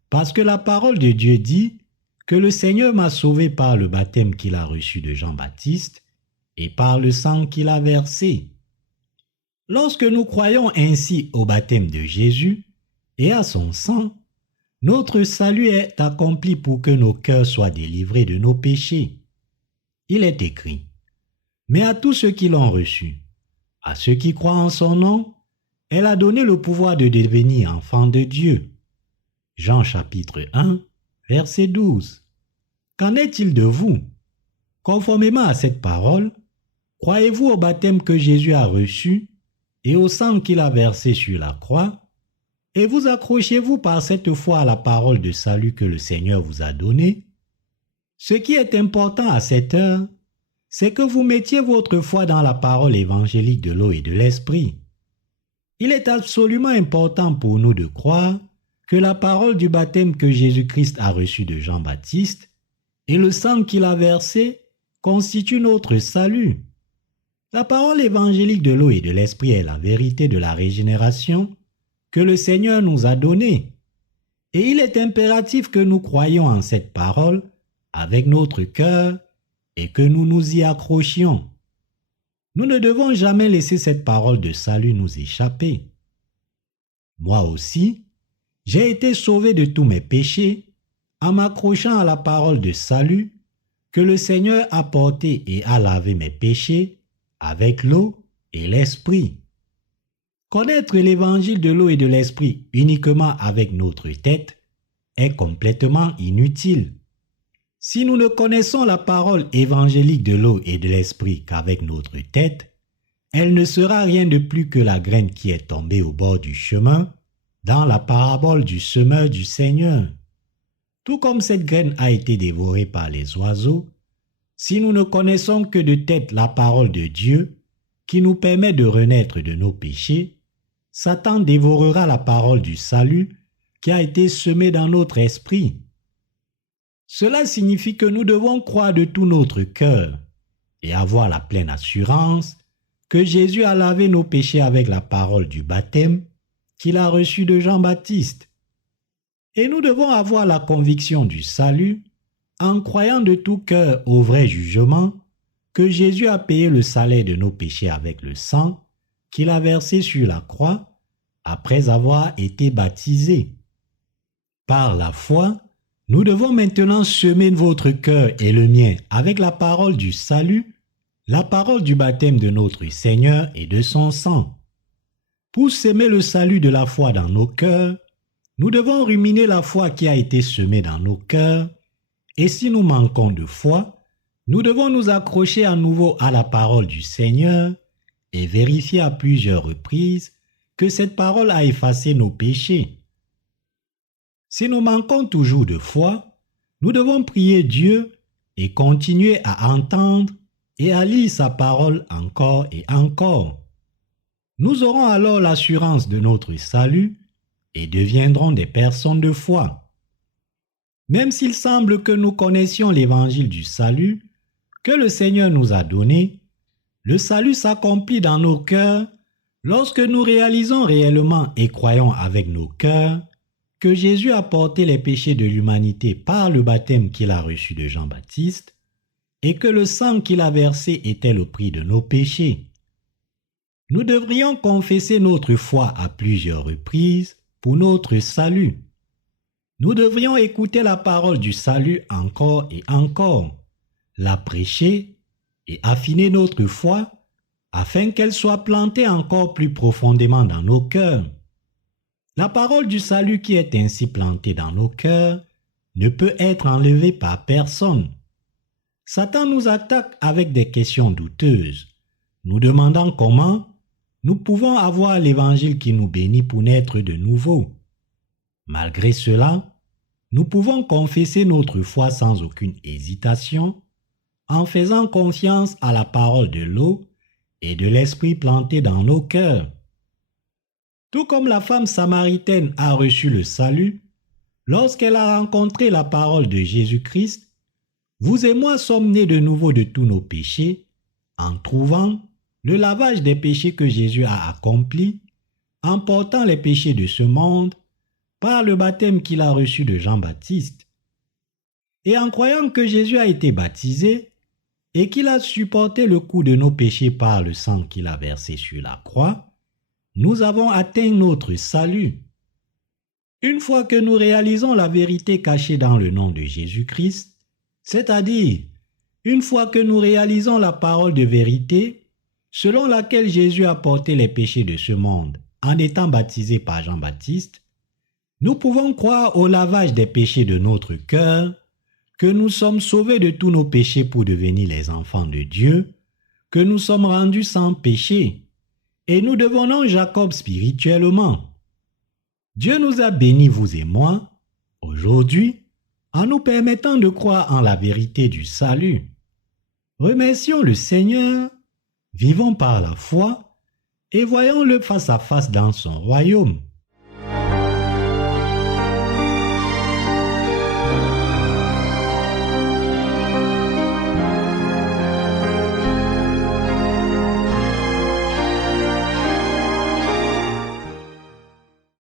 Parce que la parole de Dieu dit que le Seigneur m'a sauvé par le baptême qu'il a reçu de Jean-Baptiste et par le sang qu'il a versé. Lorsque nous croyons ainsi au baptême de Jésus et à son sang, notre salut est accompli pour que nos cœurs soient délivrés de nos péchés. Il est écrit, « Mais à tous ceux qui l'ont reçu, à ceux qui croient en son nom, elle a donné le pouvoir de devenir enfants de Dieu. » Jean chapitre 1, verset 12. Qu'en est-il de vous? Conformément à cette parole, croyez-vous au baptême que Jésus a reçu et au sang qu'il a versé sur la croix? Et vous accrochez-vous par cette foi à la parole de salut que le Seigneur vous a donnée? Ce qui est important à cette heure, c'est que vous mettiez votre foi dans la parole évangélique de l'eau et de l'Esprit. Il est absolument important pour nous de croire que la parole du baptême que Jésus-Christ a reçu de Jean-Baptiste et le sang qu'il a versé constituent notre salut. La parole évangélique de l'eau et de l'Esprit est la vérité de la régénération que le Seigneur nous a donnée. Et il est impératif que nous croyions en cette parole avec notre cœur et que nous nous y accrochions. Nous ne devons jamais laisser cette parole de salut nous échapper. Moi aussi, j'ai été sauvé de tous mes péchés en m'accrochant à la parole de salut que le Seigneur a portée et a lavé mes péchés avec l'eau et l'Esprit. Connaître l'évangile de l'eau et de l'esprit uniquement avec notre tête est complètement inutile. Si nous ne connaissons la parole évangélique de l'eau et de l'esprit qu'avec notre tête, elle ne sera rien de plus que la graine qui est tombée au bord du chemin dans la parabole du semeur du Seigneur. Tout comme cette graine a été dévorée par les oiseaux, si nous ne connaissons que de tête la parole de Dieu qui nous permet de renaître de nos péchés, Satan dévorera la parole du salut qui a été semée dans notre esprit. Cela signifie que nous devons croire de tout notre cœur et avoir la pleine assurance que Jésus a lavé nos péchés avec la parole du baptême qu'il a reçu de Jean-Baptiste. Et nous devons avoir la conviction du salut en croyant de tout cœur au vrai jugement que Jésus a payé le salaire de nos péchés avec le sang qu'il a versé sur la croix après avoir été baptisé. Par la foi, nous devons maintenant semer votre cœur et le mien avec la parole du salut, la parole du baptême de notre Seigneur et de son sang. Pour semer le salut de la foi dans nos cœurs, nous devons ruminer la foi qui a été semée dans nos cœurs, et si nous manquons de foi, nous devons nous accrocher à nouveau à la parole du Seigneur et vérifier à plusieurs reprises que cette parole a effacé nos péchés. Si nous manquons toujours de foi, nous devons prier Dieu et continuer à entendre et à lire sa parole encore et encore. Nous aurons alors l'assurance de notre salut et deviendrons des personnes de foi. Même s'il semble que nous connaissions l'évangile du salut que le Seigneur nous a donné, le salut s'accomplit dans nos cœurs lorsque nous réalisons réellement et croyons avec nos cœurs que Jésus a porté les péchés de l'humanité par le baptême qu'il a reçu de Jean-Baptiste et que le sang qu'il a versé était le prix de nos péchés. Nous devrions confesser notre foi à plusieurs reprises pour notre salut. Nous devrions écouter la parole du salut encore et encore, la prêcher et affiner notre foi afin qu'elle soit plantée encore plus profondément dans nos cœurs. La parole du salut qui est ainsi plantée dans nos cœurs ne peut être enlevée par personne. Satan nous attaque avec des questions douteuses, nous demandant comment nous pouvons avoir l'évangile qui nous bénit pour naître de nouveau. Malgré cela, nous pouvons confesser notre foi sans aucune hésitation en faisant confiance à la parole de l'eau et de l'esprit planté dans nos cœurs. Tout comme la femme samaritaine a reçu le salut lorsqu'elle a rencontré la parole de Jésus-Christ, vous et moi sommes nés de nouveau de tous nos péchés en trouvant le lavage des péchés que Jésus a accompli en portant les péchés de ce monde par le baptême qu'il a reçu de Jean-Baptiste. Et en croyant que Jésus a été baptisé et qu'il a supporté le coût de nos péchés par le sang qu'il a versé sur la croix, nous avons atteint notre salut. Une fois que nous réalisons la vérité cachée dans le nom de Jésus-Christ, c'est-à-dire une fois que nous réalisons la parole de vérité selon laquelle Jésus a porté les péchés de ce monde en étant baptisé par Jean-Baptiste, nous pouvons croire au lavage des péchés de notre cœur, que nous sommes sauvés de tous nos péchés pour devenir les enfants de Dieu, que nous sommes rendus sans péché, et nous devenons Jacob spirituellement. Dieu nous a bénis, vous et moi, aujourd'hui, en nous permettant de croire en la vérité du salut. Remercions le Seigneur, vivons par la foi, et voyons-le face à face dans son royaume.